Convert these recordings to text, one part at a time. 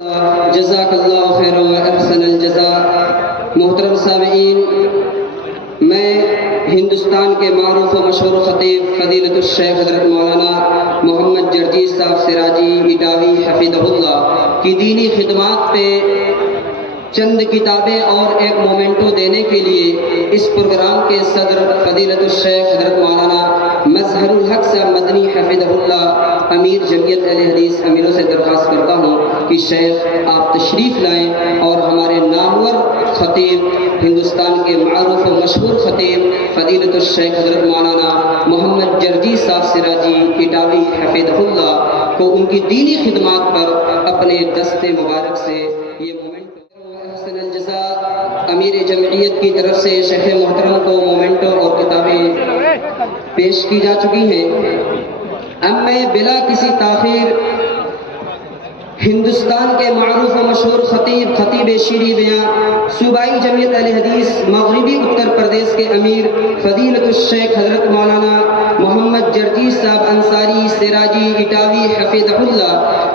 جزاک اللہ خیر و احسن الجزاء۔ محترم سامعین، میں ہندوستان کے معروف و مشہور خطیب فضیلت الشیخ حضرت مولانا محمد جرجیس صاحب سراجی اٹاوی حفظہ اللہ کی دینی خدمات پہ چند کتابیں اور ایک مومنٹو دینے کے لیے اس پروگرام کے صدر فضیلت الشیخ حضرت مولانا مظہر الحق صاحب مدنی حفظہ اللہ امیر جمعیت اہل حدیث امیروں سے درخواست کرتا ہوں کہ شیخ آپ تشریف لائیں اور ہمارے نامور خطیب ہندوستان کے معروف و مشہور خطیب فضیلت الشیخ حضرت مولانا محمد جرجیس صاحب سراجی اٹاوی حفظہ اللہ کو ان کی دینی خدمات پر اپنے دست مبارک سے یہ احسن الجزاء امیر جمعیت کی طرف سے شیخ محترم کو مومنٹو اور کتابیں پیش کی جا چکی ہیں۔ اب میں بلا کسی تاخیر ہندوستان کے معروف و مشہور خطیب شیریں بیاں صوبائی جمعیت اہل حدیث مغربی اتر پردیش کے امیر فضیلت الشیخ حضرت مولانا محمد جرجیس صاحب انصاری سراجی اٹاوی حفظہ اللہ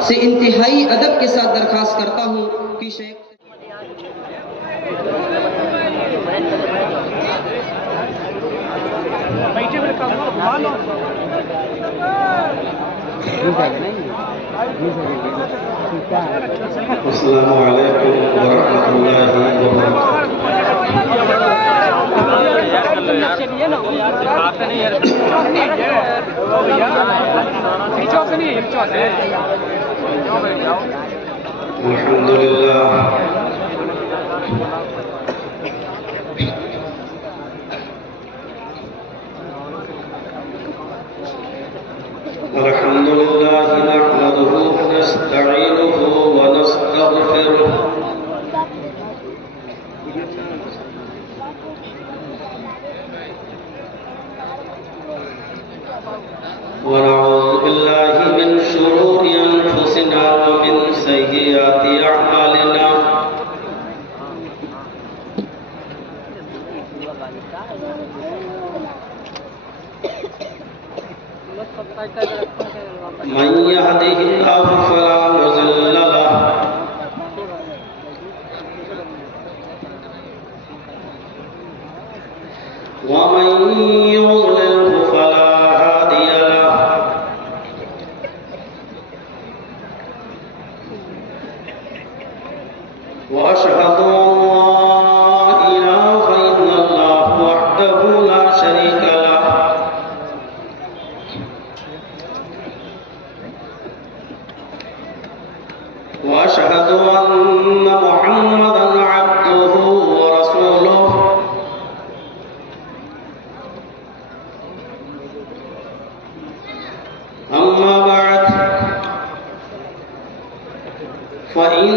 سے انتہائی ادب کے ساتھ درخواست کرتا ہوں کہ شیخ السلام علیکم ورحمۃ اللہ وبرکاتہ۔ الحمد للہ الحمد لله نحمده ونستعينه ونستغفره ونعوذ بالله من شرور أنفسنا ومن سيئات أعمالنا من يهده الله فلا مضل له ومن يضلل فلا هادي له وأشهد أن لا إله إلا الله وحده لا شريك له وأشهد أن محمدًا عبده ورسوله أما بعد فإن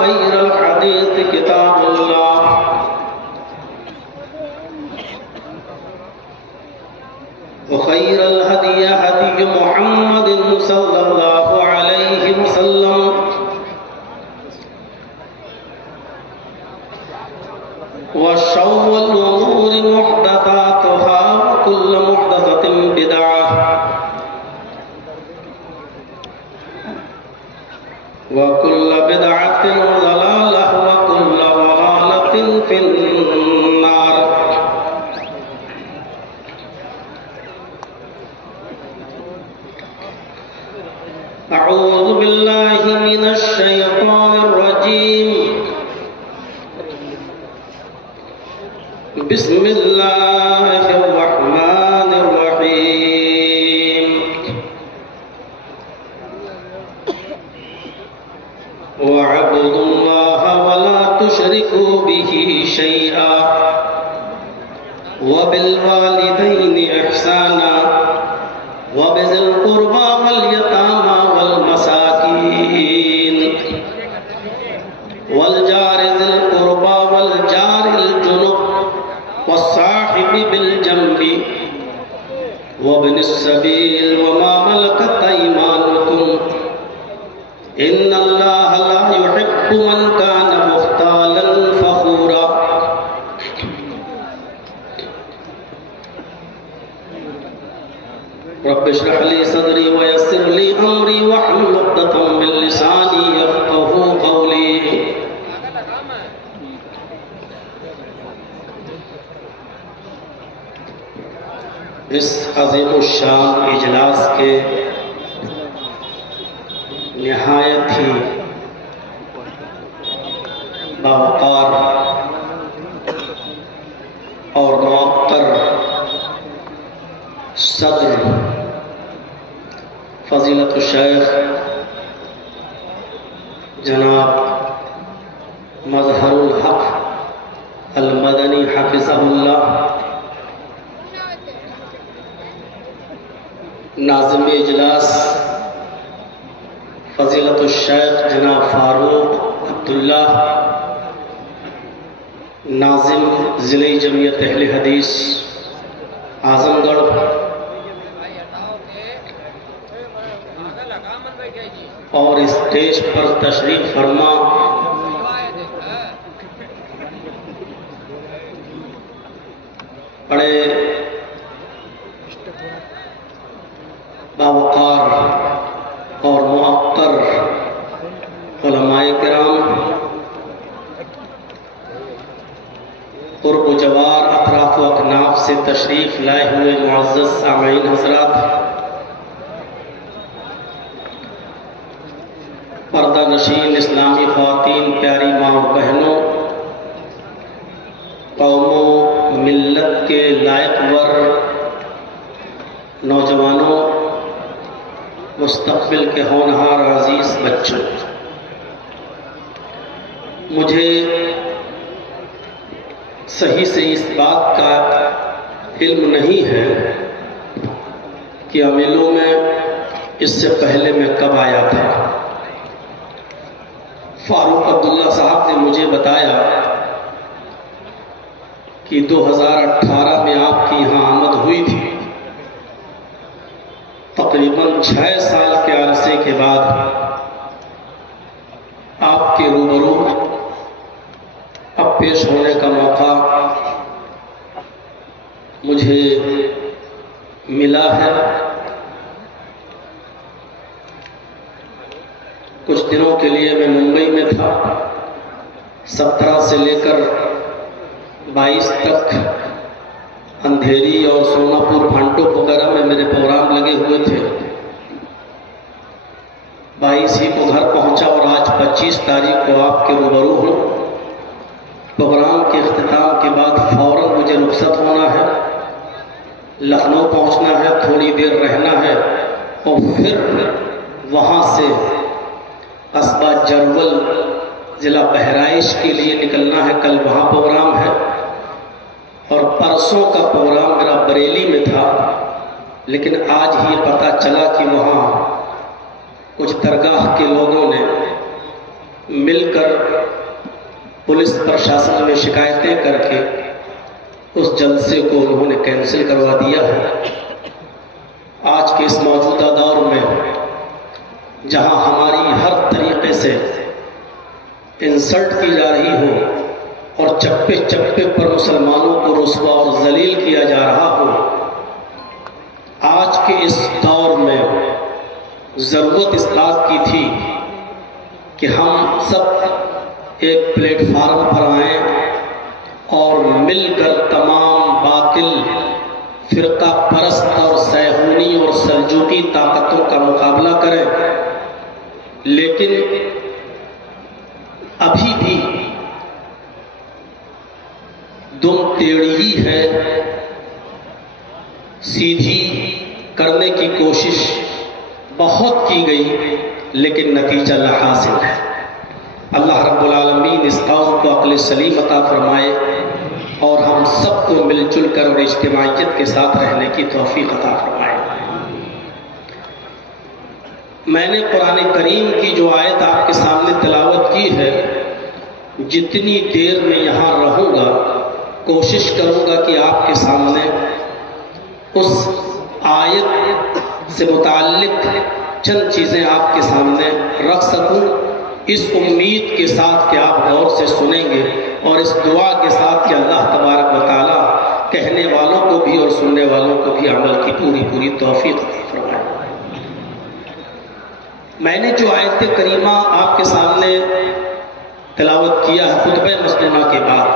خير الحديث كتاب الله وخير الهدي هدي محمد صلى الله عليه وسلم وشر الأمور محدثاتها وكل محدثة بدعة وكل بدعة ضلالة وكل ضلالة في النار۔ أعوذ بالله من الشيطان الرجيم، بسم الله الرحمن الرحيم۔ واعبدوا الله ولا تشركوا به شيئا وبالوالدين إحسانا وبذي القربى واليتامى والمساكين والجار ذي القربى والجار الجنب والصاحب بالجنب وابن السبيل وما ملكت أيمانكم إن الله لا يحب من كان مختالا فخورا۔ اس عظیم الشان اجلاس کے نہایت ہی باوقار اور معطر صدر فضیلت الشیخ جناب مظہر الحق المدنی حفظہ اللہ، ناظم اجلاس فضیلت الشیخ جناب فاروق عبداللہ، ناظم ضلع جمعیت اہل حدیث اعظم گڑھ، اور اسٹیج پر تشریف فرما بڑے باوقار اور معطر علماء کرام، قرب و جوار اطراف و اکناف سے تشریف لائے ہوئے معزز سامعین حضرات، پردہ نشین اسلامی خواتین، پیاری ماں و بہنوں، قوم و ملت کے لائق ور نوجوانوں، مستقبل کے ہونہار عزیز بچوں، مجھے صحیح سے اس بات کا علم نہیں ہے کہ امیلوں میں اس سے پہلے میں کب آیا تھا۔ فاروق عبداللہ صاحب نے مجھے بتایا کہ 2018 میں آپ کی یہاں آمد ہوئی تھی، تقریباً 6 سال کے عرصے کے بعد آپ کے روبرو اب پیش ہونے کا موقع مجھے ملا ہے۔ کچھ دنوں کے لیے میں ممبئی میں تھا، 17 سے لے کر 22 تک اندھیری اور سوناپور بھانٹو وغیرہ میں میرے پروگرام لگے ہوئے تھے۔ 22 ہی کو گھر پہنچا اور آج 25 تاریخ کو آپ کے روبرو ہوں۔ پروگرام کے اختتام کے بعد فوراً مجھے رخصت ہونا ہے، لکھنؤ پہنچنا ہے، تھوڑی دیر رہنا ہے اور پھر وہاں سے قصبہ جرول ضلع بہرائچ کے لیے نکلنا ہے۔ کل وہاں پروگرام ہے اور پرسوں کا پروگرام میرا بریلی میں تھا، لیکن آج ہی پتہ چلا کہ وہاں کچھ درگاہ کے لوگوں نے مل کر پولیس پرشاسن میں شکایتیں کر کے اس جلسے کو انہوں نے کینسل کروا دیا ہے۔ آج کے اس موجودہ دور میں جہاں ہماری ہر طریقے سے انسلٹ کی جا رہی ہو اور چپے چپے پر مسلمانوں کو رسوا اور ذلیل کیا جا رہا ہو، آج کے اس دور میں ضرورت اس بات کی تھی کہ ہم سب ایک پلیٹ فارم پر آئیں اور مل کر تمام باطل فرقہ پرست اور صہیونی اور سلجوقی طاقتوں کا مقابلہ کریں۔ لیکن ابھی بھی دم ٹیڑھی ہی ہے، سیدھی کرنے کی کوشش بہت کی گئی لیکن نتیجہ نہ حاصل ہے۔ اللہ رب العالمین اس قوم کو عقل سلیم عطا فرمائے اور ہم سب کو مل جل کر اور اجتماعیت کے ساتھ رہنے کی توفیق عطا فرمائے۔ میں نے قرآن کریم کی جو آیت آپ کے سامنے تلاوت کی ہے، جتنی دیر میں یہاں رہوں گا کوشش کروں گا کہ آپ کے سامنے اس آیت سے متعلق چند چیزیں آپ کے سامنے رکھ سکوں، اس امید کے ساتھ کہ آپ غور سے سنیں گے اور اس دعا کے ساتھ کہ اللہ تبارک و تعالیٰ کہنے والوں کو بھی اور سننے والوں کو بھی عمل کی پوری توفیق عطا فرمائے۔ میں نے جو آیت کریمہ آپ کے سامنے تلاوت کیا ہے خطبہ مسنونہ کے بعد،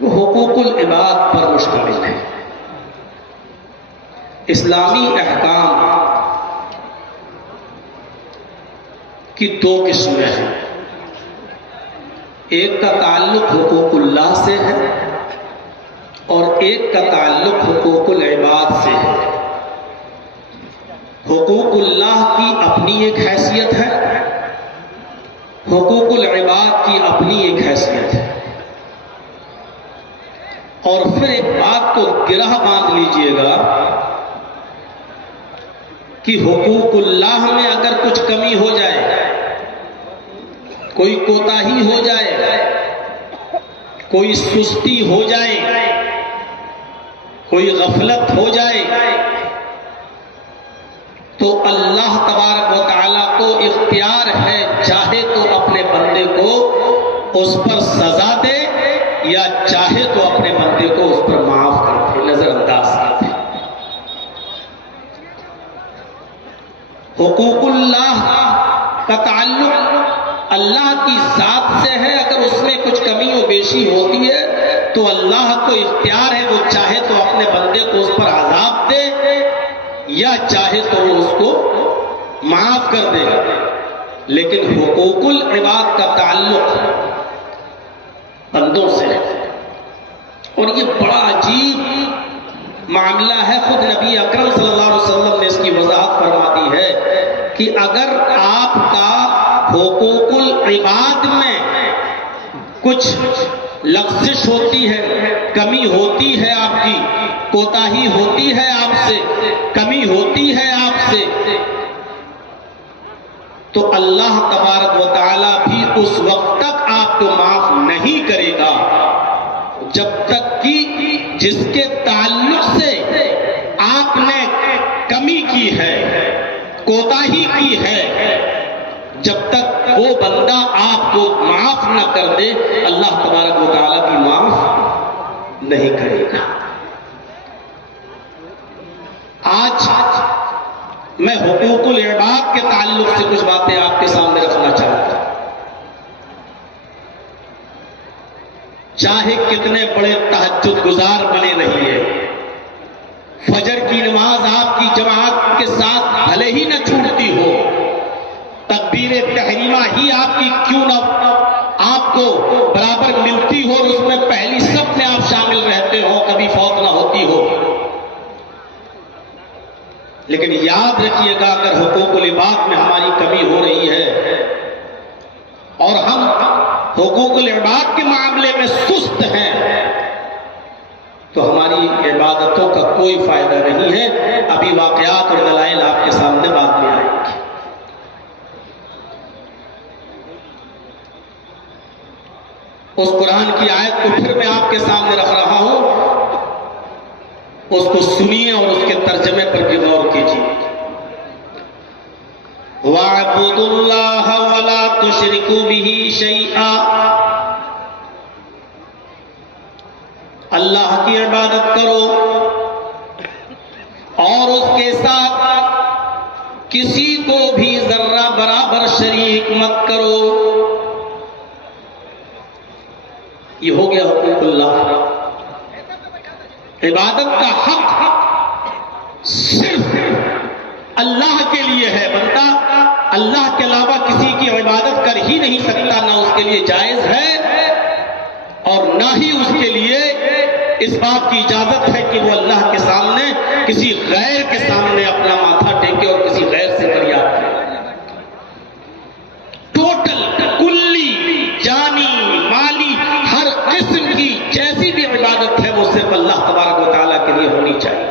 وہ حقوق العباد پر مشتمل ہے۔ اسلامی احکام کی دو قسمیں ہیں. ایک کا تعلق حقوق اللہ سے ہے اور ایک کا تعلق حقوق العباد سے ہے. حقوق اللہ کی اپنی ایک حیثیت ہے، حقوق العباد کی اپنی ایک حیثیت ہے. اور پھر ایک بات کو گرہ باندھ لیجئے گا کہ حقوق اللہ میں اگر کچھ کمی ہو جائے، کوئی کوتاہی ہو جائے، کوئی سستی ہو جائے، کوئی غفلت ہو جائے، تو اللہ تبارک و تعالیٰ کو اختیار ہے، چاہے تو اپنے بندے کو اس پر سزا دے یا چاہے تو اپنے بندے کو اس پر معاف کر دے، نظر انداز کر دے. حقوق اللہ کا تعلق اللہ کی ذات سے ہے. اگر اس میں کچھ کمی و بیشی ہوتی ہے تو اللہ کو اختیار ہے، وہ چاہے تو اپنے بندے کو اس پر عذاب دے یا چاہے تو وہ اس کو معاف کر دے. لیکن حقوق العباد کا تعلق بندوں سے ہے اور یہ بڑا عجیب معاملہ ہے. خود نبی اکرم صلی اللہ علیہ وسلم نے اس کی وضاحت فرما دی ہے کہ اگر آپ کا حقوق العباد میں کچھ لغزش ہوتی ہے، کمی ہوتی ہے، آپ کی کوتاہی ہوتی ہے، آپ سے کمی ہوتی ہے آپ سے، تو اللہ تبارک و تعالیٰ بھی اس وقت تک آپ کو معاف نہیں کرے گا جب تک کہ جس کے تعلق سے آپ نے کمی کی ہے، کوتاہی کی ہے، جب تک وہ بندہ آپ کو معاف نہ کر دے اللہ تبارک و تعالیٰ بھی معاف نہیں کرے گا. آج میں حقوق العباد کے تعلق سے کچھ باتیں آپ کے سامنے رکھنا چاہتا ہوں. چاہے کتنے بڑے تہجد گزار بنے رہیے، فجر کی نماز آپ کی جماعت کے ساتھ بھلے ہی نہ چھوٹتی ہو، تکبیر تحریمہ ہی آپ کی کیوں نہ آپ کو برابر ملتی ہو اور اس میں پہلی صف میں آپ شامل رہتے ہو، کبھی فوت نہ ہوتی ہو، لیکن یاد رکھیے گا اگر حقوق العباد میں ہماری کمی ہو رہی ہے اور ہم حقوق العباد کے معاملے میں سست ہیں تو ہماری عبادتوں کا کوئی فائدہ نہیں ہے. ابھی واقعات اور دلائل آپ کے سامنے بعد میں آئیں گے. اس قرآن کی آیت کو پھر میں آپ کے سامنے رکھ رہا ہوں، اس کو سنیے اور اس کے ترجمے پر بھی غور کیجیے. وَاعْبُدُوا اللَّهَ وَلَا تُشْرِكُوا بِهِ شَيْئًا، اللہ کی عبادت کرو اور اس کے ساتھ کسی کو بھی ذرہ برابر شریک مت کرو. یہ ہو گیا حقوق اللہ. عبادت کا حق صرف اللہ کے لیے ہے. بندہ اللہ کے علاوہ کسی کی عبادت کر ہی نہیں سکتا، نہ اس کے لیے جائز ہے اور نہ ہی اس کے لیے اس بات کی اجازت ہے کہ وہ اللہ کے سامنے کسی غیر کے سامنے اپنا ماتھا ٹیکے اور کسی غیر سے فریاد کرے. ٹوٹل کلی جانی مالی ہر قسم کی جیسی بھی عبادت ہے وہ صرف اللہ تبارک و تعالیٰ کے لیے ہونی چاہیے.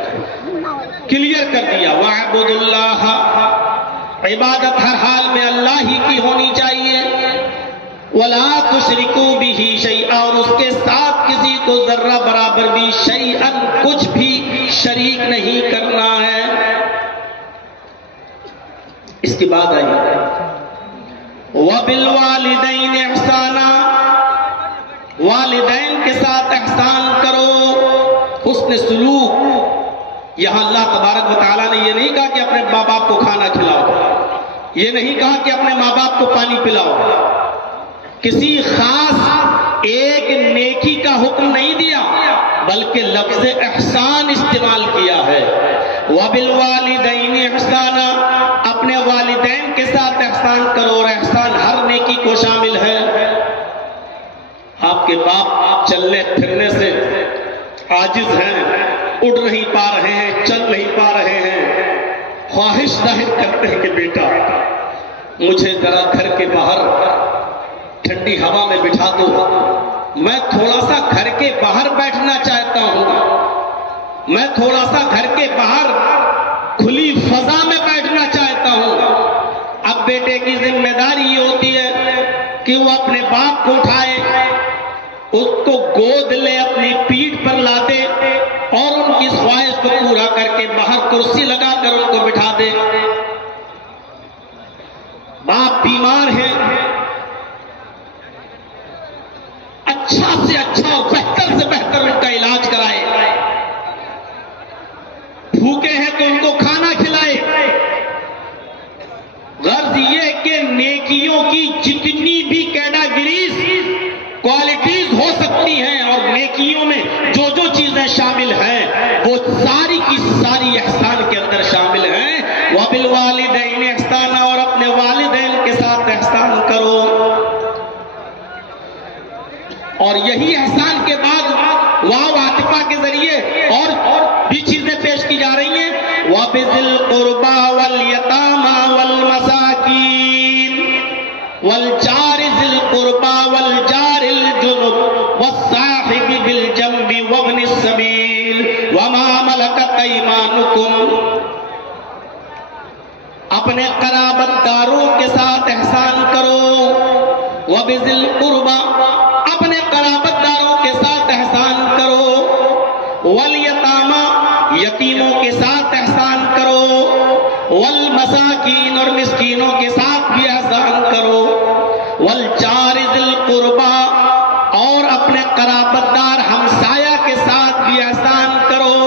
کلیئر کر دیا. وَاعْبُدُوا اللَّهَ، عبادت ہر حال میں اللہ ہی کی ہونی چاہیے. وَلَا تُشْرِكُوا بِهِ شَيْئًا، اور اس کے ساتھ کسی کو ذرہ برابر بھی شَيْئًا کچھ بھی شریک نہیں کرنا ہے. اس کی بات آئی وَبِالْوَالِدَيْنِ إِحْسَانًا، والدین کے ساتھ احسان کرو، حسن سلوک. یہاں اللہ تبارک و تعالیٰ نے یہ نہیں کہا کہ اپنے ماں باپ کو کھانا کھلاؤ، یہ نہیں کہا کہ اپنے ماں باپ کو پانی پلاؤ، کسی خاص ایک نیکی کا حکم نہیں دیا، بلکہ لفظ احسان استعمال کیا ہے. وَبِالْوَالِدَيْنِ احسانا، اپنے والدین کے ساتھ احسان کرو، اور احسان ہر نیکی کو شامل ہے۔ آپ کے باپ چلنے پھرنے سے عاجز ہیں، اڑ نہیں پا رہے ہیں، چل نہیں پا رہے ہیں، خواہش ظاہر کرتے ہیں کہ بیٹا مجھے ذرا گھر کے باہر ٹھنڈی ہوا میں بٹھا دو، میں تھوڑا سا گھر کے باہر بیٹھنا چاہتا ہوں، میں تھوڑا سا گھر کے باہر کھلی فضا میں بیٹھنا چاہتا ہوں۔ اب بیٹے کی ذمہ داری یہ ہوتی ہے کہ وہ اپنے باپ کو اٹھائے، اس کو گود لے، اپنی پیٹھ پر لا دے، اور ان کی خواہش کو پورا کر کے باہر کرسی لگا کر ان کو بٹھا دے۔ باپ بیمار ہے، اچھا سے اچھا، بہتر سے بہتر ان کا علاج کرائے، بھوکے ہیں تو ان کو کھانا کھلائے۔ غرض یہ کہ نیکیوں کی جتنی بھی کیٹاگریز، کوالٹیز ہو سکتی ہیں، اور نیکیوں میں جو جو چیزیں شامل ہیں وہ ساری کی ساری احسان کے اندر شامل ہیں۔ وَبِالْوَالِدَيْنِ احسانا، اور اپنے والدین کے ساتھ احسان کرو۔ اور یہی احسان کے بعد واو عاطفہ کے ذریعے اور بھی چیزیں پیش کی جا رہی ہیں۔ وَبِذِي الْقُرْبَى وَالْيَتَامَى وَالْمَسَاكِينِ وَالْجَارِ ذِي الْقُرْبَى وَالْجَارِ الْجُنُبِ وَالصَّاحِبِ بِالْجَنبِ وَابْنِ السَّبِيلِ وَمَا مَلَكَتْ أَيْمَانُكُمْ، اپنے قرابت داروں کے ساتھ احسان کرو۔ وَبِذِي الْقُرْبَى، اپنے قرابت داروں کے ساتھ احسان کرو۔ وَالْيَتَامَى، یتیموں کے ساتھ احسان کرو۔ وَالْمَسَاكِينَ، اور مسکینوں کے ساتھ بھی احسان کرو۔ وَالْجَارِ ذِي الْقُرْبَى، اور اپنے قرابت دار ہمسایہ کے ساتھ بھی احسان کرو۔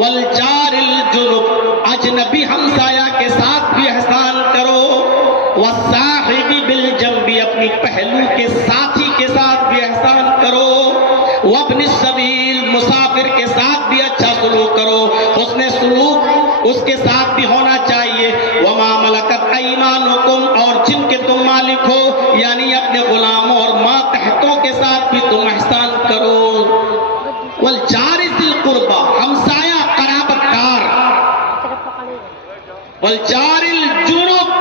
وَالْجَارِ الْجُنُبِ، اجنبی ہمسایہ کے ساتھ بھی احسان کرو۔ وَالصَّاحِبِ بِالْجَنبِ، اپنی پہلو کے ساتھی کے ساتھ بھی احسان کرو۔ وَابْنِ السَّبِيلِ، مسافر کے ساتھ بھی اچھا سلوک کرو، حسن سلوک اس کے ساتھ بھی ہونا چاہیے۔ وَمَا مَلَكَتْ أَيْمَانُكُمْ، اور جن کے تم مالک ہو، یعنی اپنے غلاموں اور ماتحتوں کے ساتھ بھی تم احسان کرو۔ وَالْجَارِ ذِي الْقُرْبَى، ہمسایہ قرابت دار۔ وَالْجَارِ الْجُنُبِ،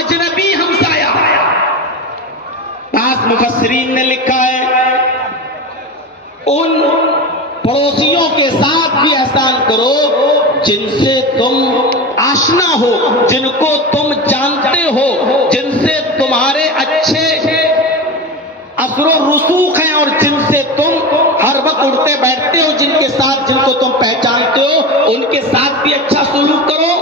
اجنبی ہمسایہ۔ بعض مفسرین نے لکھا ہے ان پڑوسیوں کے ساتھ بھی احسان کرو جن سے تم آشنا ہو، جن کو تم جانتے ہو، جن سے تمہارے اچھے اثر و رسوخ ہیں، اور جن سے تم ہر وقت اٹھتے بیٹھتے ہو، جن کے ساتھ، جن کو تم پہچانتے ہو، ان کے ساتھ بھی اچھا سلوک کرو۔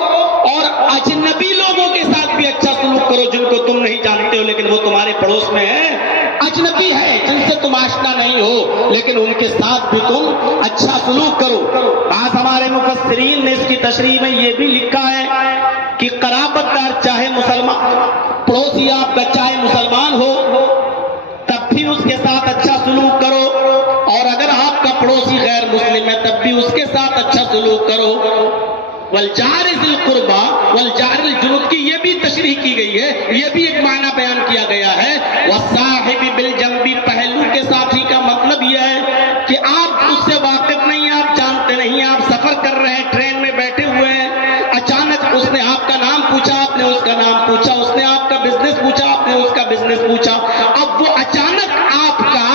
اور اجنبی لوگوں کے ساتھ بھی اچھا سلوک کرو، جن کو تم نہیں جانتے ہو لیکن وہ تمہارے پڑوس میں ہیں، اجنبی ہے، جن سے تم آشنا نہیں ہو، لیکن ان کے ساتھ بھی تم اچھا سلوک کرو۔ بعض ہمارے مفسرین نے اس کی تشریح میں یہ بھی لکھا ہے کہ قرابت دار چاہے مسلمان، پڑوسی آپ کا چاہے مسلمان ہو تب بھی اس کے ساتھ اچھا سلوک کرو، اور اگر آپ کا پڑوسی غیر مسلم ہے تب بھی اس کے ساتھ اچھا سلوک کرو۔ وَالْجَارِ ذِي الْقُرْبَى وَالْجَارِ الْجُنُبِ کی یہ بھی تشریح کی گئی ہے، یہ بھی ایک معنی بیان کیا گیا ہے۔ وَالصَّاحِبِ بِالْجَنبِ، پہلو کے ساتھی کا مطلب یہ ہے کہ آپ اس سے واقف نہیں ہیں، آپ جانتے نہیں ہیں، آپ سفر کر رہے ہیں، ٹرین میں بیٹھے ہوئے ہیں، اچانک اس نے آپ کا نام پوچھا، آپ نے اس کا نام پوچھا، اس نے آپ کا بزنس پوچھا، آپ نے اس کا بزنس پوچھا۔ اب وہ اچانک آپ کا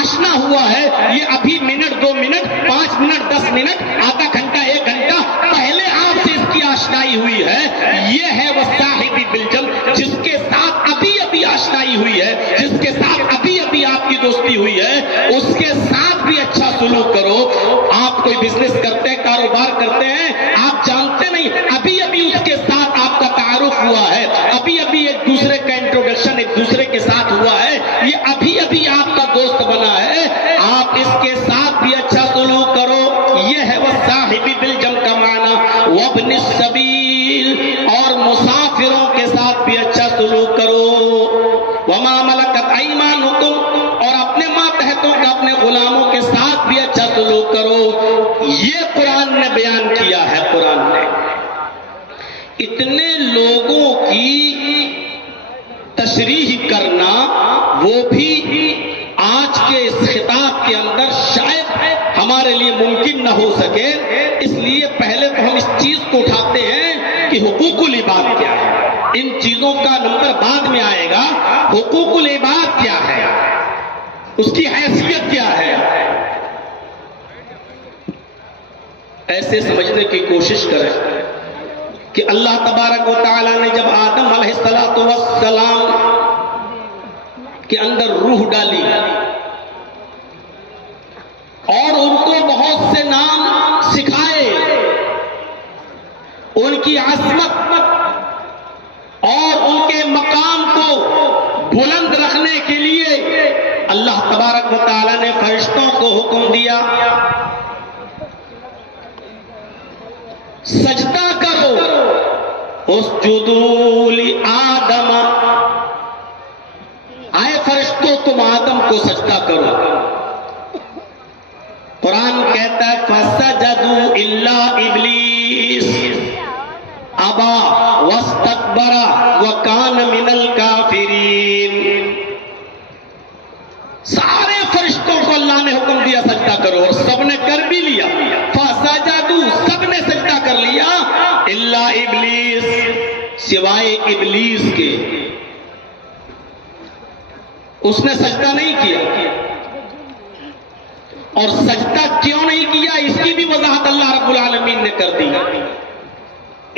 آشنا ہوا ہے، یہ ابھی منٹ، 2 منٹ، 5 منٹ، 10 منٹ، آدھا گھنٹہ، 1 گھنٹہ پہلے آپ سے اس کی آشنائی ہوئی ہے، یہ ہے وَالصَّاحِبِ بِالْجَنبِ، جس کے ساتھ ابھی ابھی آشنائی ہوئی ہے، جس کے ساتھ ابھی ابھی آپ کی دوستی ہوئی ہے، اس کے ساتھ بھی اچھا سلوک کرو۔ آپ کوئی بزنس کرتے ہیں، کاروبار کرتے ہیں، آپ جانتے نہیں، ابھی ابھی اس کے ساتھ آپ کا تعارف ہوا ہے، ابھی ابھی ایک دوسرے کا انٹروڈکشن ایک دوسرے کے ساتھ ہوا ہے، یہ ابھی ابھی آپ کا دوست بنا ہے، آپ اس کے ساتھ بھی اچھا سلوک کرو۔ یہ ہے وَالصَّاحِبِ بِالْجَنبِ کا معنی۔ وَابْنِ السَّبِيلِ، اور مسافروں کے ساتھ بھی اچھا سلوک کرو۔ وَمَا مَلَكَتْ أَيْمَانُكُمْ، اور اپنے ماتحتوں کا، اپنے غلاموں کے ساتھ بھی اچھا سلوک کرو۔ یہ قرآن نے بیان کیا ہے، قرآن نے اتنے لوگوں کی تشریح کرنا وہ بھی آج کے اس خطاب کے اندر شاید ہمارے لیے ممکن نہ ہو سکے. اس لیے پہلے تو ہم اس چیز کو اٹھاتے ہیں کہ حقوق العباد کیا ہے. ان چیزوں کا نمبر بعد میں آئے گا. حقوق العباد کیا ہے, اس کی حیثیت کیا ہے, ایسے سمجھنے کی کوشش کریں کہ اللہ تبارک و تعالیٰ نے جب آدم علیہ السلام کے اندر روح ڈالی اور ان کو بہت سے نام سکھائے, ان کی عظمت اور ان کے مقام کو بلند رکھنے کے لیے اللہ تبارک و تعالیٰ نے فرشتوں کو حکم دیا سجدہ کرو, اسجدوا لآدم, آئے فرشتوں تم آدم کو سجدہ کرو. قرآن کہتا ہے فسجدوا الا ابلیس ابا واستکبر وکان من الکافرین. سارے فرشتوں کو اللہ نے حکم دیا سجدہ کرو اور سب نے کر بھی لیا. فسجدوا, سب نے سجدہ کر لیا, الا ابلیس, سوائے ابلیس کے, اس نے سجدہ نہیں کیا. اور سجدہ کیوں نہیں کیا اس کی بھی وضاحت اللہ رب العالمین نے کر دی.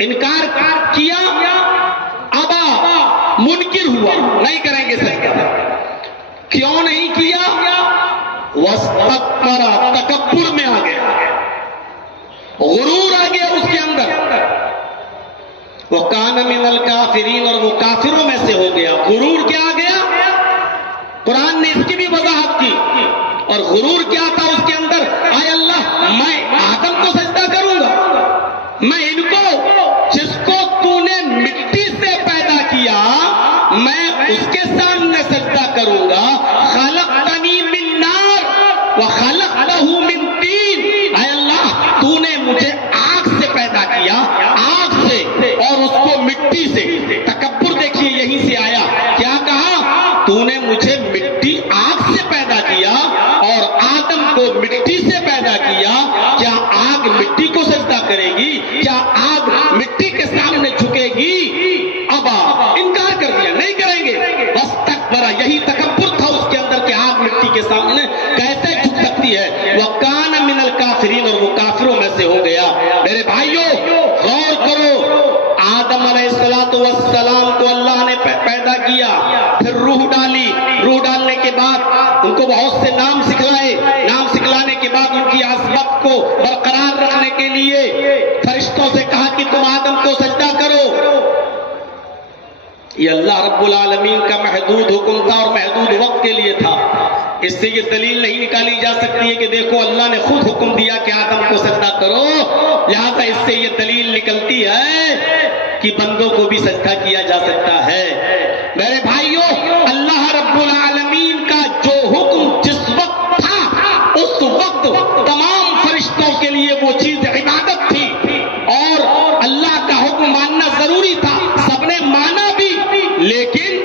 انکار کیا, ابا منکر ہوا, نہیں کریں گے سجدہ. کیوں نہیں کیا؟ واستکبر, تکبر میں آ گیا, غرور آ گیا اس کے اندر. وکان من الکافرین, اور وہ کافروں میں سے ہو گیا. غرور کیا آ گیا؟ قرآن نے اس کی بھی وضاحت کی. اور غرور کیا تھا اس کے اندر؟ آئے اللہ میں آدم کو سجدہ کروں گا, میں ان کو جس کو تو نے مٹی سے پیدا کیا میں اس کے سامنے سجدہ کروں گا. خلقتنی من نار وخلقتہ من طین, اے اللہ تو نے مجھے آگ سے پیدا کیا, آگ سے, اور اس کو مٹی سے. تکبر دیکھیے یہیں سے آیا. کیا کہا؟ تو نے مجھے مٹی آگ سے پیدا کیا اور آدم کو مٹی سے پیدا کیا. کیا آگ مٹی کو سجدہ کرے گی؟ کیا آگ مٹی کے سامنے جھکے گی؟ ابا, انکار کر دیا, نہیں کریں گے. واستکبر, یہی تکبر تھا اس کے اندر کہ آگ مٹی کے سامنے کیسے جھک سکتی ہے. وکان من الکافرین, اور وہ کافروں میں سے ہو گیا. میرے بھائیوں غور کرو, آدم علیہ السلام کو اللہ نے پیدا کیا, پھر روح ڈالی. روح ڈالنے کے بعد ان کو بہت سے نام سکھلائے. نام سکھلانے کے بعد ان کی عظمت کو برقرار رکھنے کے لیے فرشتوں سے کہا کہ تم آدم کو سجدہ کرو. یہ اللہ رب العالمین کا محدود حکم تھا اور محدود وقت کے لیے تھا. اس سے یہ دلیل نہیں نکالی جا سکتی ہے کہ دیکھو اللہ نے خود حکم دیا کہ آدم کو سجدہ کرو, لہذا اس سے یہ دلیل نکلتی ہے کہ بندوں کو بھی سجدہ کیا جا سکتا ہے. میرے بھائیوں, اللہ رب العالمین کا جو حکم جس وقت تھا اس وقت تمام فرشتوں کے لیے وہ چیز عبادت تھی اور اللہ کا حکم ماننا ضروری تھا. سب نے مانا بھی, لیکن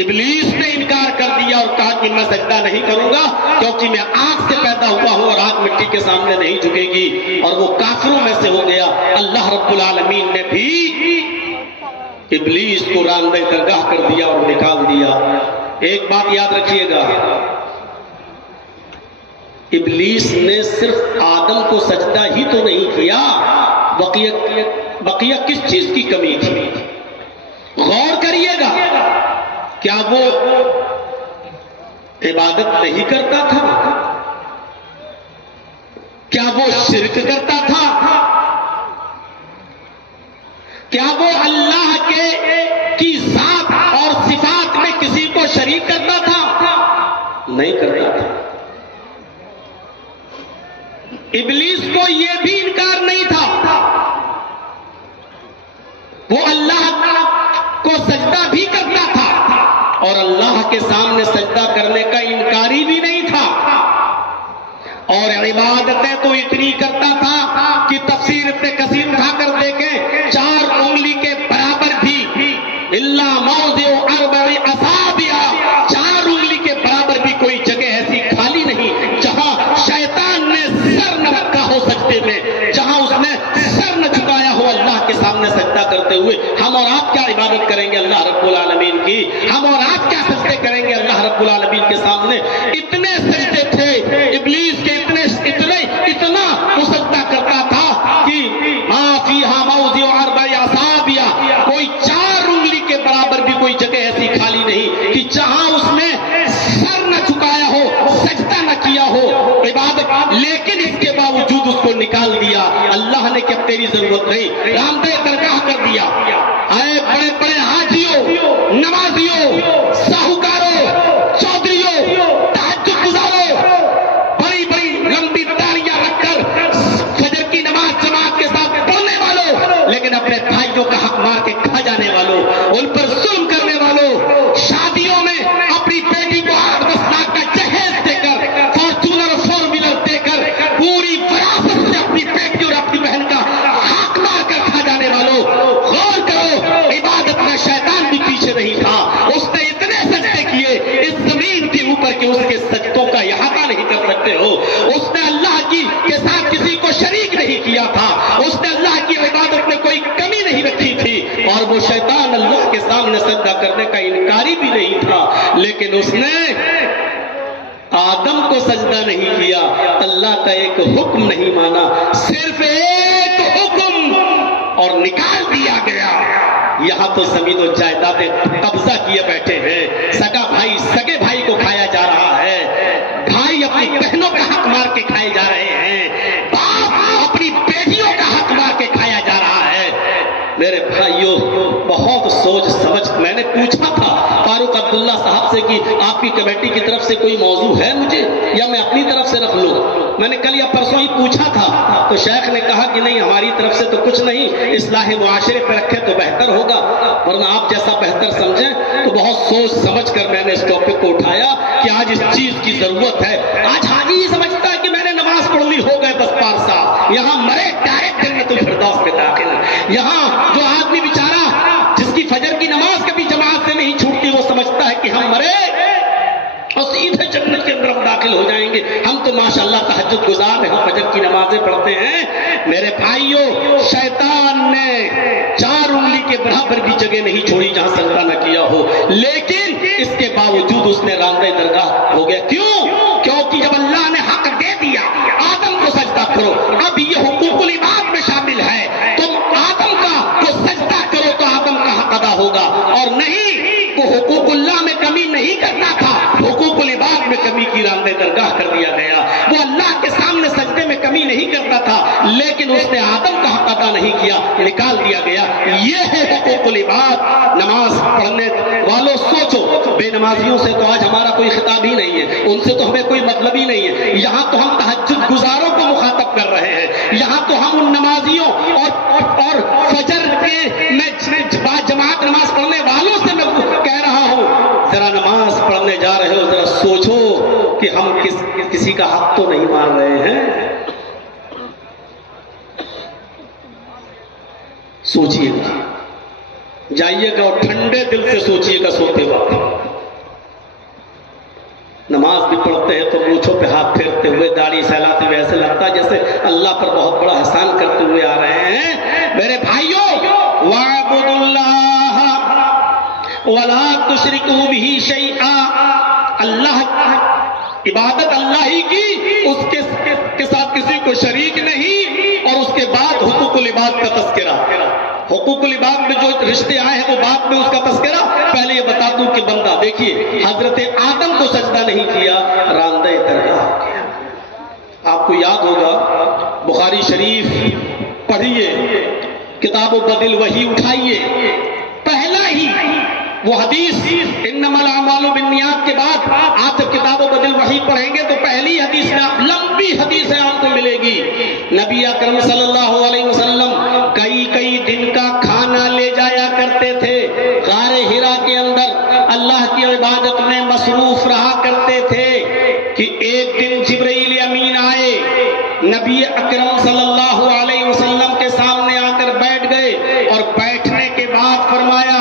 ابلیس نے انکار کر دیا اور کہا کہ میں سجدہ نہیں کروں گا کیونکہ میں آگ سے پیدا ہوا ہوں اور آگ مٹی کے سامنے نہیں جھکے گی, اور وہ کافروں میں سے ہو گیا. اللہ رب العالمین نے بھی ابلیس کو راندہ درگاہ کر دیا اور نکال دیا. ایک بات یاد رکھیے گا, ابلیس نے صرف آدم کو سجدہ ہی تو نہیں کیا, بقیہ کس چیز کی کمی تھی؟ غور کریے گا, کیا وہ عبادت نہیں کرتا تھا؟ کیا وہ شرک کرتا تھا؟ کیا وہ اللہ کی ذات اور صفات میں کسی کو شریک کرتا تھا؟ نہیں کرتا تھا. ابلیس کو یہ بھی انکار نہیں تھا, وہ اللہ کو سجدہ بھی کرتا تھا اور اللہ کے سامنے سجدہ کرنے کا انکاری بھی نہیں تھا. اور عبادتیں تو اتنی کرتا تھا کہ تفسیر ابن کثیر اٹھا کر دیکھیں, 4 انگلی کے کریں گے اللہ رب العالمین کے سامنے. اتنے سجدے تھے ابلیس کے، اتنا وہ سجدہ کرتا تھا کہ ما فیہا موضع اربع اصابع، کوئی 4 انگلی کے برابر بھی کوئی جگہ ایسی خالی نہیں کہ جہاں اس نے سر نہ جھکایا ہو، سجدہ نہ کیا ہو عبادت، لیکن اس کے باوجود اس کو نکال دیا اللہ نے کہ اب تیری ضرورت نہیں، رامدہ درگاہ کر دیا. اے بڑے بڑے حاجیوں، نمازیوں، ساہوکاروں، چودھریوں، تہجد گزاروں، بڑی بڑی لمبی داڑیاں رکھ کر فجر کی نماز جماعت کے ساتھ پڑھنے والوں، لیکن اپنے بھائیوں کا حق مار کے کھا جانے والوں، ان پر ظلم کرنے والوں، شادیوں میں اپنی بیٹی کو 8-10 لاکھ کا جہیز دے کر، فارچونر 4 ویلر دے کر پوری وراثت سے اپنی بیٹی اور اپنی بہن کا حق مار کر کھا جانے والوں، غور کرو عبادت میں شیطان بھی پیچھے نہیں تھا. اس نے اتنے سجدے کیے اس زمین کے اوپر کہ اس کے سجدوں کا احاطہ نہیں کر سکتے ہو. اس نے اللہ کے ساتھ کسی کو شریک نہیں کیا تھا، اس نے اللہ کی عبادت میں کوئی کمی نہیں رکھی تھی، اور وہ شیطان اللہ کے سامنے سجدہ کرنے کا انکاری بھی نہیں تھا، لیکن اس نے آدم کو سجدہ نہیں کیا، اللہ کا ایک حکم نہیں مانا، صرف ایک حکم اور نکال دیا گیا. یہاں تو زمین و جائیدادیں قبضہ کیے بیٹھے ہیں، سگا بھائی سگے بھائی کو کھایا جا رہا ہے، بھائی اپنی بہنوں کا حق مار کے کھائے جا رہے ہیں، باپ اپنی بیٹیوں کا حق مار کے کھایا جا رہا ہے. میرے بھائیوں بہت سوچ سمجھ، میں نے پوچھا تھا فاروق عبداللہ صاحب سے کہ آپ کی کمیٹی کی طرف سے کوئی موضوع ہے مجھے یا میں اپنی طرف سے رکھ لوں. میں نے کل یا پرسوں ہی پوچھا تھا تو شیخ نے کہا کہ نہیں ہماری طرف سے تو کچھ نہیں، اصلاح معاشرے پہ رکھے تو بہتر ہوگا، ورنہ آپ جیسا بہتر سمجھیں. تو بہت سوچ سمجھ کر میں نے اس ٹاپک کو اٹھایا کہ آج اس چیز کی ضرورت ہے. آج حاجی یہ سمجھتا ہے کہ میں نے نماز پڑھ لی ہو گئے بس پارسا، یہاں مرے ڈائریکٹ جنت الفردوس میں داخل. یہاں جو آدمی بیچارہ جس کی فجر کی نماز کبھی جماعت سے نہیں چھوٹتی وہ سمجھتا ہے کہ ہم مرے اور سیدھے جنت کے اندر ہم داخل ہو جائیں گے. ہم تو ماشاءاللہ تہجد گزار ہیں، ہم فجر کی نمازیں پڑھتے ہیں. میرے بھائیوں شیطان نے 4 انگلی کے برابر بھی جگہ نہیں چھوڑی جہاں سجدہ نہ کیا ہو، لیکن اس کے باوجود اس نے راندہ درگاہ ہو گیا. کیوں؟ کیونکہ جب اللہ نے حق دے دیا آدم کو سجدہ کرو، اب یہ حقوق العباد میں شامل ہے، تم آدم کا کو سجدہ کرو تو آدم کا حق ادا ہوگا، اور نہیں وہ حقوق اللہ میں کمی نہیں کرتا تھا، حقوق العباد میں کمی کی راندہ درگاہ کر دیا گیا. وہ اللہ کے سامنے سجدے میں کمی نہیں کرتا تھا، لیکن اس نے آدم کا حق ادا نہیں کیا، نکال دیا گیا. یہ ہے حقوق العباد. نماز پڑھنے والوں سوچو، بے نمازیوں سے تو آج ہمارا کوئی خطاب ہی نہیں ہے، ان سے تو ہمیں کوئی مطلب ہی نہیں ہے. یہاں تو ہم تہجد گزاروں کو مخاطب کر رہے ہیں، یہاں تو ہم ان نمازیوں اور فجر کے میں جماعت نماز پڑھنے والوں سے میں کہہ رہا ہوں ذرا نماز پڑھنے جا رہے ہو ذرا سوچو کہ ہم کسی کا حق تو نہیں مار رہے ہیں. سوچئے گا، جائیے گا اور ٹھنڈے دل سے سوچئے گا سوتے وقت. نماز بھی پڑھتے ہیں تو مونچھوں پہ ہاتھ پھیرتے ہوئے داڑھی سہلاتے ہوئے ایسے لگتا ہے جیسے اللہ پر بہت بڑا احسان کرتے ہوئے آ رہے ہیں. میرے بھائیوں وَاعْبُدُوا اللَّهَ وَلَا تُشْرِكُوا بِهِ شَيْئًا، اللہ عبادت اللہ ہی کی، اس کے ساتھ کسی کو شریک نہیں. اور اس کے بعد حقوق العباد کا تذکرہ، حقوق العباد میں جو رشتے آئے ہیں وہ بعد میں اس کا تذکرہ. پہلے یہ بتا دوں کہ بندہ دیکھیے حضرت آدم کو سجدہ نہیں کیا، راندہ درگاہ کیا. آپ کو یاد ہوگا بخاری شریف پڑھیے، کتاب و بدل وحی اٹھائیے، پہلا ہی وہ حدیث انما الاعمال بالنیات کے بعد آپ جب کتاب و بدل وحی پڑھیں گے تو پہلی حدیث میں آپ لمبی حدیثیں آپ کو ملے گی. نبی اکرم صلی اللہ علیہ وسلم کئی دن کا کھانا لے جایا کرتے تھے، غار حرا کے اندر اللہ کی عبادت میں مصروف رہا کرتے تھے کہ ایک دن جبرائیل امین آئے، نبی اکرم صلی اللہ علیہ وسلم کے سامنے آ کر بیٹھ گئے، اور بیٹھنے کے بعد فرمایا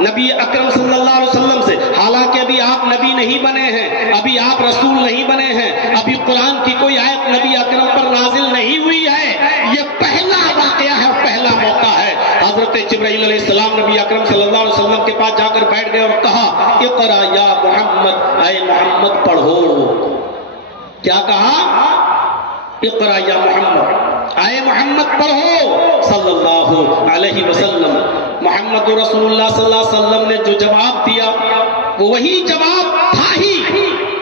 نبی اکرم صلی اللہ علیہ وسلم سے، حالانکہ ابھی آپ نبی نہیں بنے ہیں، ابھی آپ رسول نہیں بنے ہیں، ابھی قرآن کی کوئی آیت نبی اکرم پر نازل نہیں ہوئی ہے، یہ پہلا واقعہ ہے، پہلا موقع ہے. حضرت جبرائیل علیہ السلام نبی اکرم صلی اللہ علیہ وسلم وسلم کے پاس جا کر بیٹھ گئے اور کہا اقرا یا محمد، اے محمد پڑھو. کیا کہا؟ اقرا یا محمد، اے محمد پڑھو صلی اللہ علیہ وسلم. محمد رسول اللہ صلی اللہ علیہ وسلم نے جو جواب دیا وہ وہی جواب تھا ہی،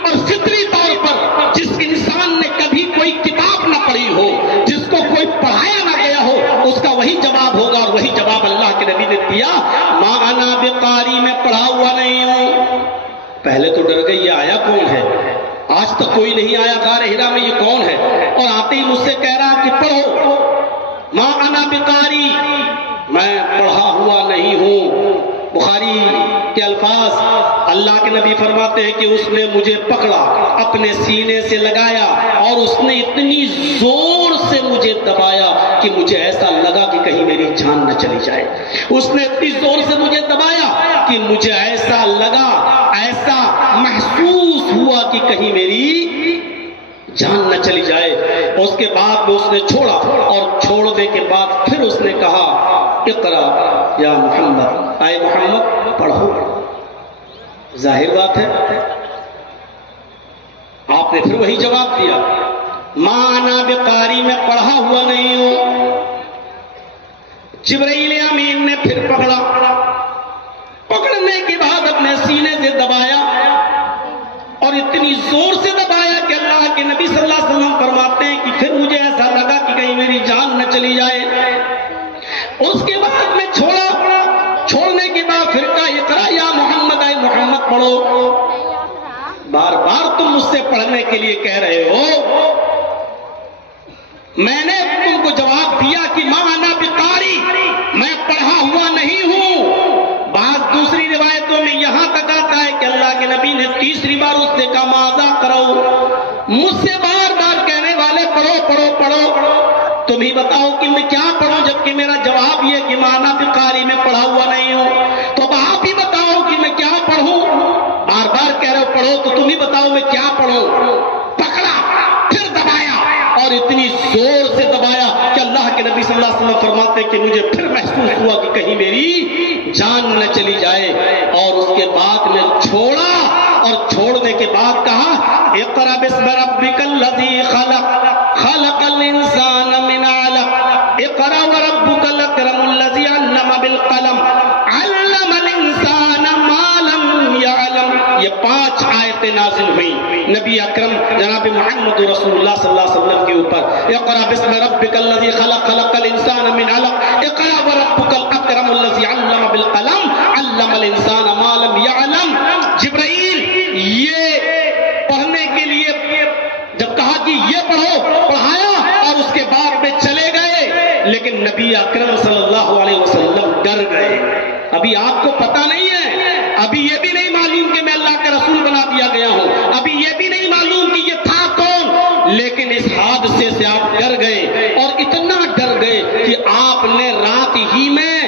اور فطری طور پر جس انسان نے کبھی کوئی کتاب نہ پڑھی ہو، جس کو کوئی پڑھایا نہ گیا ہو، اس کا وہی جواب ہوگا. اور وہی جواب اللہ کے نبی نے دیا، ما انا بقاری، میں پڑھا ہوا نہیں ہوں. پہلے تو ڈر گئی، یہ آیا کون ہے؟ آج تک کوئی نہیں آیا غار ہرا میں، یہ کون ہے؟ اور آتے ہی مجھ سے کہہ رہا کہ پڑھو. ما انا بقاری، میں پڑھا ہوا نہیں ہوں. بخاری کے الفاظ، اللہ کے نبی فرماتے ہیں کہ اس نے مجھے پکڑا، اپنے سینے سے لگایا، اور اس نے اتنی زور سے مجھے دبایا کہ مجھے ایسا لگا کہ کہیں میری جان نہ چلی جائے. اس نے اتنی زور سے مجھے دبایا کہ مجھے ایسا لگا، ایسا محسوس ہوا کہ کہیں میری جان نہ چلی جائے. اس کے بعد میں اس نے چھوڑا، اور چھوڑنے کے بعد پھر اس نے کہا اقرا یا محمد، اے محمد پڑھو. ظاہر بات ہے آپ نے پھر وہی جواب دیا، ما انا بقاری، میں پڑھا ہوا نہیں ہوں. جبرائیل امین نے پھر پکڑا، پکڑنے کے بعد اپنے سینے سے دبایا، اور اتنی زور سے دبایا کہ اللہ کے نبی صلی اللہ علیہ وسلم فرماتے ہیں کہ پھر مجھے ایسا لگا کہ کہیں میری جان نہ چلی جائے. اس کے بعد میں چھوڑنے کے بعد پھر کہا اقرا یا محمد، اے محمد پڑھو. بار بار تم مجھ سے پڑھنے کے لیے کہہ رہے ہو، میں نے تم کو جواب دیا کہ ما انا بقاری، میں پڑھا ہوا نہیں ہوں. بعض دوسری روایتوں میں یہاں تک آتا ہے کہ اللہ کے نبی نے تیسری بار اس سے کہا ماذا کرو. مجھ سے بار بار کہنے والے پڑھو پڑھو پڑھو، تم ہی بتاؤ کہ میں کیا پڑھوں، جبکہ میرا جواب یہ کہ ما انا بقاری، میں پڑھا ہوا نہیں ہوں. تو اب آپ ہی بتاؤ کہ میں کیا پڑھوں. بار بار کہہ رہے ہو پڑھو، تو تم ہی بتاؤ میں کیا پڑھوں. پکڑا، پھر دبایا، اور اتنی زور سے دبایا کہ اللہ کے نبی صلی اللہ علیہ وسلم فرماتے کہ مجھے پھر محسوس ہوا کہ کہیں میری جان نہ چلی جائے. اور اس کے بعد میں چھوڑا، اور چھوڑنے کے بعد کہا اقرا بسم ربک الذی خلق، خلق الانسان من علق، اقرا وربک الاکرم الذی علم بالقلم، علم الانسان ما لم يعلم. یہ 5 آیتیں نازل ہوئیں نبی اکرم جناب محمد رسول اللہ صلی اللہ علیہ وسلم کے اوپر. اقرا بسم ربک الذی خلق، خلق الانسان من علق، اقرا وربک الاکرم الذی علم بالقلم، علم الانسان ما لم يعلم. جبرائیل یہ پڑھنے کے لیے جب کہا کہ یہ پڑھو، پڑھایا، اور اس کے بعد میں چلے گئے. لیکن نبی اکرم صلی اللہ علیہ وسلم ڈر گئے. ابھی آپ کو پتہ نہیں ہے، ابھی یہ بھی نہیں معلوم کہ میں اللہ کا رسول بنا دیا گیا ہوں، ابھی یہ بھی نہیں معلوم کہ یہ تھا کون. لیکن اس حادثے سے آپ ڈر گئے، اور اتنا ڈر گئے کہ آپ نے رات ہی میں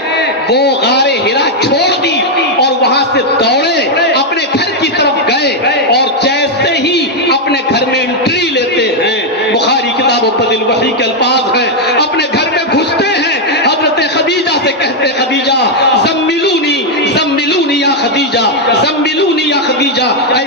وہ غار ہرا چھوڑ دی، اور وہاں سے دوڑے اپنے گھر کی طرف گئے. اور جیسے ہی اپنے گھر میں انٹری لیتے ہیں، بخاری کتاب بدل وحی کے الفاظ ہیں، اپنے گھر میں گھستے ہیں، حضرت خدیجہ سے کہتے خدیجہ زملونی زملونی یا خدیجہ، زملونی یا خدیجہ، اے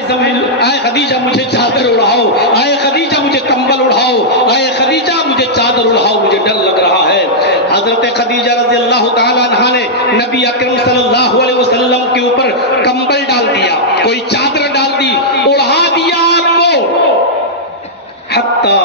خدیجہ مجھے چادر اڑاؤ، اے خدیجہ مجھے کمبل اڑاؤ، اے خدیجہ مجھے چادر اڑاؤ، مجھے ڈر لگ رہا ہے. حضرت خدیجہ رضی اللہ تعالیٰ عنہا نے نبی اکرم صلی اللہ علیہ وسلم کے اوپر کمبل ڈال دیا، کوئی چادر ڈال دی، اڑا دیا آپ کو، حتی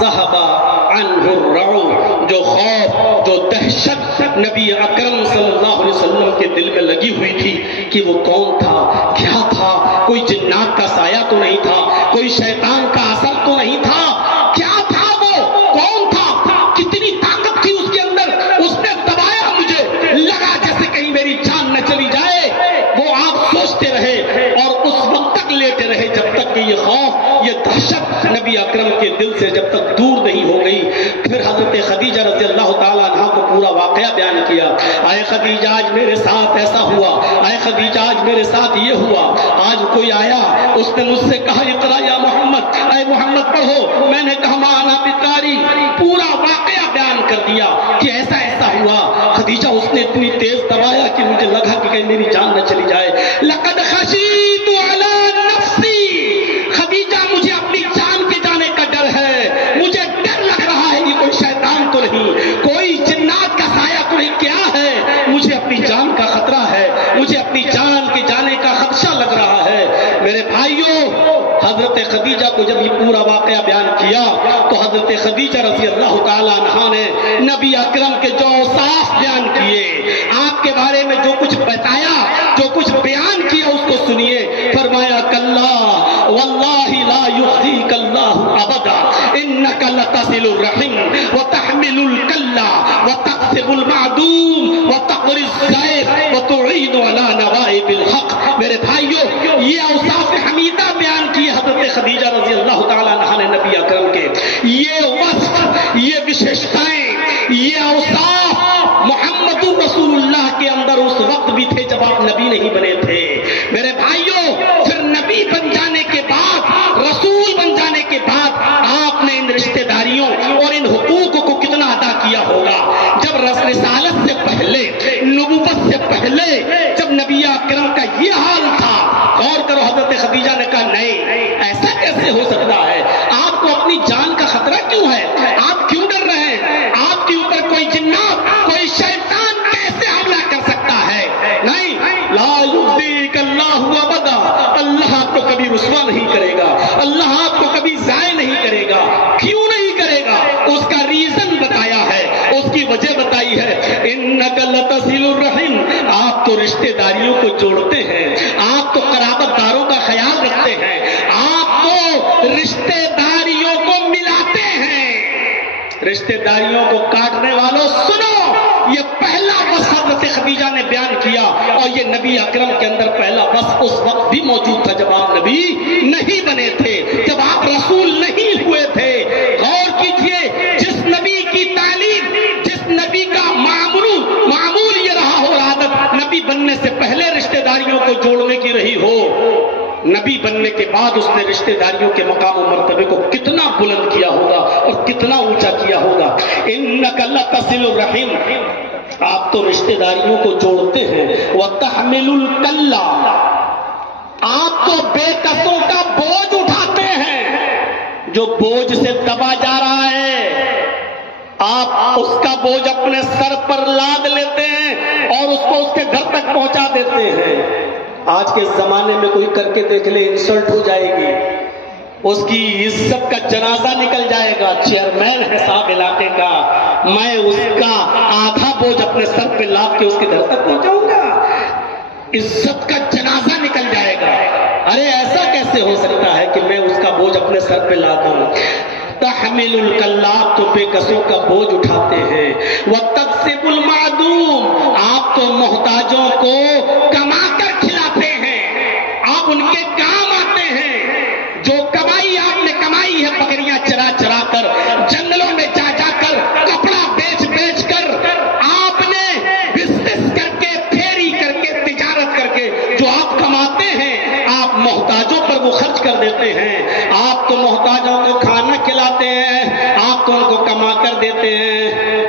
ذہب عنہ الرعب. جو خوف، جو دہشت نبی اکرم صلی اللہ علیہ وسلم کے دل میں لگی ہوئی تھی کہ وہ کون تھا، کیا تھا، کوئی جنات کا سایہ تو نہیں تھا، کوئی شیطان کا اثر تو نہیں تھا، کیا تھا وہ، کون تھا، کتنی طاقت تھی اس کے اندر. اس نے دبایا، مجھے لگا جیسے کہیں میری جان نہ چلی جائے. وہ آپ سوچتے رہے، اور اس وقت تک لیتے رہے جب تک کہ یہ خوف، یہ دہشت نبی اکرم کے دل سے جب تک دور نہیں ہو گئی. پھر حضرت خدیجہ رضی اللہ تعالیٰ عنہ کو پورا واقعہ بیان کیا. اے خدیجہ آج میرے ساتھ ایسا ہوا، اے خدیجہ آج میرے ساتھ یہ ہوا. آج کوئی آیا، اس نے مجھ سے کہا اقرا یا محمد، اے محمد پڑھو. میں نے کہا مانا بکاری، پورا واقعہ بیان کر دیا کہ ایسا ایسا ہوا. خدیجہ اس نے اتنی تیز دبایا کہ مجھے لگا کہ کہیں میری جان نہ چلی جائے. لقد خشیت علی نفسی، خدیجہ مجھے اپنی جان کے جانے کا ڈر ہے. مجھے ڈر لگ رہا ہے یہ کوئی شیطان تو نہیں، کوئی جنات کا سایہ تو نہیں، کیا ہے؟ مجھے اپنی جان کا خطرہ ہے، مجھے اپنی جان کے جانے کا خدشہ لگ رہا ہے. میرے بھائیوں، حضرت خدیجہ کو جب یہ پورا واقعہ بیان کیا تو حضرت خدیجہ رضی اللہ تعالیٰ عنہا نے نبی اکرم کے جو اوصاف بیان کیے، آپ کے بارے میں جو کچھ بتایا، جو کچھ بیان کیا، اس کو سنیے. فرمایا کلا واللہ لا یخزیک اللہ ابدا انک لتصل الرحم وتحمل الکلا وتکسب المعدوم وتقری الضیف وتعین علی نوائب الحق. میرے بھائیوں، یہ اوصاف حمیدہ بیان کی حضرت خدیجہ رضی اللہ تعالیٰ عنہا نے نبی اکرم کے. یہ وصف، یہ وشیشتائیں، یہ اوصاف محمد رسول اللہ کے اندر اس وقت بھی تھے جب آپ نبی نہیں بنے تھے. میرے بھائیوں، پھر نبی بن جانے کے بعد، رسول بن جانے کے بعد آپ نے ان رشتہ داریوں اور ان حقوق کو کتنا ادا کیا ہوگا. جب رسالت سے پہلے، نبوت سے پہلے جب نبی اکرم کا یہ حال تھا، غور کرو، حضرت خدیجہ نے کہا نہیں، ایسا کیسے ہو سکتا ہے؟ آپ کو اپنی جان کا خطرہ کیوں ہے؟ آپ کیوں ڈر رہے ہیں؟ آپ کے اوپر کوئی جنات، کوئی شیطان کیسے حملہ کر سکتا ہے؟ نہیں، لا یخزیک اللہ ابدا، اللہ آپ کو کبھی رسوا نہیں کرے گا، اللہ آپ کو کبھی ضائع نہیں کرے گا. کیوں نہیں کرے گا؟ اس کا ریزن بتایا ہے، اس کی وجہ بتائی ہے. انک لتصل الرحم، آپ تو رشتہ داریوں کو جوڑتے ہیں، آپ تو قرابت داروں کا خیال رکھتے ہیں، آپ تو رشتہ داریوں کو ملاتے ہیں. رشتہ داریوں کو کاٹنے والوں سنو، یہ پہلا وصف حضرت خدیجہ نے بیان کیا، اور یہ نبی اکرم کے اندر پہلا وصف اس وقت بھی موجود تھا جب آپ نبی نہیں بنے تھے، جب آپ رسول نہیں ہوئے تھے. غور کیجئے، جس نبی کی تعلیم، جس نبی کا معمول یہ رہا ہو، عادت نبی بننے سے پہلے رشتہ داریوں کو جوڑنے کی رہی ہو، نبی بننے کے بعد اس نے رشتہ داریوں کے مقام و مرتبے کو کتنا بلند کیا ہوگا اور کتنا اونچا کیا ہوگا. انک لتصل الرحم، آپ تو رشتہ داریوں کو جوڑتے ہیں. وتحمل الکلا، آپ تو بے کسوں کا بوجھ اٹھاتے ہیں. جو بوجھ سے دبا جا رہا ہے، آپ اس کا بوجھ اپنے سر پر لاد لیتے ہیں اور اس کو اس کے گھر تک پہنچا دیتے ہیں. آج کے زمانے میں کوئی کر کے دیکھ لے، انسلٹ ہو جائے گی، اس کی عزت کا جنازہ نکل جائے گا. چیئرمین ہے صاحب علاقے کا، میں اس کا آدھا بوجھ اپنے سر پہ لاد کے اس کے گھر تک پہنچاؤں گا، عزت کا جنازہ نکل جائے گا. ارے ایسا کیسے ہو سکتا ہے کہ میں اس کا بوجھ اپنے سر پہ لادوں؟ تحمل الکلا، تو بے کسوں کا بوجھ اٹھاتے ہیں. وتکسب المعدوم، آپ تو محتاجوں کو کما کر کھلاتے ہیں، آپ ان کے کام آتے ہیں. جو کمائی آپ نے کمائی ہے، بکریاں چرا چرا کر، جنگلوں میں جا جا کر، کپڑا بیچ بیچ کر، آپ نے بزنس کر کے، پھیری کر کے، تجارت کر کے جو آپ کماتے ہیں، آپ محتاجوں پر وہ خرچ کر دیتے ہیں. آپ تو محتاجوں کو کھانا کھلاتے ہیں، آپ تو ان کو کما کر دیتے ہیں.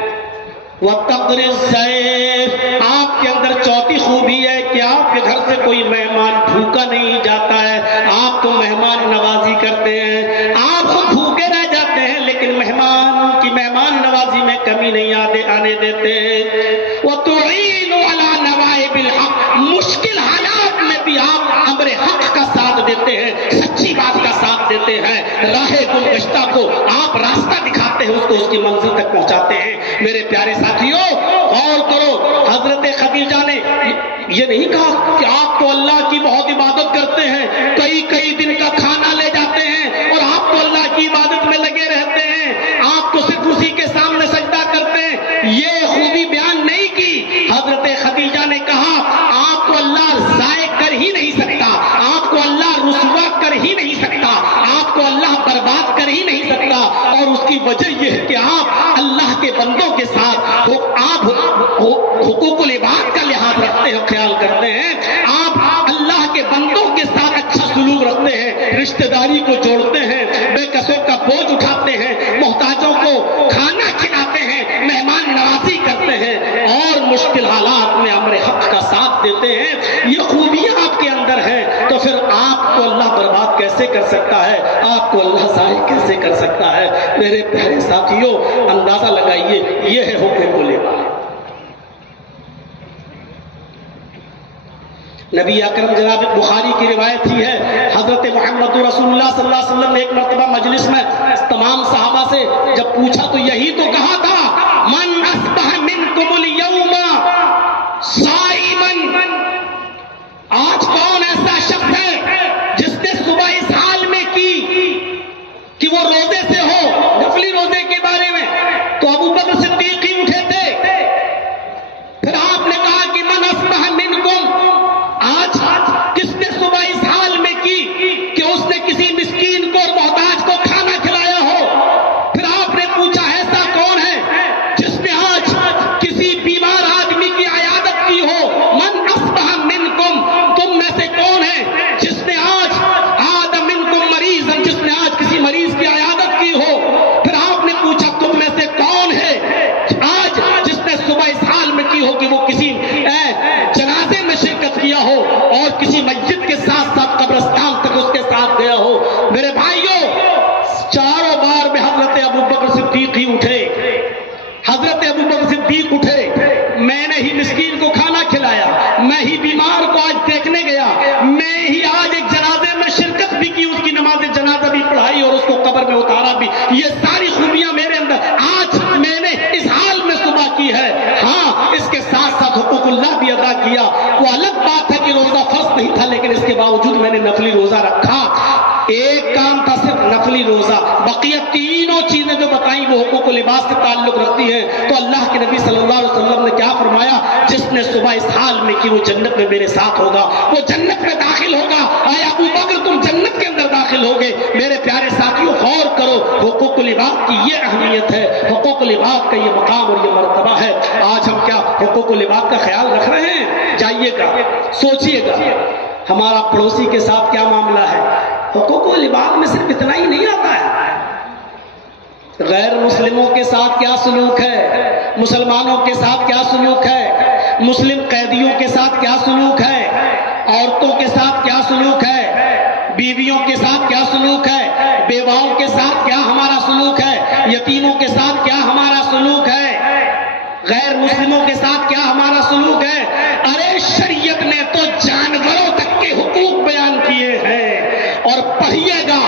وتقری الضیف، آپ کے اندر چوتھی خوبی ہے کہ آپ کے گھر سے کوئی مہمان بھوکا نہیں جاتا ہے، آپ تو مہمان نوازی کرتے ہیں. آپ خود بھوکے رہ جاتے ہیں لیکن مہمان کی مہمان نوازی میں کمی نہیں آنے دیتے. وتعین علی نوائب الحق، مشکل حالات میں بھی آپ امر حق کا ساتھ دیتے ہیں، سچی بات کا ساتھ دیتے ہیں. راہ گلگشتہ کو آپ راستہ دکھاتے ہیں، اس کو اس کی منزل تک پہنچاتے ہیں. میرے پیارے ساتھیوں، غور کرو، حضرت خدیجہ نے یہ نہیں کہا کہ آپ تو اللہ کی بہت عبادت کرتے ہیں، کئی دن کا کھانا لے جاتے ہیں اور آپ تو اللہ کی عبادت میں لگے رہتے ہیں، آپ تو صرف اسی کے سامنے سجدہ کرتے ہیں. یہ خوبی بیان نہیں کی. حضرت خدیجہ نے کہا آپ کو اللہ ضائع کر ہی نہیں سکتا، آپ کو اللہ رسوا کر ہی نہیں سکتا، آپ کو اللہ برباد کر ہی نہیں سکتا. اور اس کی وجہ یہ ہے کہ آپ اللہ کے بندوں کے ساتھ آپ حقوق العباد کا لحاظ رکھتے ہیں، خیال کرتے ہیں، آپ اللہ کے بندوں کے ساتھ اچھا سلوک رکھتے ہیں، رشتہ داری کو جوڑتے ہیں. کیسے کر سکتا ہے؟ آپ کو اللہ ظاہر کیسے کر سکتا ہے؟ میرے پیارے ساتھیوں، اندازہ لگائیے، یہ ہے حقوق العباد۔ نبی اکرم جناب بخاری کی روایت ہی ہے، حضرت محمد رسول اللہ صلی اللہ علیہ وسلم نے ایک مرتبہ مجلس میں تمام صحابہ سے جب پوچھا تو یہی تو کہا تھا، من اصبح منکم اليوم صائما، آج کون ایسا شخص ہے جس نے صبح اس حال میں کی کہ وہ روزے سے ہو، نفلی روزے کے بارے میں؟ تو ابو بکر صدیق ہی اٹھے تھے۔ پھر آپ نے کہا کہ من اصبح منکم، آج کس نے صبح اس حال میں کی کہ اس نے کسی مسکین کو اور محتاج کو کھانا کھلایا ہو؟ پھر آپ نے پوچھا ایسا کون ہے جس نے آج کسی بیمار آدمی کی عیادت کی ہو؟ من اصبح منکم، تم میں سے کون ہے جس نے آج عاد منکم مریضا، جس نے آج کسی مریض کی عیادت کی ہو؟ پھر آپ نے پوچھا تم میں سے کون ہے آج جس نے صبح اس حال میں کی ہو کہ وہ کسی جنازے میں شرکت کیا ہو اور کسی مسجد کے ساتھ ساتھ قبرستان تک اس کے ساتھ گیا ہو؟ میرے بھائیوں، چاروں بار میں حضرت ابو بکر صدیق ہی اٹھے، حضرت ابو بکر صدیق اٹھے، میں نے ہی مسکین کو کھانا کھلایا، میں ہی بیمار کو آج دیکھنے گیا، میں ہی آج ایک جنازے میں شرکت بھی کی، اس کی نماز جنازہ بھی پڑھائی اور اس کو قبر میں اتارا بھی۔ یہ ساری خوبیاں میرے اندر آج میں نے اس حال میں صبح کی ہے۔ ہاں، اس کے ساتھ ساتھ حقوق اللہ بھی ادا کیا۔ وہ الگ بات ہے کہ روزہ فرض نہیں تھا، لیکن اس کے باوجود میں نے نفلی روزہ رکھا۔ ایک کام تھا صرف نفلی روزہ، بقیہ تینوں چیزیں جو بتائیں وہ حقوق العباد سے تعلق رکھتی ہیں۔ تو اللہ کے نبی صلی اللہ علیہ وسلم نے کیا فرمایا؟ جس نے صبح اس حال میں کی وہ جنت میں میرے ساتھ ہوگا، وہ جنت میں داخل ہوگا۔ آیا ابو بکر تم جنت کے اندر داخل ہوگے؟ میرے پیارے ساتھیوں، غور کرو، حقوق العباد کی یہ اہمیت ہے، حقوق العباد کا یہ مقام اور یہ مرتبہ ہے۔ آج ہم کیا حقوق العباد کا خیال رکھ رہے ہیں؟ جائیے گا، سوچئے گا، ہمارا پڑوسی کے ساتھ کیا معاملہ ہے؟ حقوق العباد میں صرف اتنا ہی نہیں آتا ہے، غیر مسلموں کے ساتھ کیا سلوک ہے، مسلمانوں کے ساتھ کیا سلوک ہے، مسلم قیدیوں کے ساتھ کیا سلوک ہے، عورتوں کے ساتھ کیا سلوک ہے، بیویوں کے ساتھ کیا سلوک ہے، بیواؤں کے ساتھ کیا ہمارا سلوک ہے، یتیموں کے ساتھ کیا ہمارا سلوک ہے، غیر مسلموں کے ساتھ کیا ہمارا سلوک ہے۔ ارے شریعت نے تو جانوروں تک کے حقوق بیان کیے ہیں، اور پڑھیے گا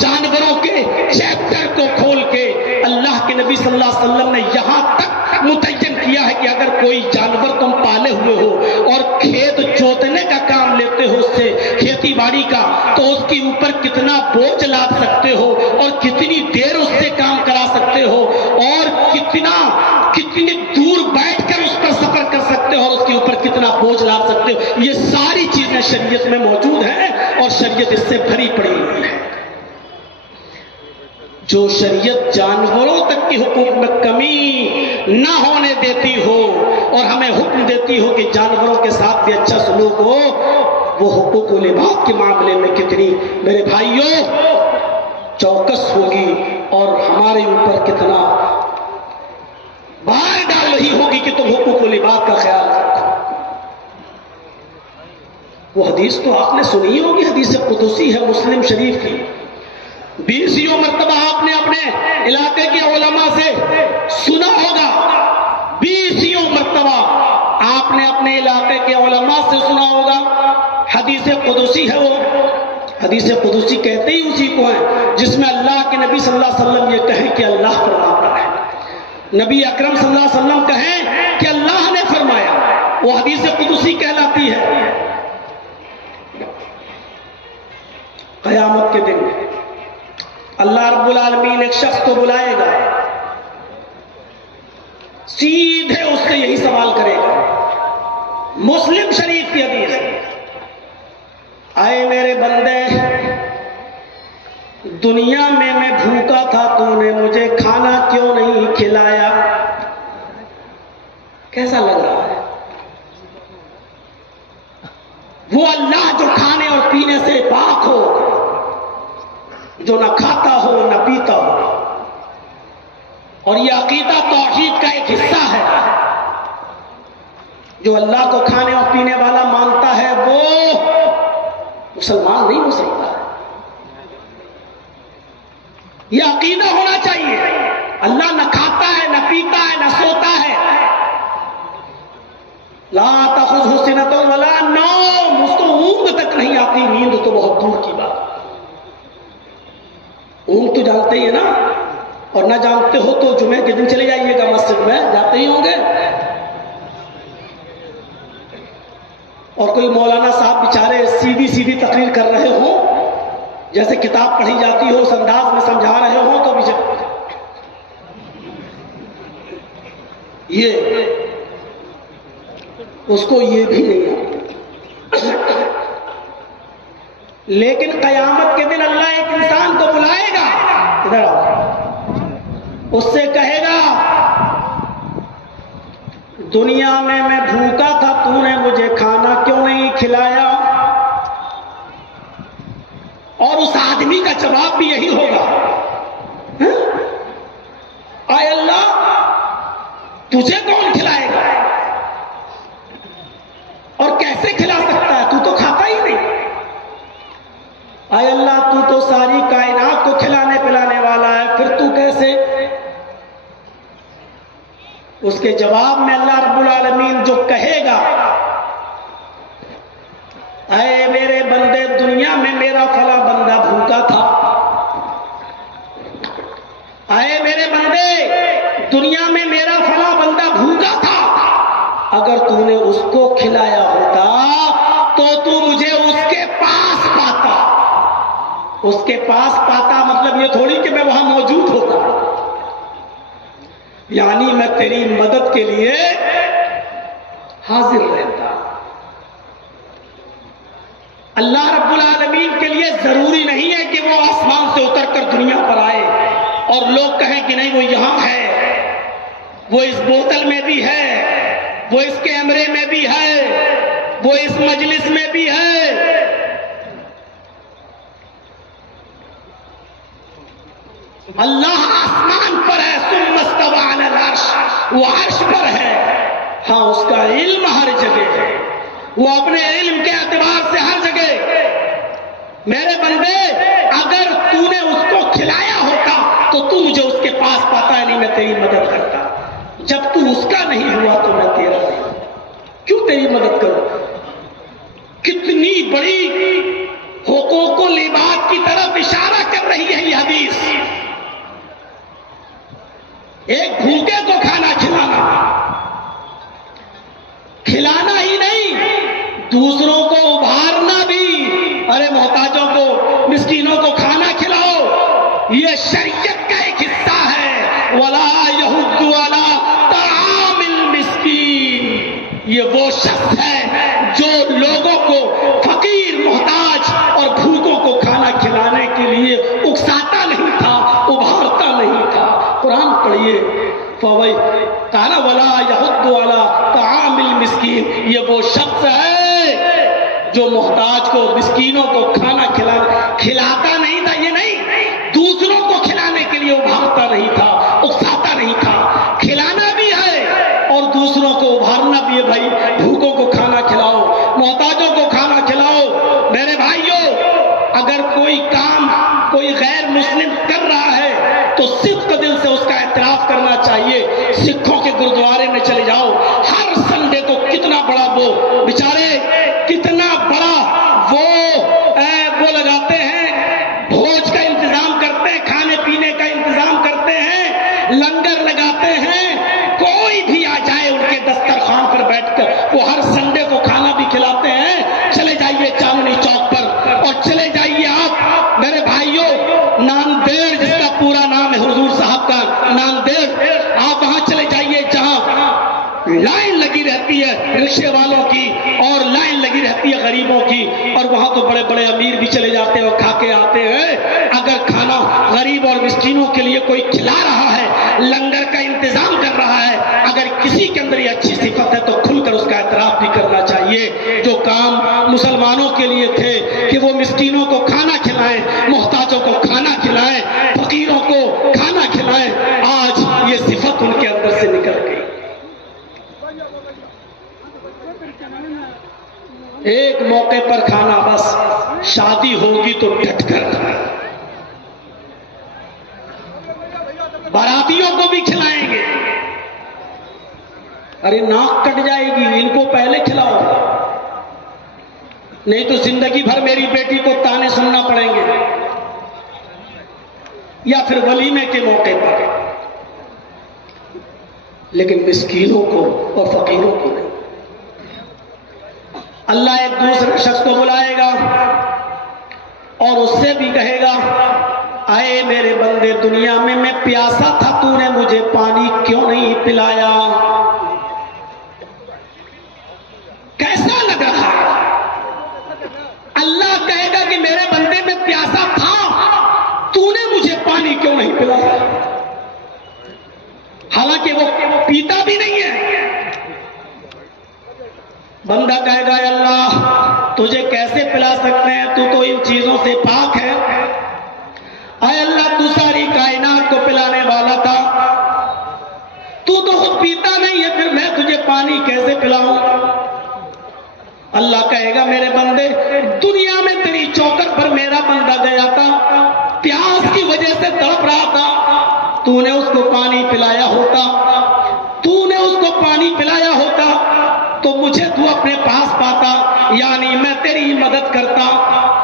جانوروں کے چیپٹر کو کھول کے اللہ کے نبی صلی اللہ علیہ وسلم نے یہاں تک متعین کیا ہے کہ اگر کوئی جانور تم پالے ہوئے ہو اور کھیت جوتنے کا کام لیتے ہو، اس سے کھیتی باڑی کا، تو اس کے اوپر کتنا بوجھ لاد سکتے ہو اور کتنی دیر اس سے کام کرا سکتے ہو اور کتنی دور بیٹھ کر اس پر سفر کر سکتے ہو اور اس کے اوپر کتنا بوجھ لاد سکتے ہو، یہ ساری چیزیں شریعت میں موجود ہیں اور شریعت اس سے بھری پڑی ہوئی ہے۔ جو شریعت جانوروں تک کے حقوق میں کمی نہ ہونے دیتی ہو اور ہمیں حکم دیتی ہو کہ جانوروں کے ساتھ بھی اچھا سلوک ہو، وہ حقوق العباد کے معاملے میں کتنی میرے بھائیوں چوکس ہوگی اور ہمارے اوپر کتنا بار ڈال رہی ہوگی کہ تم حقوق العباد کا خیال رکھو۔ وہ حدیث تو آپ نے سنی ہوگی، حدیث قدسی ہے مسلم شریف کی، 20 مرتبہ آپ نے اپنے علاقے کے علماء سے سنا ہوگا، 20 مرتبہ آپ نے اپنے علاقے کے علماء سے سنا ہوگا۔ حدیث قدسی ہے، وہ حدیث قدسی کہتے ہی اسی کو ہیں جس میں اللہ کے نبی صلی اللہ علیہ وسلم یہ کہیں کہ اللہ فرماتا ہے، نبی اکرم صلی اللہ علیہ وسلم کہیں کہ اللہ نے فرمایا، وہ حدیث قدسی کہلاتی ہے۔ قیامت کے دن اللہ رب العالمین ایک شخص کو بلائے گا، سیدھے اس سے یہی سوال کرے گا، مسلم شریف کی حدیث، اے میرے بندے، دنیا میں بھوکا تھا، تو نے مجھے کھانا کیوں نہیں کھلایا؟ کیسا لگ رہا ہے؟ وہ اللہ جو کھانے اور پینے سے پاک ہو، جو نہ کھاتا ہو نہ پیتا ہو، اور یہ عقیدہ توحید کا ایک حصہ ہے، جو اللہ کو کھانے اور پینے والا مانتا ہے وہ مسلمان نہیں ہو سکتا ہے۔ یہ عقیدہ ہونا چاہیے. اللہ نہ کھاتا ہے، نہ پیتا ہے، نہ سوتا ہے. لا تأخذہ سنۃ ولا نوم، اس کو اونگ تک نہیں آتی. نیند تو بہت دور کی بات. اونگ تو جانتے ہی ہے نا، اور نہ جانتے ہو تو جمعے کے دن چلے جائیے گا مسجد میں، جاتے ہی ہوں گے. اور کوئی مولانا صاحب بیچارے سیدھی سیدھی تقریر کر رہے ہوں، جیسے کتاب پڑھی جاتی ہو اس انداز میں سمجھا رہے ہوں، تو یہ اس کو یہ بھی نہیں آتا. لیکن قیامت کے دن اللہ ایک انسان کو بلائے گا، ادھر آؤ، اس سے کہے گا دنیا میں بھوکا تھا، تو نے مجھے کھانا کیوں نہیں کھلایا؟ اور اس آدمی کا جواب بھی یہی ہوگا، اے اللہ تجھے کون کھلائے گا اور کیسے کھلا سکتا ہے؟ تو تو کھاتا ہی نہیں. اے اللہ تو تو ساری کائنات کو کھلانے پلانے والا ہے، پھر تو کیسے؟ اس کے جواب میں اللہ رب العالمین جو کہے گا، اے میرے بندے دنیا میں میرا فلاں بندہ بھوکا تھا، اے میرے بندے دنیا میں میرا فلاں بندہ بھوکا تھا، اگر تو نے اس کو کھلایا ہوتا تو تو مجھے اس کے پاس پاتا. اس کے پاس پاتا مطلب یہ تھوڑی کہ میں وہاں موجود ہوتا، یعنی میں تیری مدد کے لیے حاضر رہتا. اللہ رب العالمین کے لیے ضروری نہیں ہے کہ وہ آسمان سے اتر کر دنیا پر آئے اور لوگ کہیں کہ نہیں وہ یہاں ہے، وہ اس بوتل میں بھی ہے، وہ اس کیمرے میں بھی ہے، وہ اس مجلس میں بھی ہے. اللہ آسمان پر ہے، ثم استوى علی العرش، وہ عرش پر ہے. ہاں اس کا علم ہر جگہ ہے، وہ اپنے علم کے اعتبار سے ہر جگہ. میرے بندے اگر تو نے اس کو کھلایا ہوتا تو تو مجھے اس کے پاس پاتا ہے، نہیں میں تیری مدد کرتا. جب تو اس کا نہیں ہوا تو میں تیرا نہیں، کیوں تیری مدد کروں؟ کتنی بڑی حقوق العباد کی طرف اشارہ کر رہی ہے یہ حدیث. ایک بھوکے کو کھانا کھلانا ہی نہیں، دوسروں کو ابھارنا بھی. ارے محتاجوں کو، مسکینوں کو کھانا کھلاؤ، یہ شریعت کا ایک حصہ ہے. وَلَا يَحُضُّ عَلَىٰ طَعَامِ الْمِسْكِينِ، یہ وہ شخص ہے جو لوگوں کو، فقیر، محتاج اور بھوکوں کو کھانا کھلانے کے لیے اکساتا نہیں تھا، ابھارتا نہیں تھا. قرآن پڑھیے، قال وَلَا يَحُضُّ عَلَىٰ طَعَامِ الْمِسْكِينِ، یہ وہ شخص ہے جو محتاج کو، مسکینوں کو کھانا کھلاتا نہیں تھا. یہ نہیں، دوسروں کو کھلانے کے لیے ابھارتا نہیں تھا، اکساتا نہیں تھا. کھلانا بھی ہے اور دوسروں کو ابھارنا بھی ہے. بھائی بھوکوں کو کھانا کھلاؤ، محتاجوں کو کھانا کھلاؤ. میرے بھائیوں، اگر کوئی کام کوئی غیر مسلم کر رہا ہے تو صدق دل سے اس کا اعتراف کرنا چاہیے. سکھوں کے گرودوارے میں چلے جاؤ، ہر سنڈے کو کتنا بڑا وہ بیچارے، کتنا بڑا وہ لگاتے ہیں، بھوج کا انتظام کرتے ہیں، کھانے پینے کا انتظام کرتے ہیں، لنگر لگاتے ہیں. کوئی بھی آ جائے ان کے دسترخوان پر بیٹھ کر وہ ہر سنڈے کو کھانا بھی کھلاتے ہیں. چلے جائیے چاندنی چوک پر اور چلے جائیے آپ میرے بھائیوں ناندیڑ، جس کا پورا نام ہے حضور صاحب کا ناندیڑ، آپ وہاں چلے جائیے جہاں لائن لگی رہتی ہے رکشے والوں کی اور لائن لگی رہتی ہے غریبوں کی، اور وہاں تو بڑے بڑے امیر بھی چلے جاتے ہیں اور کھا کے آتے ہیں. اگر کھانا غریب اور مسکینوں کے لیے کوئی کھلا رہا ہے، لنگر کا انتظام کر رہا ہے، اگر کسی کے اندر یہ اچھی صفت ہے تو کھل کر اس کا اعتراف بھی کرنا چاہیے. جو کام مسلمانوں کے لیے تھے کہ وہ مسکینوں کو کھانا کھلائیں، محتاجوں کو کھانا کھلائیں، فقیروں کو کھانا کھلائیں، آج یہ صفت ان کے اندر سے نکل گئی. ایک موقع پر کھانا، بس شادی ہوگی تو ڈٹ کر کھانا. ہاتھیوں کو بھی کھلائیں گے. ارے ناک کٹ جائے گی، ان کو پہلے کھلاؤ، نہیں تو زندگی بھر میری بیٹی کو تانے سننا پڑیں گے، یا پھر ولیمے کے موقع پر. لیکن مسکینوں کو اور فقیروں کو نہیں. اللہ ایک دوسرے شخص کو بلائے گا اور اس سے بھی کہے گا، اے میرے بندے، دنیا میں پیاسا تھا، تو نے مجھے پانی کیوں نہیں پلایا؟ کیسا لگ رہا ہے؟ اللہ کہے گا کہ میرے بندے میں پیاسا تھا، تو نے مجھے پانی کیوں نہیں پلایا؟ حالانکہ وہ پیتا بھی نہیں ہے. بندہ کہے گا، اے اللہ تجھے کیسے پلا سکتے ہیں، تو ان چیزوں سے پاک ہے. اے اللہ تو ساری کائنات کو پلانے والا تھا، تو خود پیتا نہیں ہے، پھر میں تجھے پانی کیسے پلاؤں؟ اللہ کہے گا، میرے بندے، دنیا میں تیری چوکر پر میرا بندہ گیا تھا، پیاس کی وجہ سے تڑپ رہا تھا، تو نے اس کو پانی پلایا ہوتا، تو مجھے تو اپنے پاس پاتا، یعنی میں تیری مدد کرتا،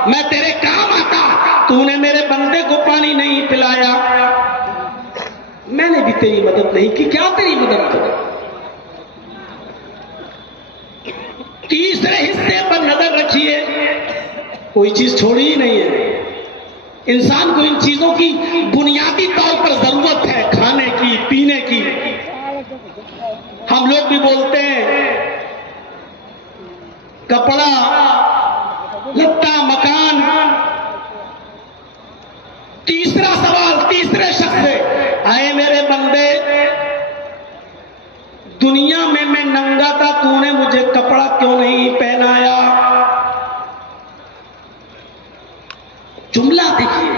میں تیرے کام آتا. تو نے میرے بندے کو پانی نہیں پلایا، میں نے بھی تیری مدد نہیں کی، کیا تیری مدد کروں؟ تیسرے حصے پر نظر رکھیے، کوئی چیز چھوڑی ہی نہیں ہے. انسان کو ان چیزوں کی بنیادی طور پر ضرورت ہے، کھانے کی، پینے کی. ہم لوگ بھی بولتے ہیں کپڑا، لتا، مکان. تیسرا سوال تیسرے شخص سے، اے میرے بندے، دنیا میں ننگا تھا، تو نے مجھے کپڑا کیوں نہیں پہنایا؟ جملہ دیکھیے،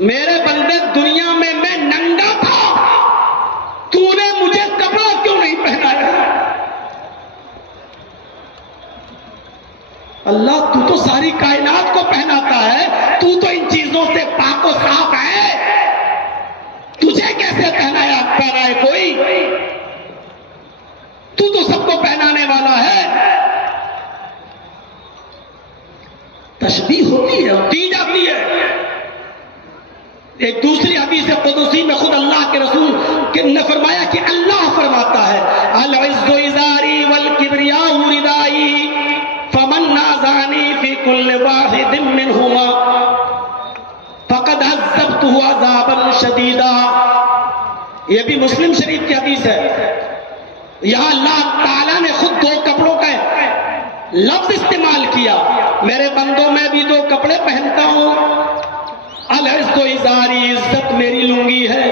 میرے بندے، دنیا میں ننگا تھا، تو نے مجھے کپڑا کیوں نہیں پہنایا؟ اللہ تو ساری کائنات کو پہناتا ہے، تو ان چیزوں سے پاک و صاف ہے، تجھے کیسے پہنائے کوئی؟ تو سب کو پہنانے والا ہے. تشبیہ ہوتی ہے اور دی جاتی ہے. ایک دوسری حدیث قدسی میں خود اللہ کے رسول نے فرمایا کہ اللہ فرماتا ہے، العز ازاری والکبریاء ردائی فمن نازعنی فی کل واحد منہما فقد عذبتہ عذابا شدیدا. یہ بھی مسلم شریف کی حدیث ہے. یہاں اللہ تعالیٰ نے خود دو کپڑوں کا لفظ استعمال کیا. میرے بندوں، میں بھی دو کپڑے پہنتا ہوں. العز ازاری، عزت میری لنگی ہے،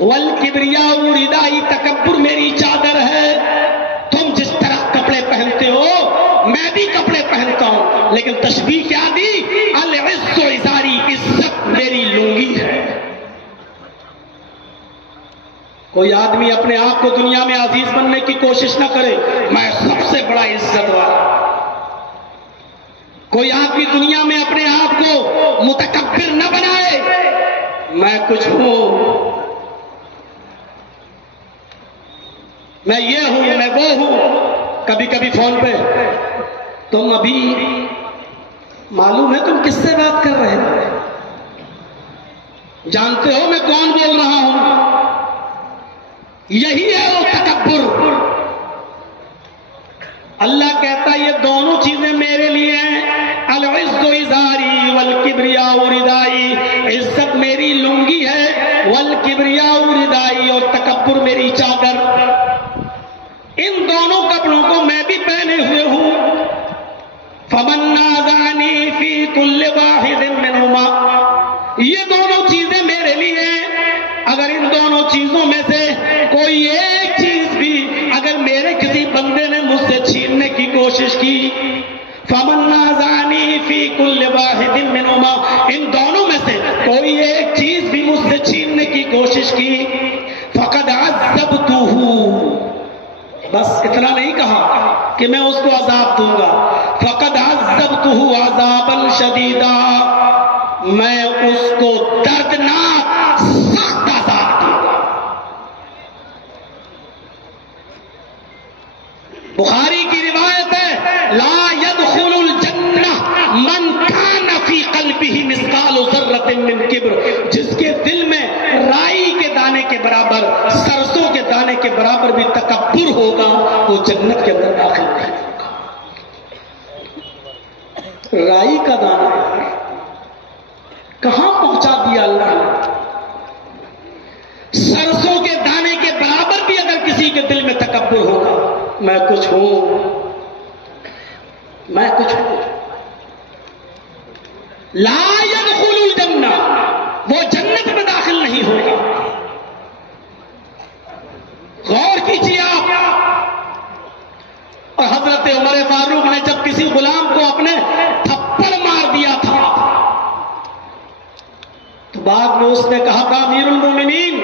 والکبریاء ردائی، تکبر میری چادر ہے. تم جس طرح کپڑے پہنتے ہو میں بھی کپڑے پہنتا ہوں، لیکن تشبیہ کیا دی؟ العز ازاری، عزت میری لنگی ہے. کوئی آدمی اپنے آپ کو دنیا میں عزیز بننے کی کوشش نہ کرے، میں سب سے بڑا عزت والا. کوئی آدمی دنیا میں اپنے آپ کو متکبر نہ بنائے، میں کچھ ہوں، میں یہ ہوں، میں وہ ہوں. کبھی کبھی فون پہ، تم ابھی معلوم ہے تم کس سے بات کر رہے ہو؟ جانتے ہو میں کون بول رہا ہوں؟ یہی ہے وہ تکبر. اللہ کہتا ہے یہ دونوں چیزیں میرے لیے ہیں، العز ازاری والکبریاء ردائی، عزت میری لنگی ہے، والکبریاء ردائی، اور تکبر میری چادر. ان دونوں کپڑوں کو میں بھی پہنے ہوئے ہوں. فمن نازعنی فی کل واحد منہما، یہ دونوں چیزیں میرے لیے ہیں. اگر ان دونوں چیزوں میں سے کوئی ایک چیز بھی اگر میرے کسی بندے نے مجھ سے چھیننے کی کوشش کی، فمن نازعنی فی کل واحد منہما، ان دونوں میں سے کوئی ایک چیز بھی مجھ سے چھیننے کی کوشش کی، فقد عذبتہ، بس اتنا نہیں کہا کہ میں اس کو عذاب دوں گا، فقد عذبتہ عذابا شدیدا، میں اس کو دردناک سخت کبر، جس کے دل میں رائی کے دانے کے برابر، سرسوں کے دانے کے برابر بھی تکبر ہوگا، وہ جنت کے اندر داخل نہیں ہوگا۔ رائی کا دانہ کہاں پہنچا دیا اللہ نے؟ سرسوں کے دانے کے برابر بھی اگر کسی کے دل میں تکبر ہوگا، میں کچھ ہوں، میں کچھ ہوں، لا يدخل الجنہ، وہ جنت میں داخل نہیں ہوگا۔ غور کیجیے آپ، اور حضرت عمر فاروق نے جب کسی غلام کو اپنے تھپڑ مار دیا تھا تو بعد میں اس نے کہا تھا امیر المومنین،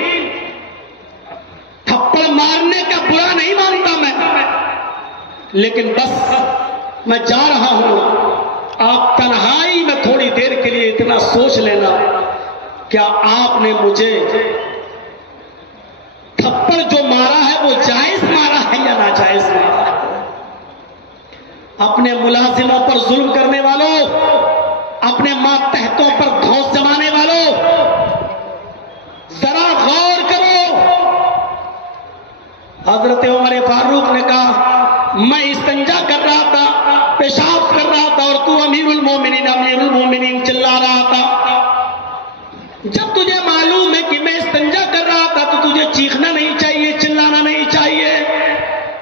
تھپڑ مارنے کا برا نہیں مانتا میں، لیکن بس میں جا رہا ہوں، آپ تنہائی میں تھوڑی دیر کے لیے اتنا سوچ لینا، کیا آپ نے مجھے تھپڑ جو مارا ہے وہ جائز مارا ہے یا ناجائز مارا ہے؟ اپنے ملازموں پر ظلم کرنے والوں، اپنے ماتحتوں پر دھوس جمانے والوں، ذرا غور کرو۔ حضرت عمر فاروق نے کہا میں استنجا کر رہا تھا، پیشاب کر رہا تھا، اور تو امیر المومنین چلا رہا تھا۔ جب تجھے معلوم ہے کہ میں استنجا کر رہا تھا تو تجھے چیخنا نہیں چاہیے، چلانا نہیں چاہیے۔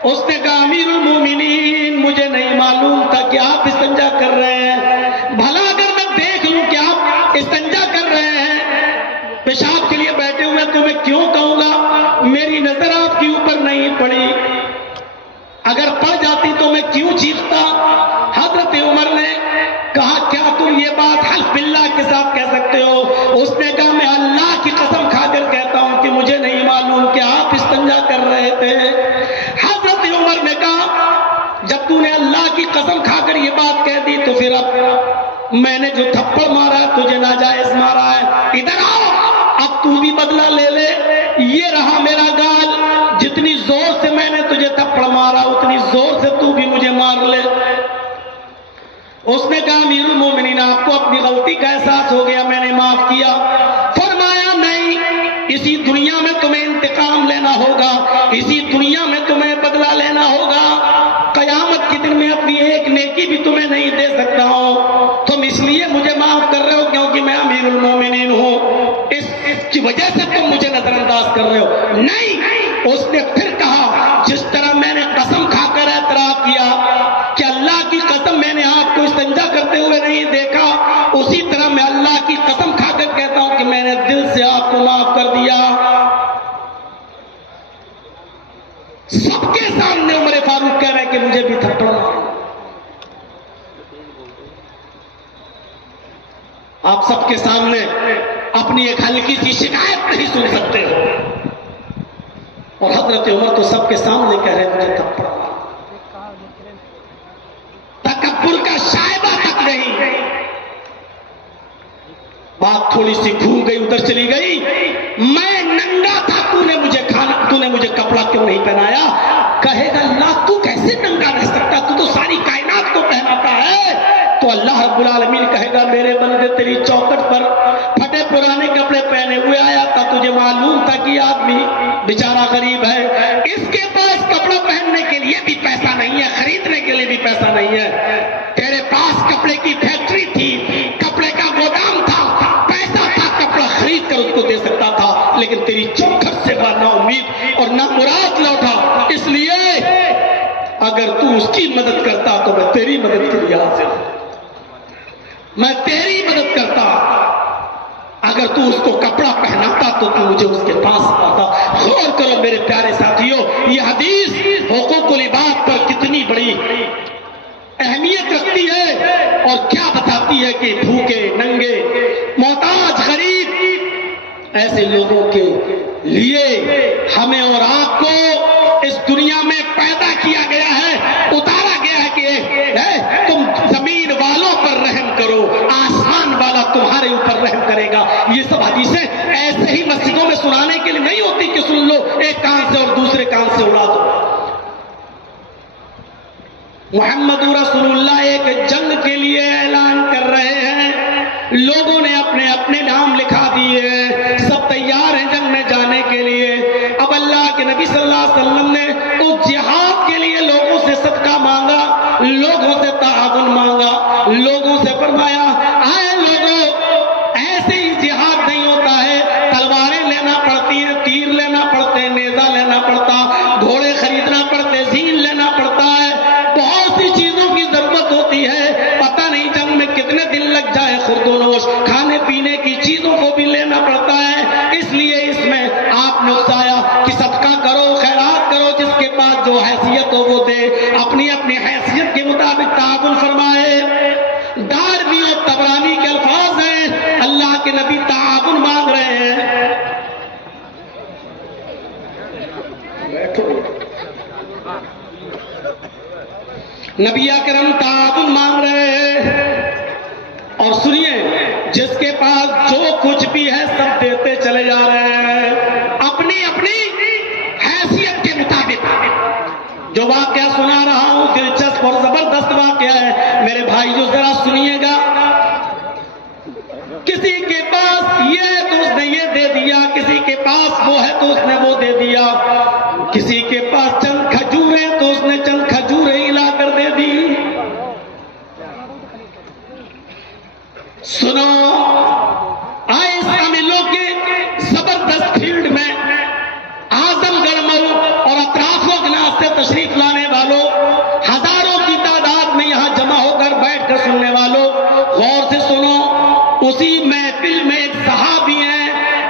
اس نے کہا امیر المومنین، مجھے نہیں معلوم تھا کہ آپ استنجا کر رہے ہیں، بھلا اگر میں دیکھ لوں کہ آپ استنجا کر رہے ہیں، پیشاب کے لیے بیٹھے ہوئے، تو میں کیوں کہوں گا؟ میری نظر آپ کے اوپر نہیں پڑی، اگر پڑ جاتی تو میں کیوں چیختا؟ حضرت عمر نے کہا کیا تم یہ بات حلف باللہ کے ساتھ کہہ سکتے ہو؟ اس نے کہا میں اللہ کی قسم کھا کر کہتا ہوں کہ مجھے نہیں معلوم کہ آپ استنجا کر رہے تھے۔ حضرت عمر نے کہا جب تو نے اللہ کی قسم کھا کر یہ بات کہہ دی تو پھر اب میں نے جو تھپڑ مارا ہے تجھے ناجائز مارا ہے، ادھر آؤ، اب تو بھی بدلہ لے لے، یہ رہا میرا گال، جتنی زور سے میں نے تجھے تھپڑ مارا اتنی زور سے تو بھی مجھے مار لے۔ اس نے کہا امیر المومنین، آپ کو اپنی غلطی کا احساس ہو گیا، میں نے معاف کیا۔ فرمایا نہیں، اسی دنیا میں تمہیں انتقام لینا ہوگا، اسی دنیا میں تمہیں بدلہ لینا ہوگا، قیامت کے دن میں اپنی ایک نیکی بھی تمہیں نہیں دے سکتا ہوں۔ تم اس لیے مجھے معاف کر رہے ہو کیونکہ میں امیر المومنین ہوں، اس کی وجہ سے تم مجھے نظر انداز کر رہے ہو؟ نہیں، اس نے پھر کہا جس طرح میں نے قسم کھا کر اعتراف کیا کہ اللہ کی قسم میں نے آپ کو استنجا کرتے ہوئے نہیں دیکھا، اسی طرح میں اللہ کی قسم کھا کر کہتا ہوں کہ میں نے دل سے آپ کو معاف کر دیا۔ سب کے سامنے عمر فاروق کہہ رہے کہ مجھے بھی تھپڑ مارو۔ آپ سب کے سامنے اپنی ایک ہلکی سی شکایت نہیں سن سکتے ہو، اور حضرت عمر تو سب کے سامنے کہہ رہے مجھے تھپڑ مارو۔ تکبر کا شائبہ تک نہیں۔ بات تھوڑی سی گھوم گئی، ادھر چلی گئی، میں ننگا تھا، تو نے مجھے کپڑا کیوں نہیں پہنایا؟ کہے گا اللہ تو کیسے ننگا رہ سکتا، تو ساری کائنات کو پہناتا ہے۔ تو اللہ رب العالمین کہے گا میرے بندے تیری چوکھٹ پر پھٹے پرانے کپڑے پہنے ہوئے آیا تھا، تجھے معلوم تھا کہ آدمی بیچارہ غریب ہے، اس کے پاس کپڑا پہننے کے لیے بھی پیسہ نہیں ہے، خریدنے کے لیے بھی پیسہ نہیں ہے۔ تیرے پاس کپڑے کی فیکٹری تھی، کپڑے کا گودام تھا، پیسہ تھا، کپڑا خرید کر اس کو دے سکتا تھا، لیکن تیری چوکھٹ سے نا امید اور نا مراد لوٹا۔ اس لیے اگر تو اس کی مدد کرتا تو میں تیری مدد کے لیے حاضر ہوں، میں تیری مدد کرتا۔ اگر تو اس کو کپڑا پہناتا تو مجھے اس کے پاس آتا۔ غور کرو میرے پیارے ساتھیوں، یہ حدیث حقوق العباد پر کتنی بڑی اہمیت رکھتی ہے، اور کیا بتاتی ہے کہ بھوکے، ننگے، محتاج، غریب، ایسے لوگوں کے لیے ہمیں اور آپ کو اس دنیا میں پیدا کیا گیا ہے، اتارا گیا ہے کہ تم زمین والوں پر رحم کرو، آسمان والا تمہارے اوپر رحم کرے گا۔ یہ سب حدیثیں ایسے ہی مسجدوں میں سنانے کے لیے نہیں ہوتی کہ سن لو ایک کان سے اور دوسرے کان سے اڑا دو۔ محمد رسول اللہ ایک جنگ کے لیے اعلان کر رہے ہیں، لوگوں نے اپنے اپنے نام لکھا نبی اکرم تعاون مانگ رہے ہیں، اور سنیے جس کے پاس جو کچھ بھی ہے سب دیتے چلے جا رہے ہیں اپنی اپنی حیثیت کے مطابق۔ جو واقعہ سنا رہا ہوں دلچسپ اور زبردست واقعہ ہے، میرے بھائی جو ذرا سنیے گا۔ کسی کے پاس یہ ہے تو اس نے یہ دے دیا، کسی کے پاس وہ ہے تو اس نے وہ دے دیا، کسی کے پاس چند کھجوریں تو اس نے چند کھجوریں ہی لا کر دے دی۔ سنو، آئے شاملوں کے زبردست فیلڈ میں اعظم گڑھ مئو اور اطراف و اکناف سے تشریف لانے والوں، ہزاروں کی تعداد میں یہاں جمع ہو کر بیٹھ کر سننے والوں، غور سے سنو۔ اسی محفل میں ایک صحابی ہیں،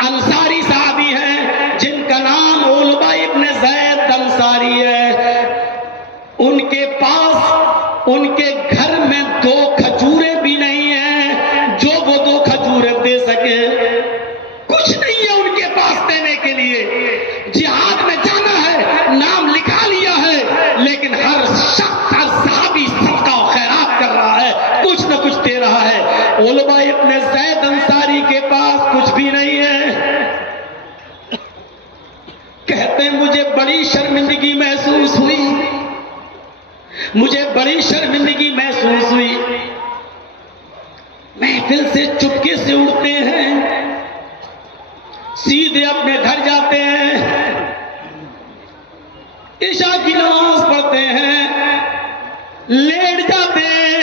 انصاری صحابی ہیں، جن کا نام علبہ ابن زید انصاری ہے۔ ان کے پاس ان کے گھر میں 2 کھجوریں بھی نہیں ہیں جو وہ 2 کھجوریں دے سکے، کچھ نہیں ہے ان کے پاس دینے کے لیے۔ جہاد میں جانا ہے، نام لکھا لیا ہے، لیکن ہر شخص، ہر صحابی صدقہ و خیرات کر رہا ہے، کچھ نہ کچھ دے رہا ہے۔ علبہ ابن زید انصاری کے پاس کچھ بھی نہیں ہے۔ کہتے ہیں مجھے بڑی شرمندگی محسوس ہوئی، مجھے بڑی شرمندگی محسوس ہوئی۔ محفل سے چپکے سے اٹھتے ہیں، سیدھے اپنے گھر جاتے ہیں، عشاء کی نماز پڑھتے ہیں، لیٹ جاتے ہیں،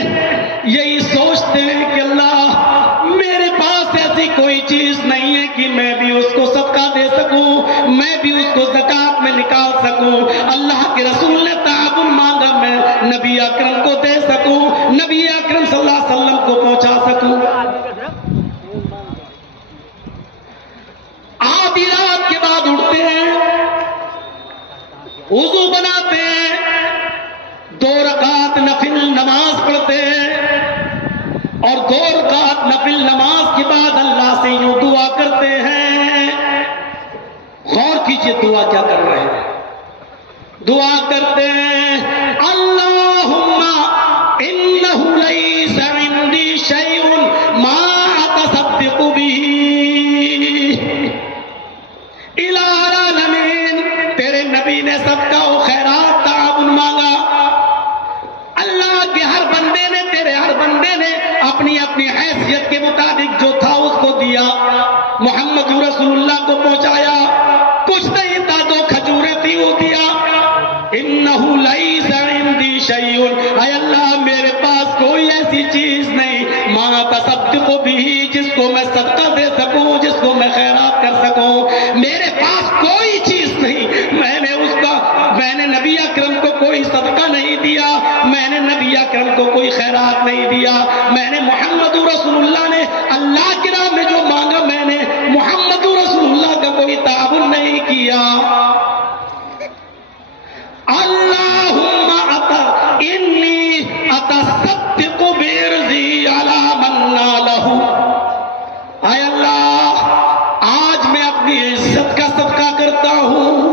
یہی سوچتے ہیں کہ اللہ میرے پاس ایسی کوئی چیز نہیں ہے کہ میں بھی اس کو صدقہ دے سکوں، میں بھی اس کو زکات میں نکال سکوں۔ اللہ کے رسول نے تعاون مانگا، میں نبی اکرم کو دے سکوں، نبی اکرم صلی اللہ علیہ وسلم کو پہنچا سکوں۔ آدھی رات کے بعد اٹھتے ہیں، وضو بناتے ہیں، 2 رکعت نفل نماز پڑھتے ہیں، اور 2 رکعت نفل نماز کے بعد اللہ سے یوں دعا کرتے ہیں۔ غور کیجئے دعا کیا کر رہے ہیں۔ دعا کرتے ہیں اللہم انہ لیس عندی شیء ما اتصدق بہ الہ العالمین۔ تیرے نبی نے صدقہ و خیرات تعاون مانگا، اللہ کے ہر بندے نے، تیرے ہر بندے نے اپنی اپنی حیثیت کے مطابق جو تھا اس کو دیا، محمد رسول اللہ کو پہنچایا، کچھ نہیں تھا 2 کھجوریں تھی وہ دیا۔ انہ لیس عندی شیء، اے اللہ میرے پاس کوئی ایسی چیز نہیں، ما تصدق بہ، جس کو میں صدقہ دے سکوں، جس کو میں خیرات کر سکوں، میرے پاس کوئی چیز نہیں۔ میں نے نبی اکرم کو کوئی صدقہ نہیں دیا، میں نے نبی اکرم کو کوئی خیرات نہیں دیا، میں نے محمد رسول اللہ نے اللہ کی راہ میں جو مانگا، میں نے محمد رسول اللہ کا کوئی تعاون نہیں کیا۔ اللہم انی اتصدق بعرضی علی من نالہ، اے اللہ آج میں اپنی عزت کا صدقہ کرتا ہوں۔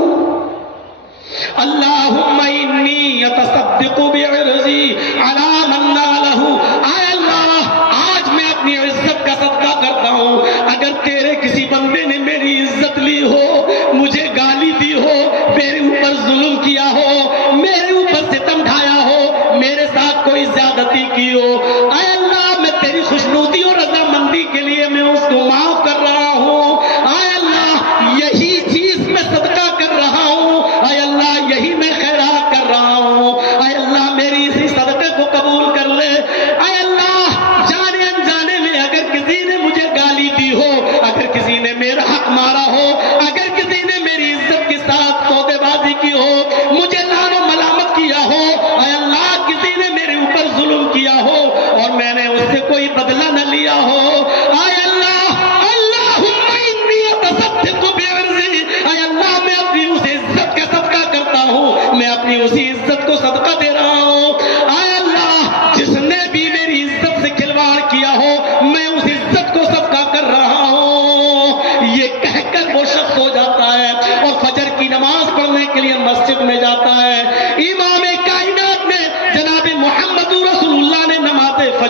اللہم انی اتصدق بعرضی علی من نالہ، اے اللہ آج میں اپنی عزت کا صدقہ کرتا ہوں۔ اگر تیرے کسی بندے نے میری عزت لی ہو، مجھے گالی دی ہو، میرے اوپر ظلم کیا ہو، میرے اوپر ستم ڈھایا ہو، میرے ساتھ کوئی زیادتی کی ہو، اے اللہ میں تیری خوشنودی اور رضامندی کے لیے میں اس کو معاف کر رہا ہوں۔ اے اللہ یہی چیز میں صدقہ کر رہا ہوں، اے اللہ یہی میں خیرات کر رہا ہوں، اے اللہ میری اسی صدقے کو قبول کر لے۔ اے اللہ جانے انجانے میں اگر کسی نے مجھے گالی دی ہو، اگر کسی نے میرا حق مارا ہو، اگر کسی نے میری عزت کے ساتھ سودے بازی کی ہو، مجھے لعن و ملامت کیا ہو، اے اللہ کسی نے میرے اوپر ظلم کیا ہو اور میں نے اس سے کوئی بدلہ نہ لیا ہو، اے اللہ اللہم انی اتصدق بعرضی، اے اللہ میں اپنی اس عزت کا صدقہ کرتا ہوں، میں اپنی اسی عزت کو صدقہ دے رہا ہوں۔ اے اللہ جس نے بھی میری عزت سے کھلواڑ کیا ہو، میں اس عزت کو صدقہ کر رہا ہوں۔ یہ کہہ کر وہ شخص ہو جاتا ہے اور فجر کی نماز پڑھنے کے لیے مسجد میں جاتا ہے۔ امام کائنات نے جناب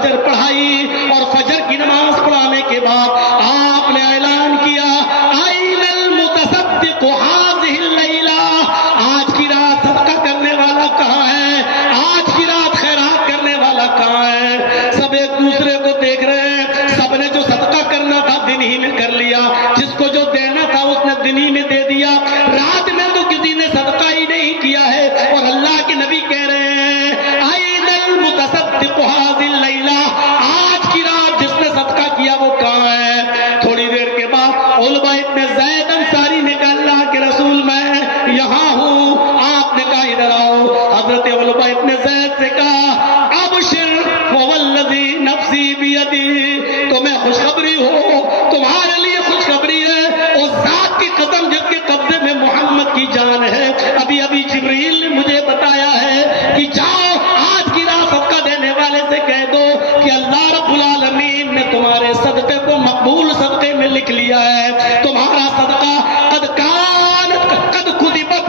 فجر پڑھائی اور فجر کی نماز پڑھانے کے بعد آپ نے اعلان کیا آئین المتصدق هذه الليلہ، آج کی رات صدقہ کرنے والا کہاں ہے؟ آج کی رات خیرات کرنے والا کہاں ہے؟ سب ایک دوسرے کو دیکھ رہے ہیں، سب نے جو صدقہ کرنا تھا دن ہی میں کر لیا، جس کو جو دینا تھا اس نے دن ہی میں دے دیا، رات میں تو کسی نے صدقہ ہی نہیں کیا ہے۔ اور اللہ کے نبی کہہ رہے ہیں آئین المتصدق هذه الليلہ، آج کی رات جس نے صدقہ کیا وہ کہاں ہے؟ تھوڑی دیر کے بعد علبہ ابن زید انصاری نے کہا اللہ کے رسول میں یہاں ہوں۔ آپ نے کہا ادھر آؤ۔ حضرت علبہ ابن زید سے کہا ابشر فوالذی نفسی بیدی، تمہیں خوشخبری ہو، تمہارے لیے خوشخبری ہے، اس ذات کی قسم جس کے قبضے میں محمد کی جان ہے۔ ابھی ابھی جبریل نے مجھے بتایا ہے کہ جاؤ آج کی رات صدقہ دینے والے سے کہہ دو کہ اللہ رب العالمین نے تمہارے صدقے کو مقبول صدقے میں لکھ لیا ہے، تمہارا صدقہ قد کتبت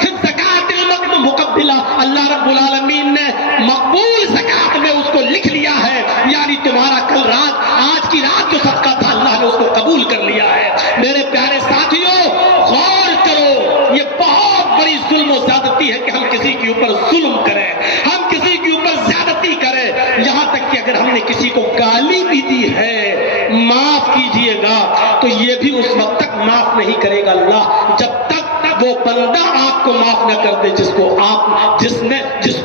فی الزکاۃ المقبلہ، اللہ رب العالمین نے مقبول زکات میں اس کو لکھ لیا ہے، یعنی تمہارا کل رات آج کی رات جو صدقہ تھا اللہ نے اس کو قبول کر لیا ہے۔ میرے پیارے ساتھیوں غور کرو، یہ بہت بڑی ظلم و زیادتی ہے کہ ہم کسی کے اوپر ظلم کریں، ہم کسی کے اوپر زیادتی کریں، یہاں تک کہ اگر ہم نے کسی کو گالی بھی دی ہے معاف کیجئے گا تو یہ بھی اس وقت تک معاف نہیں کرے گا اللہ جب تک وہ بندہ آپ کو معاف نہ کر دے جس کو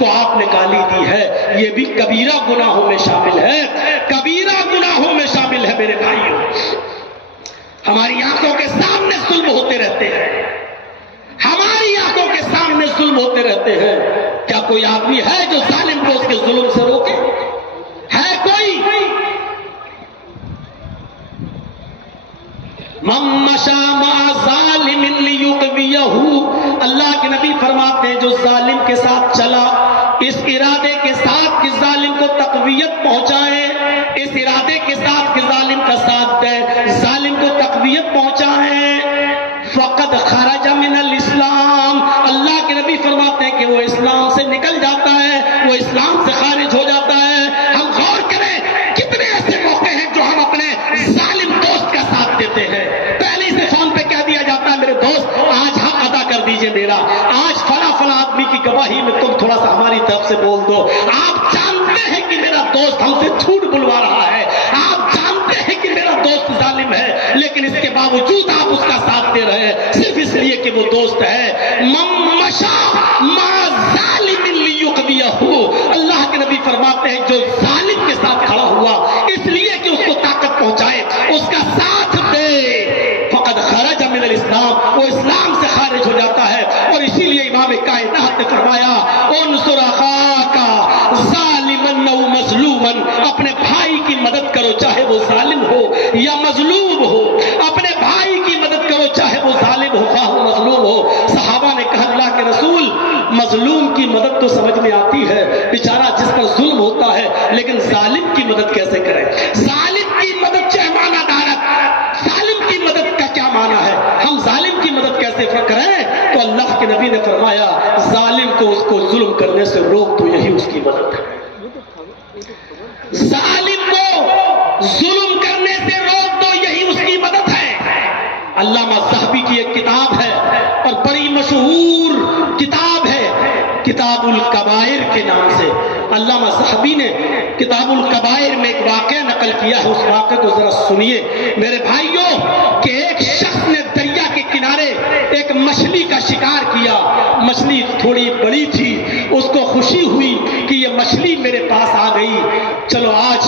آپ نے گالی دی ہے۔ یہ بھی کبیرہ گناہوں میں شامل ہے، کبیرہ گناہوں میں شامل ہے۔ میرے بھائیوں ہماری آنکھوں کے سامنے ظلم ہوتے رہتے ہیں، ہماری آنکھوں کے سامنے ظلم ہوتے رہتے ہیں، کیا کوئی آدمی ہے جو ظالم کو اس کے ظلم سے روکے؟ ہے کوئی؟ من مشى مع ظالم ليقويه، اللہ کے نبی فرماتے ہیں جو ظالم کے ساتھ چلا اس ارادے کے ساتھ کہ ظالم کو تقویت پہنچائے، اس ارادے کے ساتھ کہ ظالم کا ساتھ دے، ظالم کو تقویت پہنچائے، فقد خرج من الاسلام، اللہ کے نبی فرماتے ہیں کہ وہ اسلام سے نکل جاتا ہے، وہ اسلام سے خارج ہو جاتا ہے۔ ہم غور کریں کتنے ایسے موقع ہیں جو ہم اپنے ظالم دوست کا ساتھ دیتے ہیں، پہلے سے فون پہ کہہ دیا جاتا ہے میرے دوست آج حق ادا کر دیجئے میرا، آج فلاں فلاں آدمی کی گواہی میں تم تھوڑا سا ہماری طرف سے بول دو، آپ جانتے ہیں کہ میرا دوست ہم سے جھوٹ بلوا رہا ہے، آپ جانتے ہیں کہ میرا دوست ظالم ہے، لیکن اس کے باوجود آپ اس کا ساتھ دے رہے ہیں صرف اس لیے کہ وہ دوست ہے۔ من مشى مع ظالم ليقويه، اللہ کے نبی فرماتے ہیں جو ظالم کے ساتھ کھڑا ہوا اس لیے کہ اس کو طاقت پہنچائے، اس کا ساتھ دے، فقد خرج من الاسلام، وہ اسلام سے خارج ہو جاتا ہے۔ اور اسی لیے امام کائنات نے فرمایا انصر اخاک ظالما او مظلوما، اپنے بھائی کی مدد کرو چاہے وہ ظالم ہو یا مظلوم ہو، اپنے بھائی کی مدد کرو چاہے وہ ظالم ہو خواہ وہ مظلوم ہو۔ صحابہ نے کہا اللہ کے رسول مظلوم کی مدد تو سمجھ میں آتی ہے، بیچارہ جس پر ظلم ہوتا ہے، لیکن ظالم کی مدد کیسے کریں؟ ظالم کی مدد چہمانہ دارت، ظالم کی مدد کا کیا معنی ہے؟ ہم ظالم کی مدد کیسے کریں؟ تو اللہ کے نبی نے فرمایا ظالم کو اس کو ظلم کرنے سے روک تو یہی اس کی مدد ہے، ظالم کو ظلم کرنے سے روک دو یہی اس کی مدد ہے۔ علامہ ذہبی کی ایک کتاب ہے اور بڑی مشہور کتاب ہے کتاب الکبائر کے نام سے، علامہ ذہبی نے کتاب الکبائر میں ایک واقعہ نقل کیا ہے، اس واقعے کو ذرا سنیے میرے بھائیوں کہ ایک شخص نے دریا کے کنارے ایک مچھلی کا شکار کیا، مچھلی تھوڑی بڑی تھی، اس کو خوشی ہوئی کہ یہ مچھلی میرے پاس آ گئی، چلو آج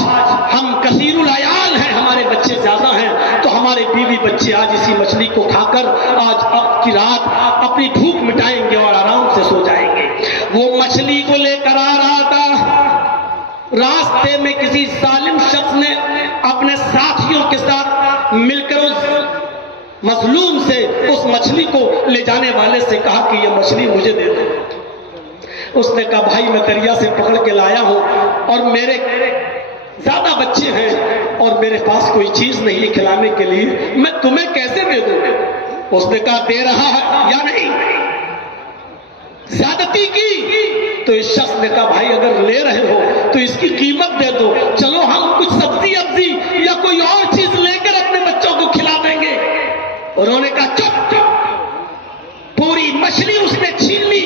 ہم کثیر العیال ہیں، ہمارے بچے زیادہ ہیں تو ہمارے بیوی بچے آج اسی مچھلی کو کھا کر آج اب کی رات اپنی بھوک مٹائیں گے اور آرام سے سو جائیں گے۔ وہ مچھلی کو لے کر آ رہا تھا، راستے میں کسی ظالم شخص نے اپنے ساتھیوں کے ساتھ مل کر اس مظلوم سے اس مچھلی کو لے جانے والے سے کہا کہ یہ مچھلی مجھے دے دو۔ اس نے کہا بھائی میں دریا سے پکڑ کے لایا ہوں اور میرے زیادہ بچے ہیں اور میرے پاس کوئی چیز نہیں ہے کھلانے کے لیے، میں تمہیں کیسے دے دوں؟ اس نے کہا دے رہا ہے یا نہیں؟ زیادتی کی، تو اس شخص نے کہا بھائی اگر لے رہے ہو تو اس کی قیمت دے دو، چلو ہم کچھ سبزی ابزی یا کوئی اور چیز لے کر اپنے بچوں کو کھلا دیں گے۔ انہوں نے کہا چپ چپ، پوری مچھلی اس نے چھین لی۔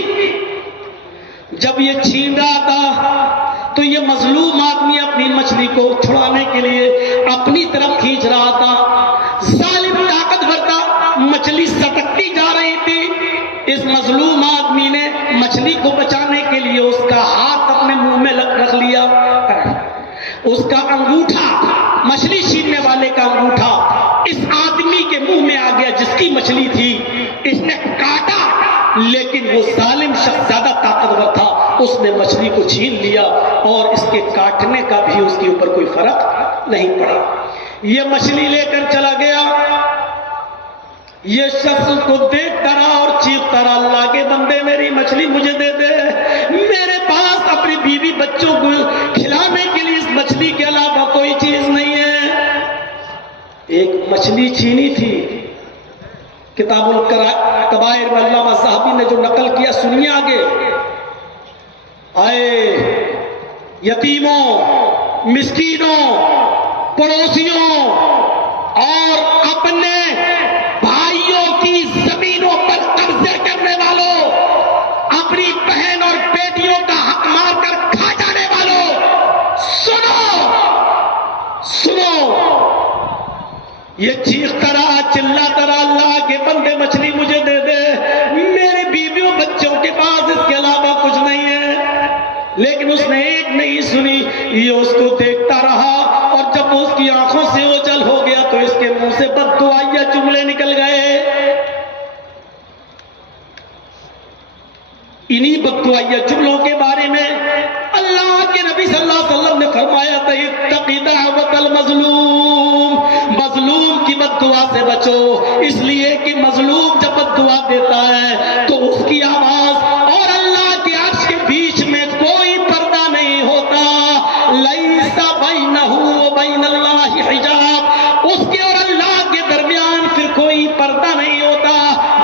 جب یہ چھین رہا تھا تو یہ مظلوم آدمی اپنی مچھلی کو چھڑانے کے لیے اپنی طرف کھینچ رہا تھا، ظالم طاقتور تھا، مچھلی سٹکتی جا رہی تھی۔ اس مظلوم آدمی نے مچھلی کو بچانے کے لیے اس کا ہاتھ اپنے منہ میں رکھ لیا، اس کا انگوٹھا، مچھلی چھیننے والے کا انگوٹھا اس آدمی کے منہ میں آ گیا جس کی مچھلی تھی۔ اس نے کاٹا، لیکن وہ ظالم شخص زیادہ طاقتور تھا، اس نے مچھلی کو چھین لیا اور اس کے کاٹنے کا بھی اس کے اوپر کوئی فرق نہیں پڑا۔ یہ مچھلی لے کر چلا گیا، یہ شخص اس کو دیکھتا رہا اور چیختا رہا، اللہ کے بندے میری مچھلی مجھے دے دے، میرے پاس اپنی بیوی بچوں کو کھلانے کے لیے اس مچھلی کے علاوہ کوئی چیز نہیں ہے۔ ایک مچھلی چھینی تھی، کتاب الکبائر میں علامہ صاحبی نے جو نقل کیا سنیے آگے۔ آئے یتیموں، مسکینوں، پڑوسیوں اور اپنے بھائیوں کی زمینوں پر قبضے کرنے والوں، اپنی بہن اور بیٹیوں کا حق مار کر کھا جانے والوں، سنو سنو، یہ چیختا رہا، چلاتا رہا، اللہ کے بندے مچھلی مجھے دے دے، میرے بیویوں بچوں کے پاس اس کے علاوہ کچھ نہیں ہے۔ لیکن اس نے ایک نہیں سنی، یہ اس کو دیکھتا رہا، اور جب اس کی آنکھوں سے اوجھل ہو گیا تو اس کے منہ سے بددعائیہ جملے نکل گئے۔ انہی بددعائیہ جملوں کے بارے میں اللہ کے نبی صلی اللہ علیہ وسلم نے فرمایا تھا، اتق دعوت المظلوم، مظلوم کی بددعا سے بچو، اس لیے کہ مظلوم جب بددعا دیتا ہے تو اس کی آواز اور اللہ کے عرش کے بیچ میں کوئی پردہ نہیں ہوتا، لیس بینہ وبین اللہ حجاب، اس کے اور اللہ کے درمیان پھر کوئی پردہ نہیں ہوتا،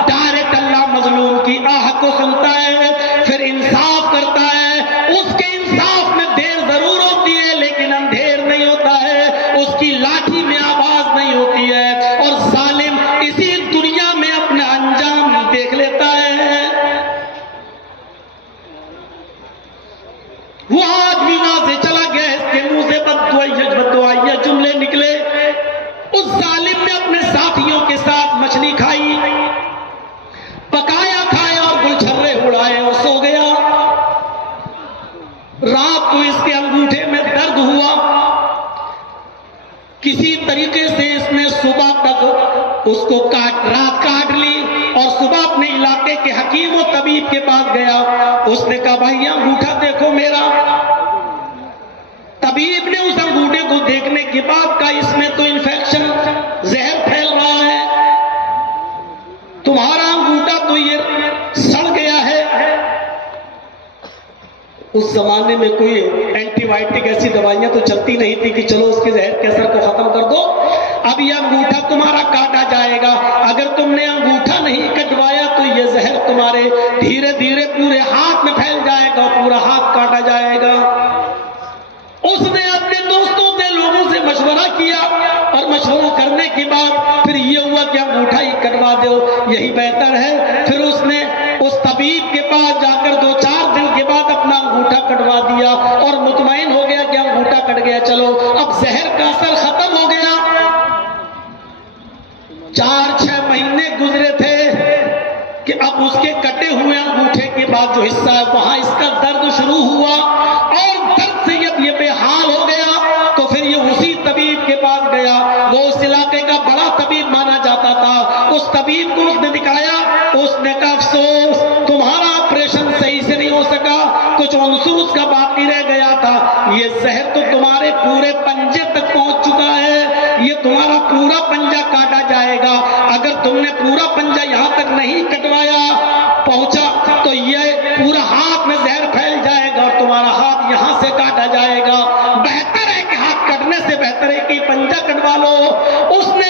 ڈائریکٹ اللہ مظلوم کی آہ کو سنتا ہے، پھر انصاف کرتا ہے، اس کے انصاف میں دیر ضرور ہوتی ہے لیکن اندھیر نہیں ہوتا ہے، اس کی لاٹھی میں آواز نہیں ہوتی ہے، اور ظالم اسی دنیا میں اپنا انجام دیکھ لیتا ہے۔ وہ آدمی وہاں سے چلا گیا، اس کے منہ سے بددعائیہ جملے نکلے۔ اس ظالم نے اپنے ساتھیوں کے ساتھ مچھلی کھائی، پکایا کھایا اور گلچھرے اڑائے اور سو گیا۔ رات کو اس کے انگوٹھے میں درد ہوا، کسی طریقے سے اس نے صبح تک اس کو رات کاٹ لی، اور صبح اپنے علاقے کے حکیم و طبیب کے پاس گیا۔ اس نے کہا بھائی انگوٹھا دیکھو میرا۔ طبیب نے اس انگوٹھے کو دیکھنے کے بعد کہا اس میں تو انفیکشن، زہر پھیل رہا ہے، تمہارا انگوٹھا تو یہ سڑ گیا ہے۔ اس زمانے میں کوئی اینٹی بائیوٹک ایسی دوائیاں تو چلتی نہیں تھی کہ چلو اس کے زہر کے اثر کو ختم کر دو، اب یہ انگوٹھا تمہارا کاٹا جائے گا، اگر تم نے انگوٹھا نہیں کٹوایا تو یہ زہر تمہارے دھیرے دھیرے پورے ہاتھ میں پھیل جائے گا، پورا ہاتھ کاٹا جائے گا۔ اس نے اپنے دوستوں سے، لوگوں سے مشورہ کیا، اور مشورہ کرنے کے بعد پھر یہ ہوا کہ انگوٹھا ہی کٹوا دو، یہی بہتر ہے۔ پھر اس نے اس طبیب کے پاس جا کر 2-4 دن کے بعد اپنا انگوٹھا کٹوا دیا اور مطمئن ہو گیا کہ انگوٹھا کٹ گیا، چلو اب زہر کا اثر ختم ہو گیا۔ 4-6 مہینے گزرے تھے کہ اب اس کے کٹے ہوئے انگوٹھے کے بعد جو حصہ ہے وہاں اس کا درد شروع ہوا، اور درد سے جب یہ بے حال ہو گیا تو پھر یہ اسی طبیب کے پاس گیا، وہ اس علاقے کا بڑا طبیب مانا جاتا تھا۔ اس طبیب کو اس نے دکھایا، اس نے کہا افسوس تمہارا آپریشن صحیح سے نہیں ہو سکا، کچھ عنصر اس کا باقی رہ گیا تھا، یہ زہر تو تمہارے پورے پنجے تک پہنچ چکا ہے، یہ تمہارا پورا پنجہ کاٹا جائے گا، اگر تم نے پورا پنجہ یہاں تک نہیں کٹوایا پہنچا تو یہ پورا ہاتھ میں زہر پھیل جائے گا اور تمہارا ہاتھ یہاں سے کاٹا جائے گا، بہتر ہے کہ ہاتھ کٹنے سے بہتر ہے کہ پنجہ کٹوا لو۔ اس نے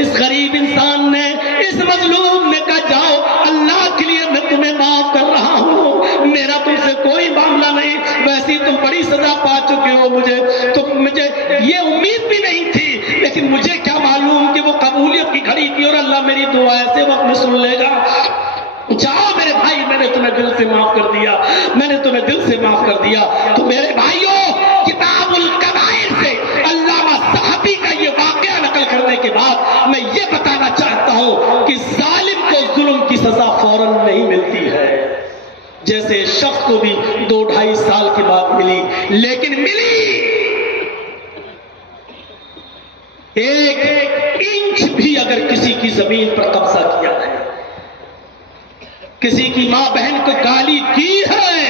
اس غریب انسان نے، اس مظلوم نے کہا جاؤ اللہ کے لیے میں تمہیں معاف کر رہا ہوں، میرا تم سے کوئی معاملہ نہیں، ویسی تم بڑی سزا پا چکے ہو، مجھے یہ امید بھی نہیں تھی، لیکن مجھے کیا معلوم کہ وہ قبولیت کی گھڑی تھی اور اللہ میری دعا ایسے وقت میں سن لے گا. جاؤ میرے بھائی، میں نے تمہیں دل سے معاف کر دیا، میں نے تمہیں دل سے معاف کر دیا. تو میرے بھائیوں، کتاب الکبائر سے علامہ صحابی کا یہ واقعہ نقل کرنے کے بعد میں یہ بتانا چاہتا ہوں کہ ظالم کو ظلم کی سزا فوراً نہیں ملتی ہے، جیسے شخص کو بھی 2-2.5 سال کے بعد ملی، لیکن ملی 1 انچ بھی اگر کسی کی زمین پر قبضہ کیا ہے، کسی کی ماں بہن کو گالی دی ہے،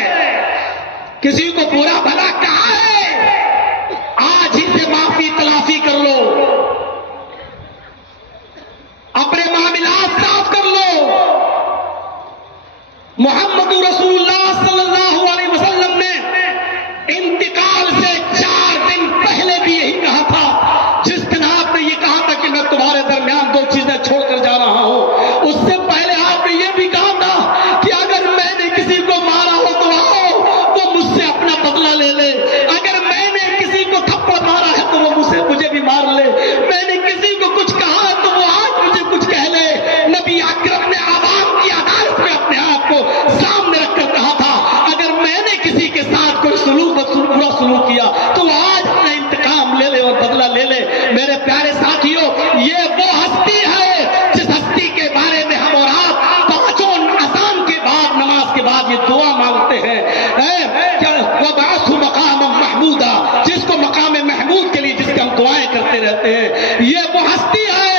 کسی کو برا بھلا کہا ہے، آج ہی سے معافی تلافی کر لو، اپنے معاملات صاف کر لو. محمد رسول اللہ صلی اللہ علیہ وسلم نے انتقال سے 4 دن پہلے بھی یہی کہا تھا. جس دن آپ نے یہ کہا تھا کہ میں تمہارے درمیان 2 چیزیں چھوڑ کر جا رہا ہوں، اس سے پہلے آپ نے یہ بھی کہا تھا کہ اگر میں نے کسی کو مارا ہو تو آؤ وہ مجھ سے اپنا بدلہ لے لے، اگر میں نے کسی کو تھپڑ مارا ہے تو وہ مجھے بھی مار لے، میں نے کسی کو کچھ کہا تو وہ آج مجھے کچھ کہہ لے. نبی اکرم نے عوام کی عدالت میں اپنے آپ کو سامنے رکھ کر کہا تھا اگر میں نے کسی کے ساتھ کوئی برا سلوک کیا تو وہ آج اپنا انتقام لے لے اور بدلہ لے لے. میرے پیارے ساتھیوں، یہ وہ ہستی ہے جس ہستی کے بارے میں ہم اور آپ 5 اذان کے بعد، نماز کے بعد یہ دعا مانگتے ہیں، وَبَعَثْهُ مَقَامًا مَحْمُودًا، جس کو مقام محمود کے لیے جس کے ہم دعائیں کرتے رہتے ہیں. یہ وہ ہستی ہے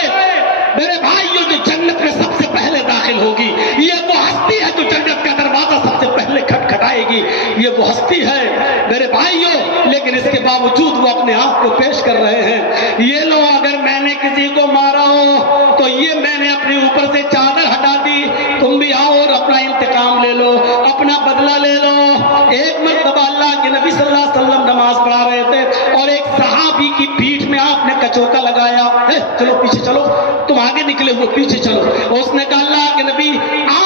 میرے بھائیوں جو جنت میں سب سے پہلے داخل ہوگی، یہ وہ ہستی ہے جو جنت کا دروازہ سب سے پہلے کھٹکھٹائے گی، یہ وہ ہستی ہے میرے بھائیوں. لیکن اس کے باوجود وہ اپنے آپ کو پیش کر رہے ہیں. یہ لو، اگر میں نے کسی کو مارا ہو تو یہ میں نے اپنے اوپر سے چادر ہٹا دی، تم بھی آؤ اور اپنا انتقام لے لو، اپنا بدلہ لے لو. ایک مرتبہ اللہ کے نبی صلی اللہ علیہ وسلم نماز پڑھا رہے تھے اور ایک صحابی کی پیٹھ میں آپ نے کچوکا لگایا. چلو پیچھے چلو، تم آگے نکلے ہوئے پیچھے چلو. اس نے کہا اللہ کے نبی،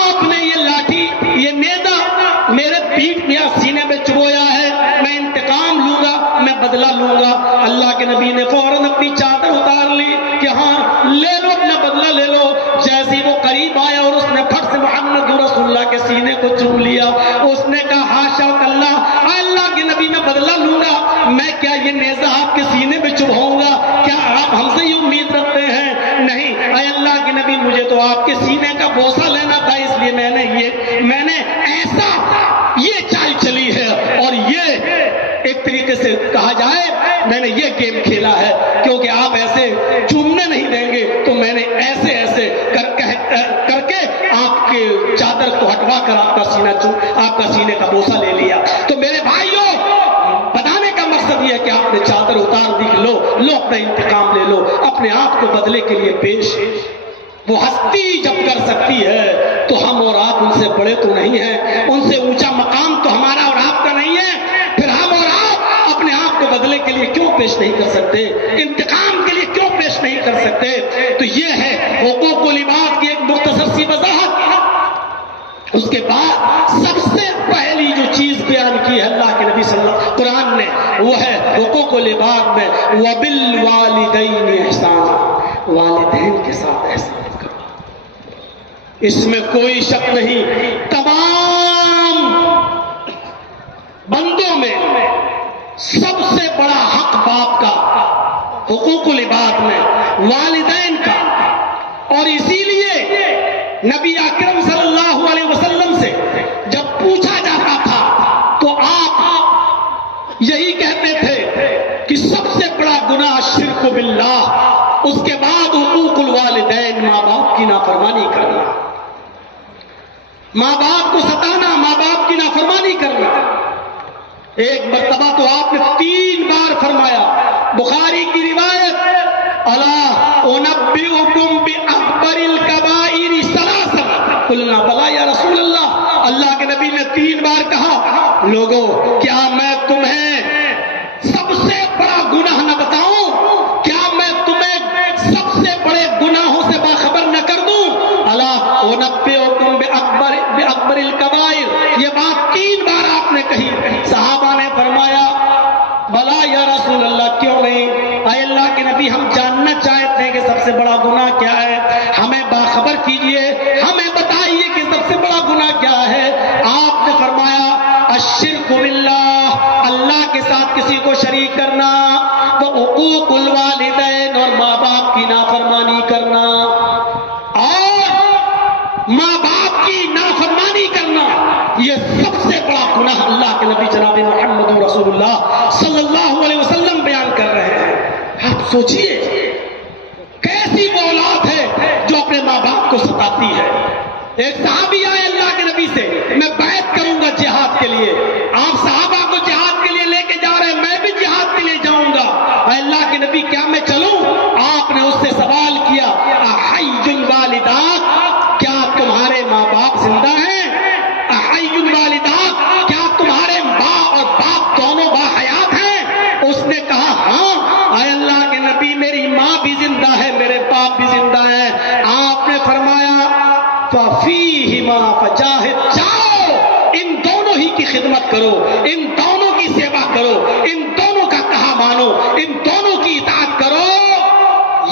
آپ نے یہ لاٹھی، یہ نیزہ میرے پیٹھ میں سینے میں چبویا ہے، میں انتقام لوں گا، میں بدلہ لوں گا. اللہ کے نبی نے فوراً اپنی چادر اتار لی کہ ہاں لے لو، اپنا بدلہ لے لو. جیسے وہ قریب آیا اور اس نے پھٹ سے محمد رسول اللہ کے سینے کو چوم لیا، اس نے کہا ہاشا اللہ، اللہ کے نبی میں بدلہ لوں گا، میں کیا یہ نیزہ آپ کے سینے میں چبھاؤں گا؟ کیا آپ ہم سے یہ امید رکھتے ہیں؟ نہیں، اے اللہ کے نبی، مجھے تو آپ کے سینے کا بوسہ لینا تھا، اس لیے میں نے ایسا یہ چال چلی ہے، اور یہ ایک طریقے سے کہا جائے میں نے یہ گیم کھیلا ہے، کیونکہ آپ ایسے چومنے نہیں دیں گے تو میں نے ایسے کر کے آپ کے چادر کو ہٹوا کر آپ کا سینے کا بوسہ لے لیا. تو میرے بھائیوں، بتانے کا مقصد یہ ہے کہ آپ نے چادر اتار دی، لو اپنا انتقام لے لو، اپنے آپ کو بدلے کے لیے پیش. وہ ہستی جب کر سکتی ہے تو ہم اور آپ ان سے بڑے تو نہیں ہیں، ان سے اونچا مقام تو ہمارا اور آپ کا نہیں ہے، پھر ہم اور آپ اپنے آپ کو بدلے کے لیے کیوں پیش نہیں کر سکتے، انتقام کے لیے کیوں پیش نہیں کر سکتے؟ تو یہ ہے حقوق العباد کی ایک مختصر سی وضاحت. اس کے بعد سب سے پہلی جو چیز بیان کی ہے اللہ کے نبی صلی اللہ علیہ وسلم قرآن نے، وہ ہے حقوق العباد میں وَبِالْوَالِدَيْنِ احسانا، والدین کے ساتھ احسان کرو. اس میں کوئی شک نہیں، تمام بندوں میں سب سے بڑا حق باپ کا، حقوق العباد میں والدین کا. اور اسی لیے نبی اکرم صلی اللہ علیہ وسلم سے جب پوچھا جاتا تھا تو آپ یہی کہتے تھے کہ سب سے بڑا گناہ شرک باللہ، اس کے بعد حقوق الوالدین، ماں باپ کی نافرمانی کرنا، ماں باپ کو ستانا، ماں باپ کی نافرمانی کرنا. ایک مرتبہ تو آپ نے 3 بار فرمایا، بخاری کی روایت، الا انبئکم باکبر الکبائر ثلاثا، قلنا بلا یا رسول اللہ. اللہ کے نبی نے 3 بار کہا، لوگوں کیا میں تمہیں سب سے بڑا گناہ نہ بتاؤں؟ کیا میں تمہیں سب سے نبی ہم جاننا چاہتے ہیں کہ سب سے بڑا گناہ کیا ہے، ہمیں باخبر کیجئے، ہمیں بتائیے کہ سب سے بڑا گناہ کیا ہے۔ آپ نے فرمایا الشرک باللہ، اللہ کے ساتھ کسی کو شریک کرنا، وہ حقوق الوالدین اور ماں باپ کی نافرمانی کرنا، اور ماں باپ کی نافرمانی کرنا یہ سب سے بڑا گناہ اللہ کے نبی جناب محمد رسول اللہ صلی اللہ علیہ وسلم بیان کر رہے ہیں۔ آپ سوچئے کیسی وہ اولاد ہے جو اپنے ماں باپ کو ستاتی ہے۔ ایک صحابی آئے اللہ کے نبی سے، میں بیعت کروں گا جہاد کے لیے، آپ صحابہ کو جہاد کے لیے لے کے جا رہے ہیں، میں بھی جہاد کے لیے جاؤں گا، اے اللہ کے نبی کیا میں چلوں؟ آپ نے اس سے سوال کیا احی الوالدات، کیا تمہارے ماں باپ زندہ ہیں؟ احی الوالدات، کیا تمہارے ماں اور باپ دونوں باحیات ہیں؟ اس نے کہا ہاں اے اللہ کے نبی میری ماں بھی زندہ ہے، میرے باپ بھی زندہ ہے۔ آپ نے فرمایا فَفِيهِمَا فَجَاهِدْ، جاؤ ان دونوں ہی کی خدمت کرو، ان دونوں کی سیوا کرو، ان دونوں کا کہا مانو، ان دونوں کی اطاعت کرو،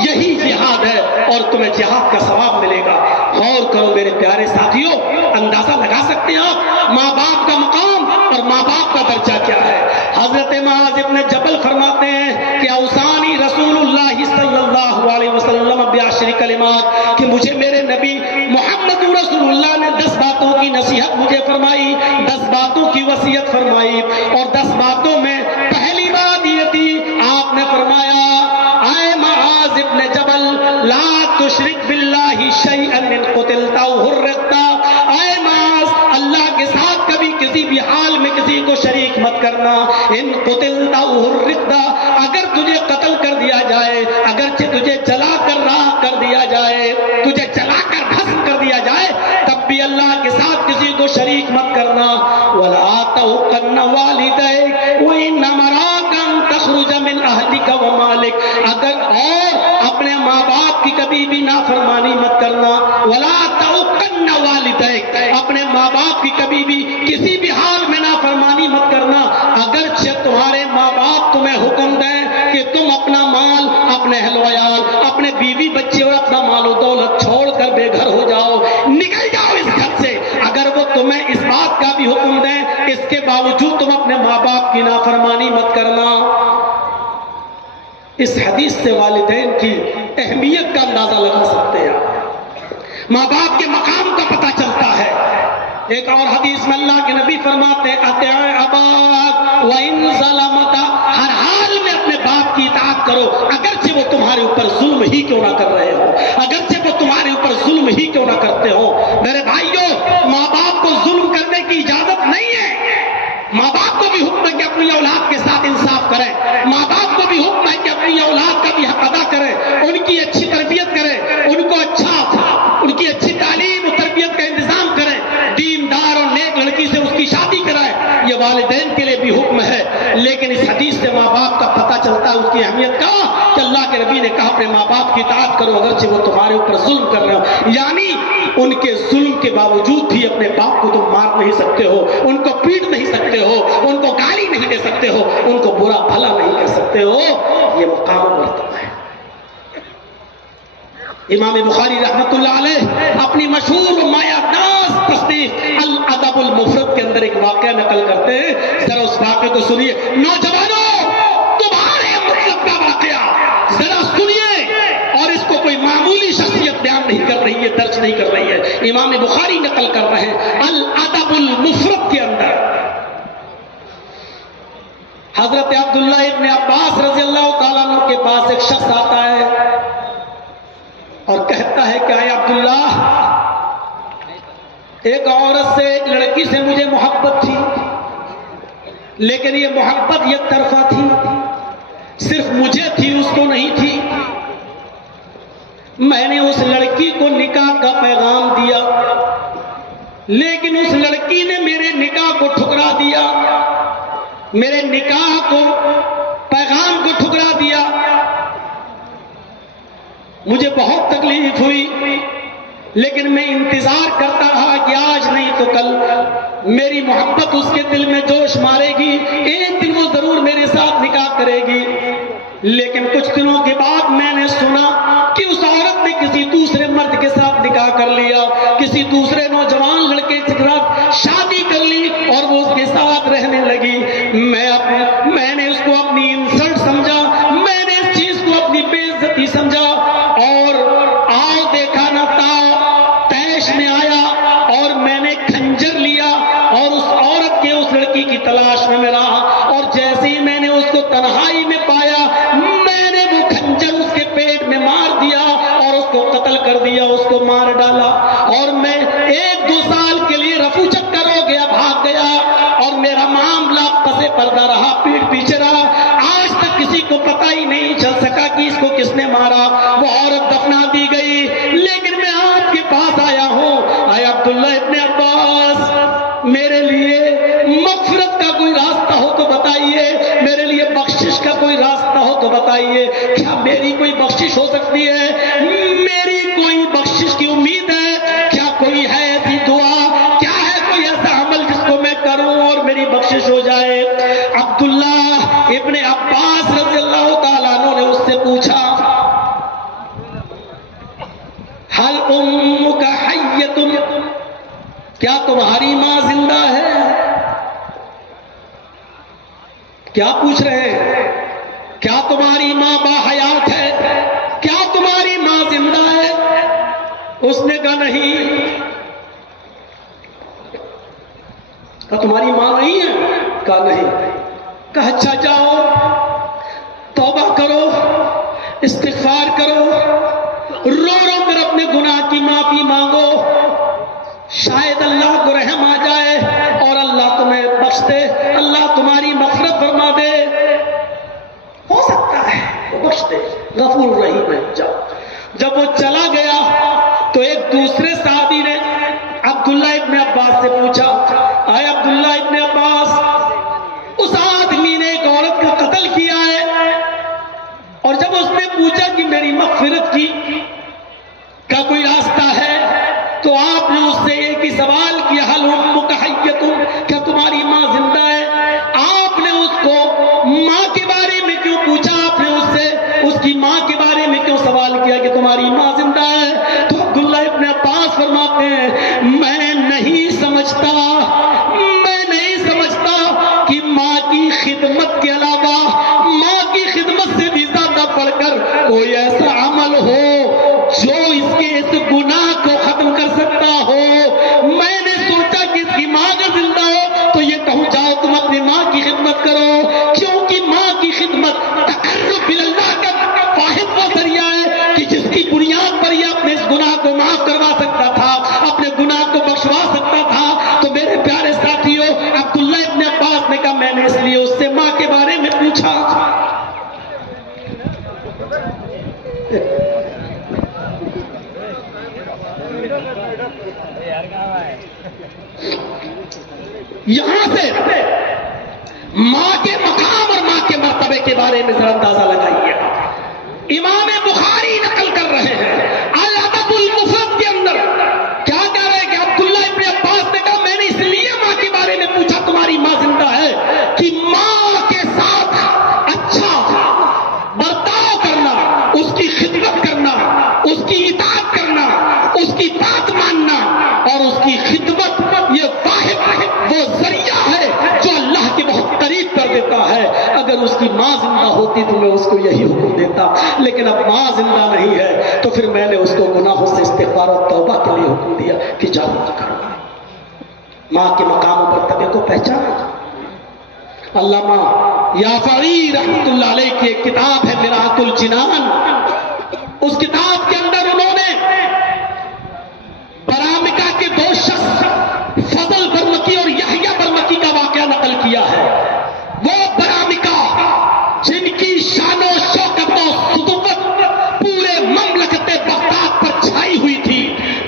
یہی جہاد ہے اور تمہیں جہاد کا ثواب ملے گا۔ غور کرو میرے پیارے ساتھیوں، اندازہ لگا سکتے ہیں آپ ماں باپ کا مقام اور ماں باپ کا درجہ کیا ہے۔ حضرت معاذ ابن جبل فرماتے ہیں کہ اوصانی رسول اللہ صلی اللہ علیہ وسلم بعشر کلمات، کہ مجھے میرے نبی محمد رسول اللہ نے 10 باتوں کی نصیحت مجھے فرمائی، 10 باتوں کی وصیت فرمائی، اور 10 باتوں میں پہلی بات یہ تھی، آپ نے فرمایا اے معاذ ابن جبل لا تشرک باللہ شیئا ان قتلت او حرقت، اے معاذ اللہ کے ساتھ کبھی کسی بھی حال میں کسی کو شریک مت کرنا، ان قتلت او حرقت، اگر تجھے قتل کر دیا جائے، اگرچہ تجھے جلا کر راکھ کر دیا جائے، تجھے جلا کر بھسم کر دیا جائے، تب بھی اللہ کے ساتھ کسی کو شریک مت کرنا۔ وَلَا تَعُقَّنَّ وَالِدَيْكَ وَإِنَّ مَرَاكَ أَن تَخْرُجَ مِنْ أَهْلِكَ وَمَالِكَ، اور اپنے ماں باپ کی کبھی بھی نافرمانی مت کرنا۔ وَلَا تَعُقَّنَّ وَالِدَيْكَ، اپنے ماں باپ کی کبھی بھی کسی بھی حال میں نافرمانی مت کرنا، اگرچہ تمہارے ماں باپ تمہیں حکم دیں کہ تم اپنا مال، اپنے اہل و عیال، اپنے بیوی بچے اور اپنا مال و دولت چھوڑ کر بے گھر ہو جاؤ، نکل جاؤ اس گھر سے، اگر وہ تمہیں اس بات کا بھی حکم دیں، اس کے باوجود تم اپنے ماں باپ کی نافرمانی مت کرنا۔ اس حدیث سے والدین کی اہمیت کا اندازہ لگا سکتے ہیں، ماں باپ کے مقام کا پتہ چلتا ہے۔ ایک اور حدیث میں اللہ کے نبی فرماتے ہیں اطیع اباک وَإِن ظَلَمَكَ، ہر حال میں اپنے باپ کی اطاعت کرو، اگرچہ وہ تمہارے اوپر ظلم ہی کیوں نہ کر رہے ہو، اگرچہ وہ تمہارے اوپر ظلم ہی کیوں نہ کرتے ہو۔ میرے بھائیوں، ماں باپ کو ظلم کرنے کی اجازت نہیں ہے۔ ماں باپ کو بھی حکم ہے کہ اپنی اولاد کے ساتھ انصاف کریں، ماں باپ کو بھی حکم ہے کہ اپنی اولاد کا بھی حق ادا کریں، ان کی اچھی تربیت کریں، ان کو ان کی اچھی تعلیم و تربیت کا انتظام کریں، دیندار اور نیک لڑکی سے اس کی شادی کرائیں، یہ والدین کے لیے بھی حکم ہے۔ لیکن اس حدیث سے ماں باپ کا پتہ چلتا ہے اس کی اہمیت کا، کہ اللہ کے نبی نے کہا اپنے ماں باپ کی اطاعت کرو اگرچہ وہ تمہارے اوپر ظلم کر رہے ہو، یعنی ان کے ظلم کے باوجود بھی اپنے باپ کو تم مار نہیں سکتے ہو، ان کو پیٹ نہیں سکتے ہو، ان کو گالی نہیں دے سکتے ہو، ان کو برا بھلا نہیں کر سکتے ہو، یہ مقام و مرتبہ ہے۔ امام بخاری رحمۃ اللہ علیہ اپنی مشہور و مایہ ناز تصنیف الادب المفرد کے اندر ایک واقعہ نقل کرتے ہیں، ذرا اس واقعے کو سنیے۔ نوجوانوں، تمہارے مطلب کا واقعہ ذرا سنیے، اور اس کو کوئی معمولی شخصیت بیان نہیں کر رہی ہے، درج نہیں کر رہی ہے، امام بخاری نقل کر رہے ہیں الادب المفرد کے اندر۔ حضرت عبداللہ ابن عباس رضی اللہ تعالیٰ عنہ کے پاس ایک شخص آتا ہے اور کہتا ہے کہ اے عبداللہ، ایک عورت سے، ایک لڑکی سے مجھے محبت تھی، لیکن یہ محبت یک طرفہ تھی، صرف مجھے تھی، اس کو نہیں تھی۔ میں نے اس لڑکی کو نکاح کا پیغام دیا، لیکن اس لڑکی نے میرے نکاح کو ٹھکرا دیا، میرے نکاح کو، پیغام کو ٹھکرا دیا۔ مجھے بہت تکلیف ہوئی، لیکن میں انتظار کرتا رہا کہ آج نہیں تو کل میری محبت اس کے دل میں جوش مارے گی، ایک دن وہ ضرور میرے ساتھ نکاح کرے گی۔ لیکن کچھ دنوں کے بعد مار ڈالا اور میں 1-2 سال کے لیے رفو چکر ہو گیا، بھاگ گیا اور میرا معاملہ پسے پردہ رہا، پیٹ پیچھے رہا، آج تک کسی کو پتہ ہی نہیں چل سکا کہ اس کو کس نے مارا۔ وہ عورت دفنا دی گئی، لیکن میں آپ کے پاس آیا ہوں، اے عبداللہ ابن عباس، میرے لیے مغفرت کا کوئی راستہ ہو تو بتائیے، میرے لیے بخشش کا کوئی راستہ ہو تو بتائیے، کیا میری کوئی بخشش ہو سکتی ہے؟ میری کوئی بخشش کی امید ہے؟ کیا کوئی ہے ایسی دعا، کیا ہے کوئی ایسا عمل جس کو میں کروں اور میری بخشش ہو جائے؟ عبداللہ ابن عباس رضی اللہ تعالیٰ عنہ نے اس سے پوچھا، حل امک حیۃ، کیا تمہاری ماں زندہ ہے؟ کیا پوچھ رہے ہیں؟ کیا تمہاری ماں باحیات ہے؟ کیا تمہاری ماں زندہ ہے؟ اس نے کہا نہیں۔ کہا تمہاری ماں نہیں ہے؟ کہا نہیں۔ کہا اچھا جاؤ توبہ کرو، استغفار کرو، رو رو کر اپنے گناہ کی معافی مانگو، شاید اللہ کو رحم آ جائے اور اللہ تمہیں بخش دے، اللہ تمہاری مغفرت فرما دے، ہو سکتا ہے وہ بخش دے، غفور رحیم ہے۔ جاؤ۔ جب وہ چلا گیا تو ایک دوسرے صحابی نے عبداللہ ابن عباس سے پوچھا، اے عبداللہ ابن عباس، اس آدمی نے ایک عورت کا قتل کیا ہے، اور جب اس نے پوچھا کہ میری مغفرت کا کوئی راستہ ہے تو آپ نے اس سے ایک ہی سوال کیا، حل امک حیۃ، کیا تمہاری ماں زندہ ہے؟ آپ نے اس کو ماں کے بارے میں کیوں پوچھا؟ آپ نے اس سے اس کی ماں کے بارے میں کیوں سوال کیا کہ تمہاری ماں زندہ ہے؟ تو عبداللہ ابن عباس فرماتے ہیں، میں نہیں سمجھتا کہ ماں کی خدمت کے علاوہ، ماں کی خدمت سے بھی زیادہ بڑھ کر کوئی ایسا عمل ہو جو اس کے اس گناہ کو ختم کر سکتا ہو۔ میں نے سوچا کہ اس کی ماں اگر زندہ ہو تو یہ کہوں جاؤ تم اپنی ماں کی خدمت کرو، کیونکہ ماں کی خدمت تقرب اللہ کا واحد وہ ذریعہ ہے کہ جس کی بنیاد پر یہ اپنے اس گناہ کو معاف کروا سکتا تھا، اپنے گناہ کو بخشوا سکتا تھا۔ تو میرے پیارے ساتھیوں، عبداللہ ابن عباس نے کہا میں نے اس لیے اس سے ماں کے بارے میں پوچھا۔ یہاں سے ماں کے مقام اور ماں کے مرتبے کے بارے میں ذرا اندازہ لگائیے۔ امام بخاری نقل کر رہے ہیں الادب المفرد کے اندر، کیا کہہ رہے ہیں کہ عبداللہ ابن عباس نے کہا میں نے اس لیے ماں کے بارے میں پوچھا تمہاری ماں زندہ ہے کہ ماں کے ساتھ اچھا برتاؤ کرنا، اس کی خدمت کرنا، اس کی اطاعت کرنا، اس کی بات ماننا اور اس کی خدمت، یہ واحد وہ ذریعہ ہے جو اللہ کے بہت قریب کر دیتا ہے۔ اگر اس کی ماں زندہ ہوتی تو میں اس کو یہی حکم دیتا، لیکن اب ماں زندہ نہیں ہے تو پھر میں نے اس کو گناہوں سے استغفار اور توبہ کے لیے حکم دیا کہ جاؤ کرو۔ ماں کے مقام و مرتبے کو پہچانا۔ علامہ یافعی رحمۃ اللہ علیہ کی ایک کتاب ہے مراۃ الجنان، اس کتاب کے اندر انہوں نے برامکہ کے 2 شخص فضل برمکی اور یحییٰ برمکی کا واقعہ نقل کیا ہے۔ وہ برامکہ جن کی شان و شوکت و سطوت پورے مملکت بغداد پر چھائی ہوئی تھی،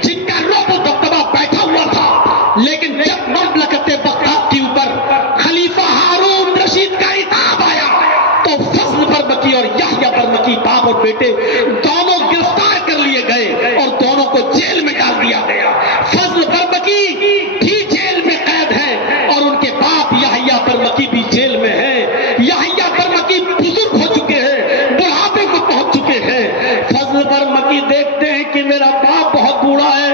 جن کا رعب و دبدبہ بیٹھا ہوا تھا، لیکن جب مملکت بغداد کے اوپر خلیفہ ہارون رشید کا عتاب آیا تو فضل برمکی اور یحییٰ برمکی باپ اور بیٹے دونوں گرفتار کر لیے گئے اور دونوں کو جیل میں ڈال دیا گیا۔ فضل برمکی بھی جیل میں قید ہیں اور ان کے باپ یحییٰ برمکی بھی جیل میں ہیں۔ یحییٰ برمکی بزرگ ہو چکے ہیں، بڑھاپے کو پہنچ چکے ہیں۔ فضل برمکی دیکھتے ہیں کہ میرا باپ بہت بوڑھا ہے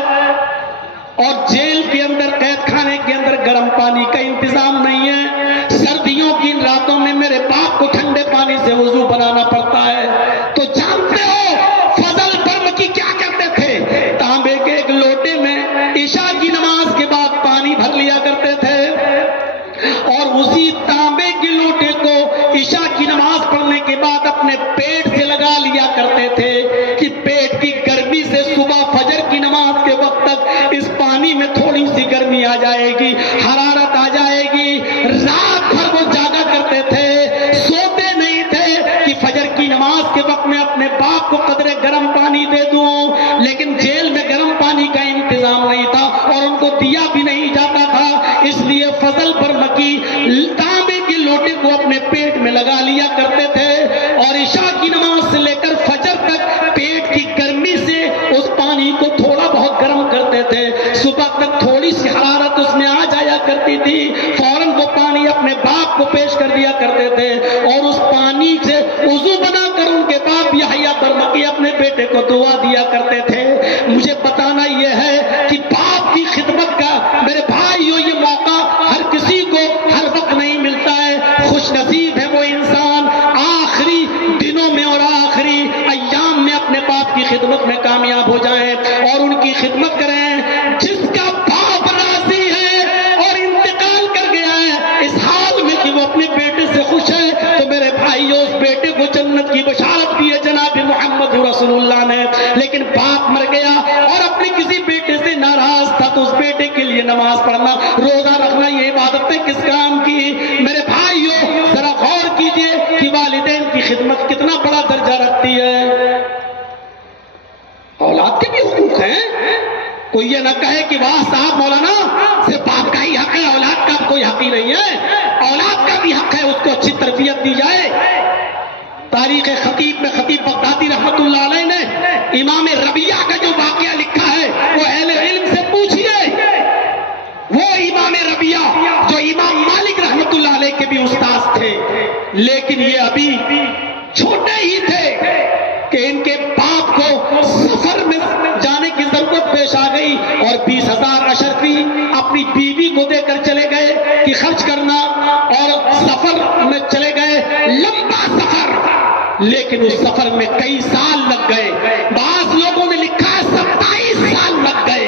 اور جیل کے اندر، قید خانے کے اندر گرم پانی کا انتظام نہیں ہے، سردیوں کی ان راتوں میں میرے باپ کو ٹھنڈے پانی سے وضو بنانا پڑتا ہے، تو جانتے ہو بیٹے کو دعا دیا کرتے تھے. مجھے بتانا یہ ہے کہ باپ کی خدمت کا میرے بھائیوں یہ موقع ہر کسی کو ہر وقت نہیں ملتا ہے. خوش نصیب ہے وہ انسان آخری دنوں میں اور آخری ایام میں اپنے باپ کی خدمت میں کامیاب ہو جائیں اور ان کی خدمت کریں. جس کا باپ راضی ہے اور انتقال کر گیا ہے اس حال میں کہ وہ اپنے بیٹے سے خوش ہے تو میرے بھائیوں اس بیٹے کو جنت کی بشارت دی ہے جناب محمد رسول اللہ نے. لیکن باپ مر گیا اور اپنے کسی بیٹے سے ناراض تھا تو اس بیٹے کے لیے نماز پڑھنا روزہ رکھنا یہ عبادتیں کس کام کی. میرے بھائیوں ذرا غور کیجئے کہ والدین کی خدمت کتنا بڑا درجہ رکھتی ہے. اولاد کے بھی حقوق ہیں. کوئی یہ نہ کہے کہ واہ صاحب مولانا صرف باپ کا ہی حق ہے اولاد کا کوئی حق ہی نہیں ہے. اولاد کا بھی حق ہے اس کو اچھی تربیت دی جائے. تاریخ خطیب میں خطیب بغدادی رحمت اللہ علیہ نے امام ربیعہ کا جو واقعہ لکھا ہے وہ اہل علم سے پوچھئے. وہ امام ربیعہ جو امام مالک رحمت اللہ علیہ کے بھی استاد تھے لیکن یہ ابھی چھوٹے ہی تھے کہ ان کے باپ کو سفر میں جانے کی ضرورت پیش آ گئی اور 20,000 اشرفی اپنی بیوی کو دے کر چلے گئے کہ خرچ کرنا اور سفر میں چلے گئے. لمبا سفر لیکن اس سفر میں کئی سال لگ گئے. بعض لوگوں نے لکھا ہے 27 سال لگ گئے.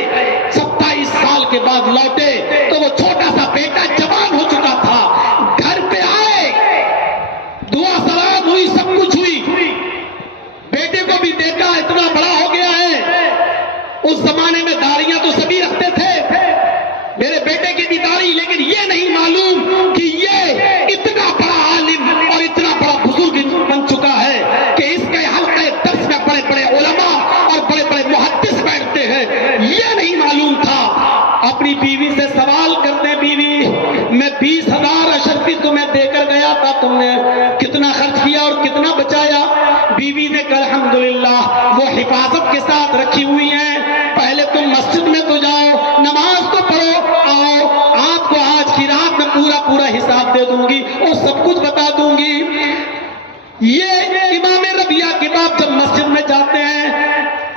27 سال کے بعد لوٹے تو وہ چھوٹا سا بیٹا جوان ہو چکا تھا. گھر پہ آئے دعا سلام ہوئی سب کچھ ہوئی. بیٹے کو بھی دیکھا اتنا بڑا ہو گیا ہے. اس زمانے میں داڑیاں تو سبھی رکھتے تھے میرے بیٹے کی بھی داڑھی لیکن یہ نہیں معلوم کہ یہ اتنا بڑا عالم اور اتنا بڑا بزرگ بن چکا ہے کہ اس کے حلقے درس میں بڑے بڑے علماء اور بڑے بڑے محدث بیٹھتے ہیں. یہ نہیں معلوم تھا. اپنی بیوی سے سوال کرتے بیوی میں 20,000 اشرفی تمہیں دے کر گیا تھا تم نے کتنا خرچ کیا اور کتنا بچایا. بیوی نے کہا الحمدللہ وہ حفاظت کے ساتھ رکھی ہوئی ہیں. پہلے تم مسجد میں تو جاؤ نماز تو پڑھو آؤ آپ کو آج کی رات میں پورا حساب دے دوں گی اور سب کچھ بتا دوں گی. یہ امام ربیعہ کے باپ جب مسجد میں جاتے ہیں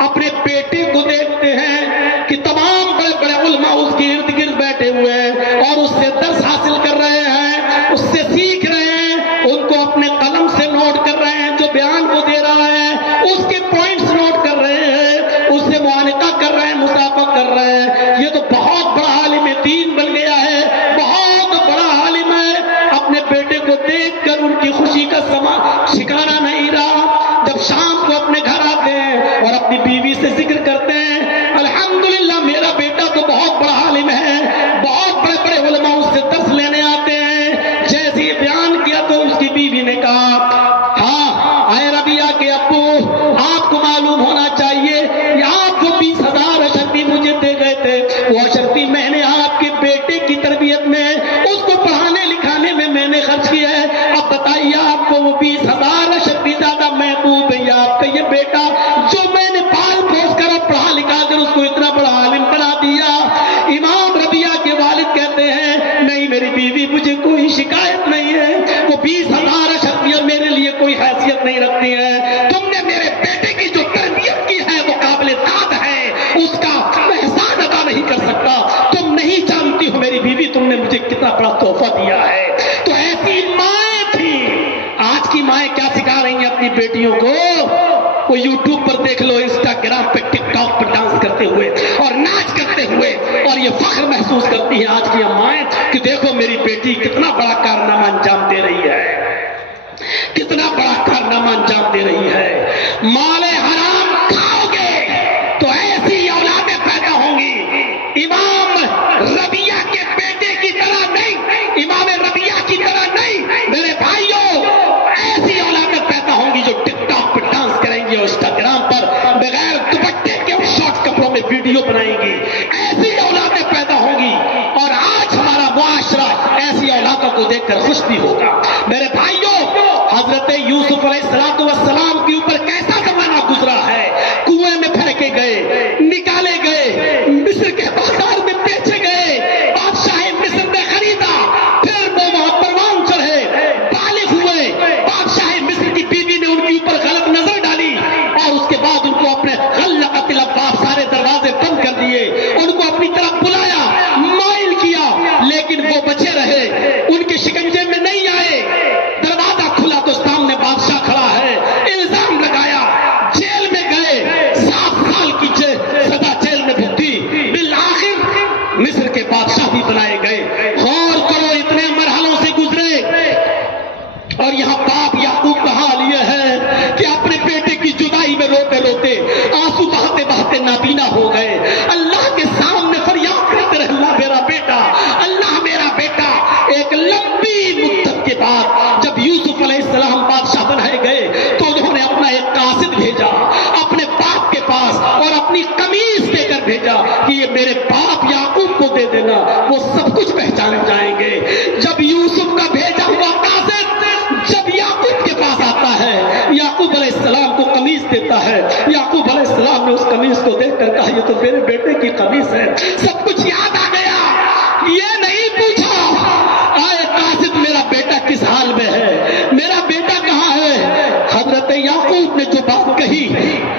اپنے بیٹے کو دیکھتے ہیں کہ تمام بڑے بڑے علماء اس کے ارد گرد بیٹھے ہوئے ہیں اور اس سے درس حاصل کر رہے ہیں اس سے سیکھ رہے ہیں. ان کو اپنے قلم سے نوٹ کر رہے ہیں جو بیان وہ دے رہا ہے اس کے پوائنٹس نوٹ کر رہے ہیں اس سے معانقہ کر رہے ہیں مسابقہ کر رہے ہیں. یہ تو بہت بڑا عالم دین بن گیا ہے بہت بڑا عالم ہے. اپنے بیٹے کو دیکھ کر ان کی خوشی کا ٹھکانا نہیں رہا. جب شام کو اپنے گھر آتے ہیں اور اپنی بیوی سے ذکر کرتے ہیں الحمدللہ میرا بیٹا تو بہت بڑا عالم ہے بہت بڑے بڑے علماء اس سے درس لینے آتے ہیں. جیسے یہ بیان کیا تو اس کی بیوی نے کہا ہاں اے ربیعہ کے ابو آپ کو معلوم ہونا چاہیے آپ جو 20,000 اشرفی مجھے دے گئے تھے وہ اشرفی میں نے آپ کے بیٹے کی تربیت میں اس کو پڑھانے لکھانے میں نے خرچ کیا ہے. اب بتائیے آپ کو وہ 20,000 اشرفی زیادہ محبوب ہے یا آپ کا یہ بیٹا جو میں نے پال پوس کر اور پڑھا لکھا کر اس کو اتنا بڑا عالم بنا دیا. امام ربیعہ کے والد کہتے ہیں نہیں میری بیوی مجھے کوئی شکایت نہیں ہے وہ 20,000 اشرفیاں میرے لیے کوئی حیثیت نہیں رکھتی ہیں. تم نے میرے بیٹے کی جو تربیت کی ہے وہ قابل داد ہے اس کا میں احسان ادا نہیں کر سکتا. تم نہیں جانتی ہو میری بیوی تم نے مجھے کتنا بڑا تحفہ دیا ہے. تو ایسی مائیں تھیں. آج کی مائیں کیا سکھا رہی ہیں اپنی بیٹیوں کو وہ یوٹیوب پر دیکھ لو انسٹاگرام پہ ٹک ٹاک پہ ڈانس کرتے ہوئے اور ناچ کرتے ہوئے اور یہ فخر محسوس کرتی ہے آج کی مائیں کہ دیکھو میری بیٹی کتنا بڑا کارنامہ انجام دے رہی ہے کتنا بڑا کارنامہ انجام دے رہی ہے. مال حرام کھاؤ گے تو ایسی اولادیں پیدا ہوں گی. امام ربیعہ کے بیٹے کی طرح نہیں امام ربیعہ کی طرح نہیں میرے بھائیوں ایسی اولادیں پیدا ہوں گی جو ٹک ٹاک پہ ڈانس کریں گی اور انسٹاگرام پر بغیر دوپٹے کے شارٹ کپڑوں میں ویڈیو بنائیں گی. ایسی اولادیں پیدا ہوں گی اور آج ہمارا معاشرہ ایسی اولادوں کو دیکھ کر خوش بھی ہوگا. میرے بھائیوں حضرت یوسف علیہ السلام کے اوپر کیسا زمانہ گزرا ہے. کنویں میں پھینکے گئے نکالے گئے مصر کے بازار میں بیچے گئے بادشاہ مصر نے خریدا پھر وہ وہاں پروان چڑھے بالغ ہوئے بادشاہ مصر کی بیوی نے ان کے اوپر غلط نظر ڈالی اور اس کے بعد ان کو میرے باپ یعقوب کو دے دینا، وہ سب کچھ پہچان جائیں گے۔ جب یوسف کا بھیجا ہوا قاصد جب یعقوب کے پاس آتا ہے، یعقوب علیہ السلام کو قمیص دیتا ہے، یعقوب علیہ السلام نے اس قمیص کو دیکھ کر کہا یہ تو میرے بیٹے کی قمیص ہے۔ سب کچھ یاد آ گیا، یہ نہیں پوچھا آئے قاصد میرا بیٹا کس حال میں ہے، میرا بیٹا کہاں ہے۔ حضرت یعقوب نے جو بات کہی،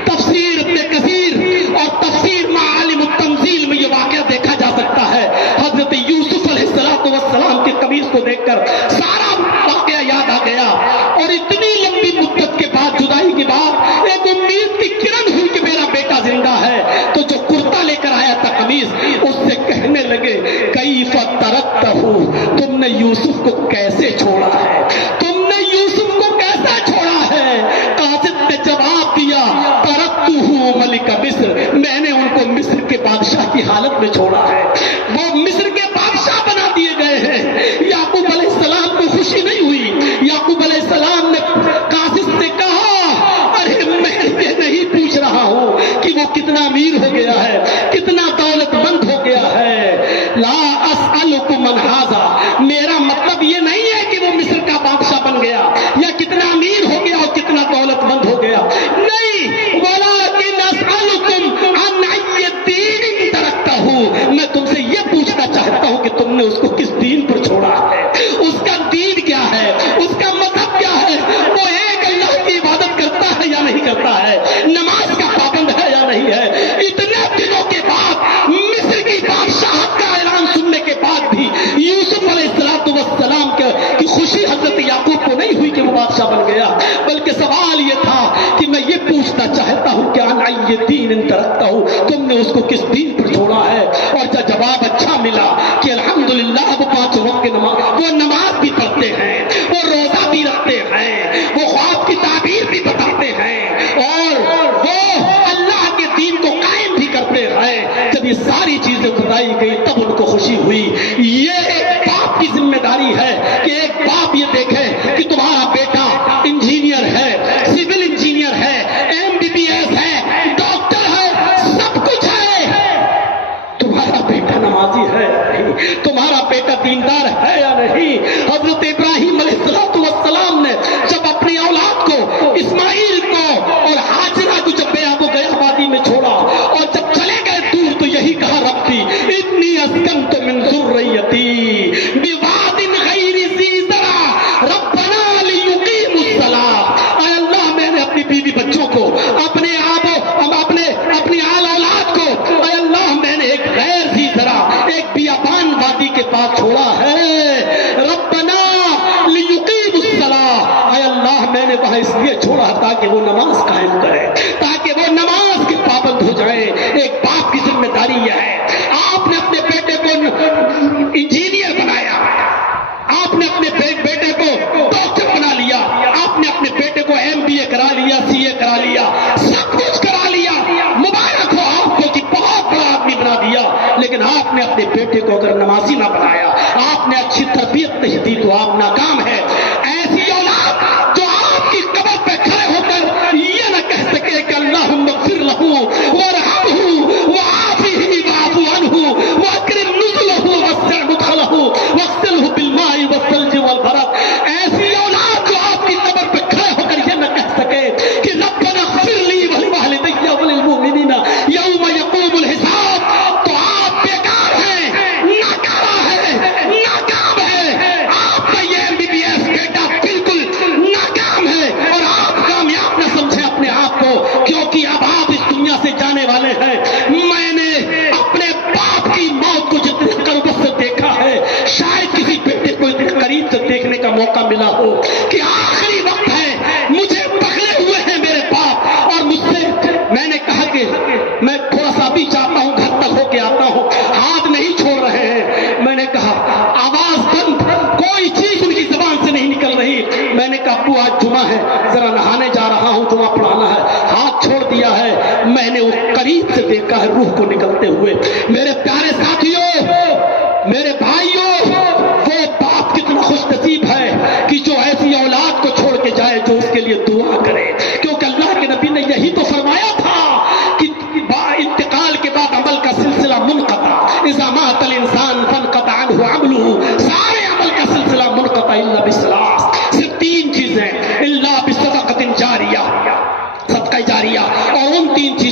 تفسیر ابن کثیر اور تفسیر معالم التنزیل میں یہ واقعہ دیکھا جا سکتا ہے۔ حضرت یوسف علیہ السلام کی قمیص کو دیکھ کر سارا واقعہ یاد آ گیا، اور اتنی لمبی مدت کے بعد، جدائی کے بعد، ایک امید کی کرن ہوئی کہ میرا بیٹا زندہ ہے۔ تو جو کرتا لے کر آیا تھا قمیص، اس سے کہنے لگے کیف ترکتہ، تم نے یوسف کو کیسے چھوڑا ہے، تم نے یوسف کو کیسے چھوڑا ہے۔ قاصد نے جواب دیا ترکتہ ملک مصر، میں نے ان کو مصر کے بادشاہ کی حالت میں چھوڑا ہے، وہ مصر کے بادشاہ بنا دیے گئے ہیں۔ یعقوب علیہ السلام کو خوشی نہیں ہوئی۔ یعقوب علیہ السلام نے قاصد سے کہا ارے میں یہ نہیں پوچھ رہا ہوں کہ وہ کتنا امیر ہو گیا ہے، کتنا دولت مند ہو گیا ہے، لا اسألکم عن ھذا، میرا مطلب یہ نہیں ہے کہ وہ مصر کا بادشاہ بن گیا یا کتنا امیر ہو گیا اور کتنا دولت مند ہو گیا، نہیں، ولکن اسألکم عن ای دین ترکتہ، میں تم سے یہ پوچھنا چاہتا ہوں کہ تم نے اس کو کس دین پر چھوڑا ہے، اس کا دین کیا ہے، اس کا مذہب کیا ہے، وہ ایک اللہ کی عبادت کرتا ہے یا نہیں کرتا ہے، نماز کا پابند ہے یا نہیں ہے۔ اتنے دنوں کے بعد مصر کی بادشاہت کا اعلان سننے کے بعد بھی یوسف علیہ السلام کی خوشی حضرت یعقوب کو نہیں ہوئی کہ وہ بادشاہ بن گیا، بلکہ سوال یہ تھا کہ میں یہ پوچھنا چاہتا ہوں کہ عن ای دین ترکتہ، تم نے اس کو کس دین پر چھوڑا ہے۔ اور جب جواب اچھا ملا کہ الحمدللہ وہ 5 وقت کی نماز، وہ نماز بھی پڑھتے ہیں، وہ روزہ بھی رکھتے ہیں، وہ خواب کی تعبیر بھی بتاتے ہیں، اور وہ اللہ کے دین کو قائم بھی کرتے ہیں، جب یہ ساری چیزیں بتائی گئی تب ان کو خوشی ہوئی۔ یہ ایک باپ کی ذمہ داری ہے کہ ایک باپ یہ دیکھے کہ تمہارا بیٹا انجینئر ہے، سول انجینئر ہے، MBBS ہے، ڈاکٹر ہے، سب کچھ ہے، تمہارا بیٹا نمازی ہے یا نہیں، تمہارا بیٹا دیندار ہے یا نہیں۔ حضرت ابراہیم علیہ السلام نے جب اپنی اولاد کو، اسماعیل کو اور ہاجرہ کو جب وہ گیا وادی میں چھوڑا اور جب چلے گئے دور تو یہی کہا ربی انی اسکنت من ذریتی بواد غیر ذی زرع ربنا لیقیموا الصلاۃ، اے اللہ میں نے اپنی بیوی بچوں کو، اپنے اپنی آل اولاد کو، اے اللہ میں نے ایک غیر ذی زرع، ایک بیابان وادی کے پاس چھوڑا ہے، ربنا لیقیموا الصلاۃ، اے اللہ میں نے وہاں اس لیے چھوڑا تاکہ وہ نماز قائم کرے، تاکہ وہ نماز کے پابند ہو جائے۔ ایک باپ کی ذمہ داری یہ ہے۔ آپ نے اپنے بیٹے کو انجینئر بنایا، آپ نے اپنے بیٹے کو ڈاکٹر بنا لیا، آپ نے اپنے بیٹے کو MBA کرا لیا، CA کرا لیا، سب کچھ کرا لیا، مبارک ہو آپ کو کہ بہت بڑا آدمی بنا دیا، لیکن آپ نے اپنے بیٹے کو اگر نمازی نہ بنایا، آپ نے اچھی تربیت نہیں دی تو آپ ناکام ہے۔ ایسی اولاد جو آپ کی قبر پہ کھڑے ہو کر یہ نہ کہہ سکے کہ اللہم اغفر لہ وارحمہ وعافہ واعف عنہ واکرم نزلہ ووسع مدخلہ واغسلہ بالماء والثلج والبرد، ایسی اولاد جو آپ کی قبر پہ کھڑے ہو کر یہ نہ کہہ سکے کہ ربنا اغفر لی ولوالدی وللمؤمنین یوم یقوم الحساب، تو آپ بیکار ہیں، ناکارہ ہیں، ناکام ہیں، آپ کا یہ MBBS بیٹا بالکل ناکام ہے، اور آپ کامیاب نہ سمجھیں اپنے آپ کو، کیونکہ اب آپ اس دنیا سے جانے والے ہیں۔ میں نے اپنے باپ کی موت کو جتنے قربت سے دیکھا ہے، شاید کسی بیٹے کو اتنے قریب سے دیکھنے کا موقع ملا ہو کہ آخری وقت ہے، مجھے پکڑے ہوئے ہیں میرے باپ، اور مجھ سے میں نے کہا کہ میں تھوڑا سا بھی چاہتا ہوں گھر تک ہو کے آتا ہوں، ہاتھ نہیں چھوڑ رہے ہیں، میں نے کہا آواز بند، کوئی چیز ان کی زبان سے نہیں نکل رہی، میں نے کہا ابو آج جمعہ ہے، ذرا نہانے جا رہا ہوں، جمعہ پڑھانا ہے، ہاتھ چھوڑ دیا ہے۔ میں نے وہ قریب سے دیکھا ہے روح کو نکلتے ہوئے۔ میرے پیارے ساتھیوں، میرے بھائیوں، وہ باپ کتنا خوش نصیب ہے کہ جو ایسی اولاد کو چھوڑ کے جائے جو اس کے لیے دعا کرے، کیونکہ اللہ کے نبی نے یہی تو فرمایا تھا کہ انتقال کے بعد عمل کا سلسلہ منقطع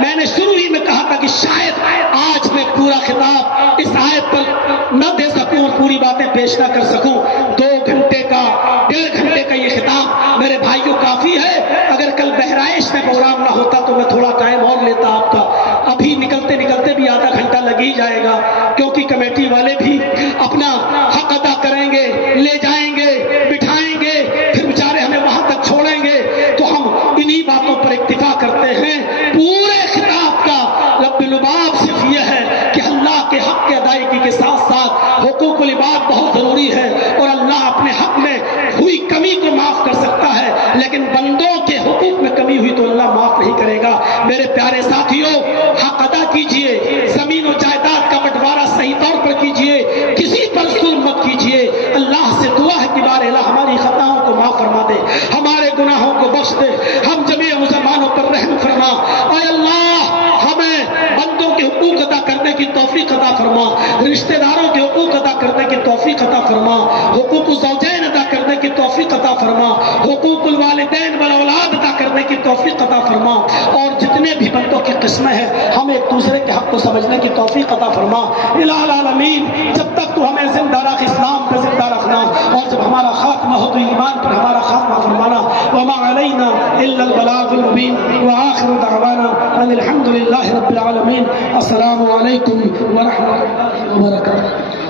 میں نے شروع ہی میں کہا تھا کہ شاید آج میں پورا خطاب اس آیت پر نہ دے سکوں اور پوری باتیں پیش نہ کر سکوں. 2 گھنٹے کا 1.5 گھنٹے کا یہ خطاب میرے بھائیوں کافی ہے. اگر کل بہرائش میں پروگرام نہ ہوتا تو میں تھوڑا ٹائم اور لیتا آپ کا. ابھی نکلتے نکلتے بھی آدھا گھنٹہ لگ ہی جائے گا، کیونکہ کمیٹی والے بھی اپنا حق ادا کریں گے، لے جائیں گے، بٹھائیں گے، پھر بیچارے ہمیں وہاں تک چھوڑیں گے. تو ہم انہی باتوں پر اکتفا کرتے ہیں. پورے خطاب کا رب الباب صرف یہ ہے کہ اللہ کے حق کے ادائیگی کے ساتھ ساتھ حقوق العباد بہت ضروری ہے، اور اللہ اپنے حق میں ہوئی کمی کو معاف کر سکتا ہے، لیکن بندوں کے حقوق میں کمی ہوئی تو اللہ معاف نہیں کرے گا. میرے پیارے ساتھیوں، حق ادا کیجئے، زمین و جائیداد کا بٹوارا صحیح طور پر کیجئے، کسی پر ظلم مت کیجئے. اللہ سے دعا ہے کہ بار الہ ہماری خطاؤں کو معاف فرما دے، ہمارے گناہوں کو بخش دے، ہم جميع مسلمانوں پر رحم فرما. اے اللہ، ہمیں بندوں کے حقوق ادا کرنے کی توفیق عطا فرما، رشتہ داروں کے حقوق ادا کرنے کی توفیق عطا فرما، حقوق الزوجین ادا کرنے کی توفیق عطا فرما، حقوق الوالدین والاولاد ادا کرنے کی توفیق عطا فرما. اور جتنے بھی بندوں کی قسمیں ہیں ہم ایک دوسرے کے حق کو سمجھنے کی توفیق عطا فرما. الہ العالمین، جب تک تو ہمیں زندہ رکھ، اسلام پہ زندہ رکھنا، اور جب ہمارا خاتمہ ہو تو ایمان پر ہمارا خاتمہ فرمانا. وما علینا الا البلاغ المبین، وآخر دعوانا ان الحمد للہ رب العالمین. السلام علیکم ورحمۃ اللہ وبرکاتہ.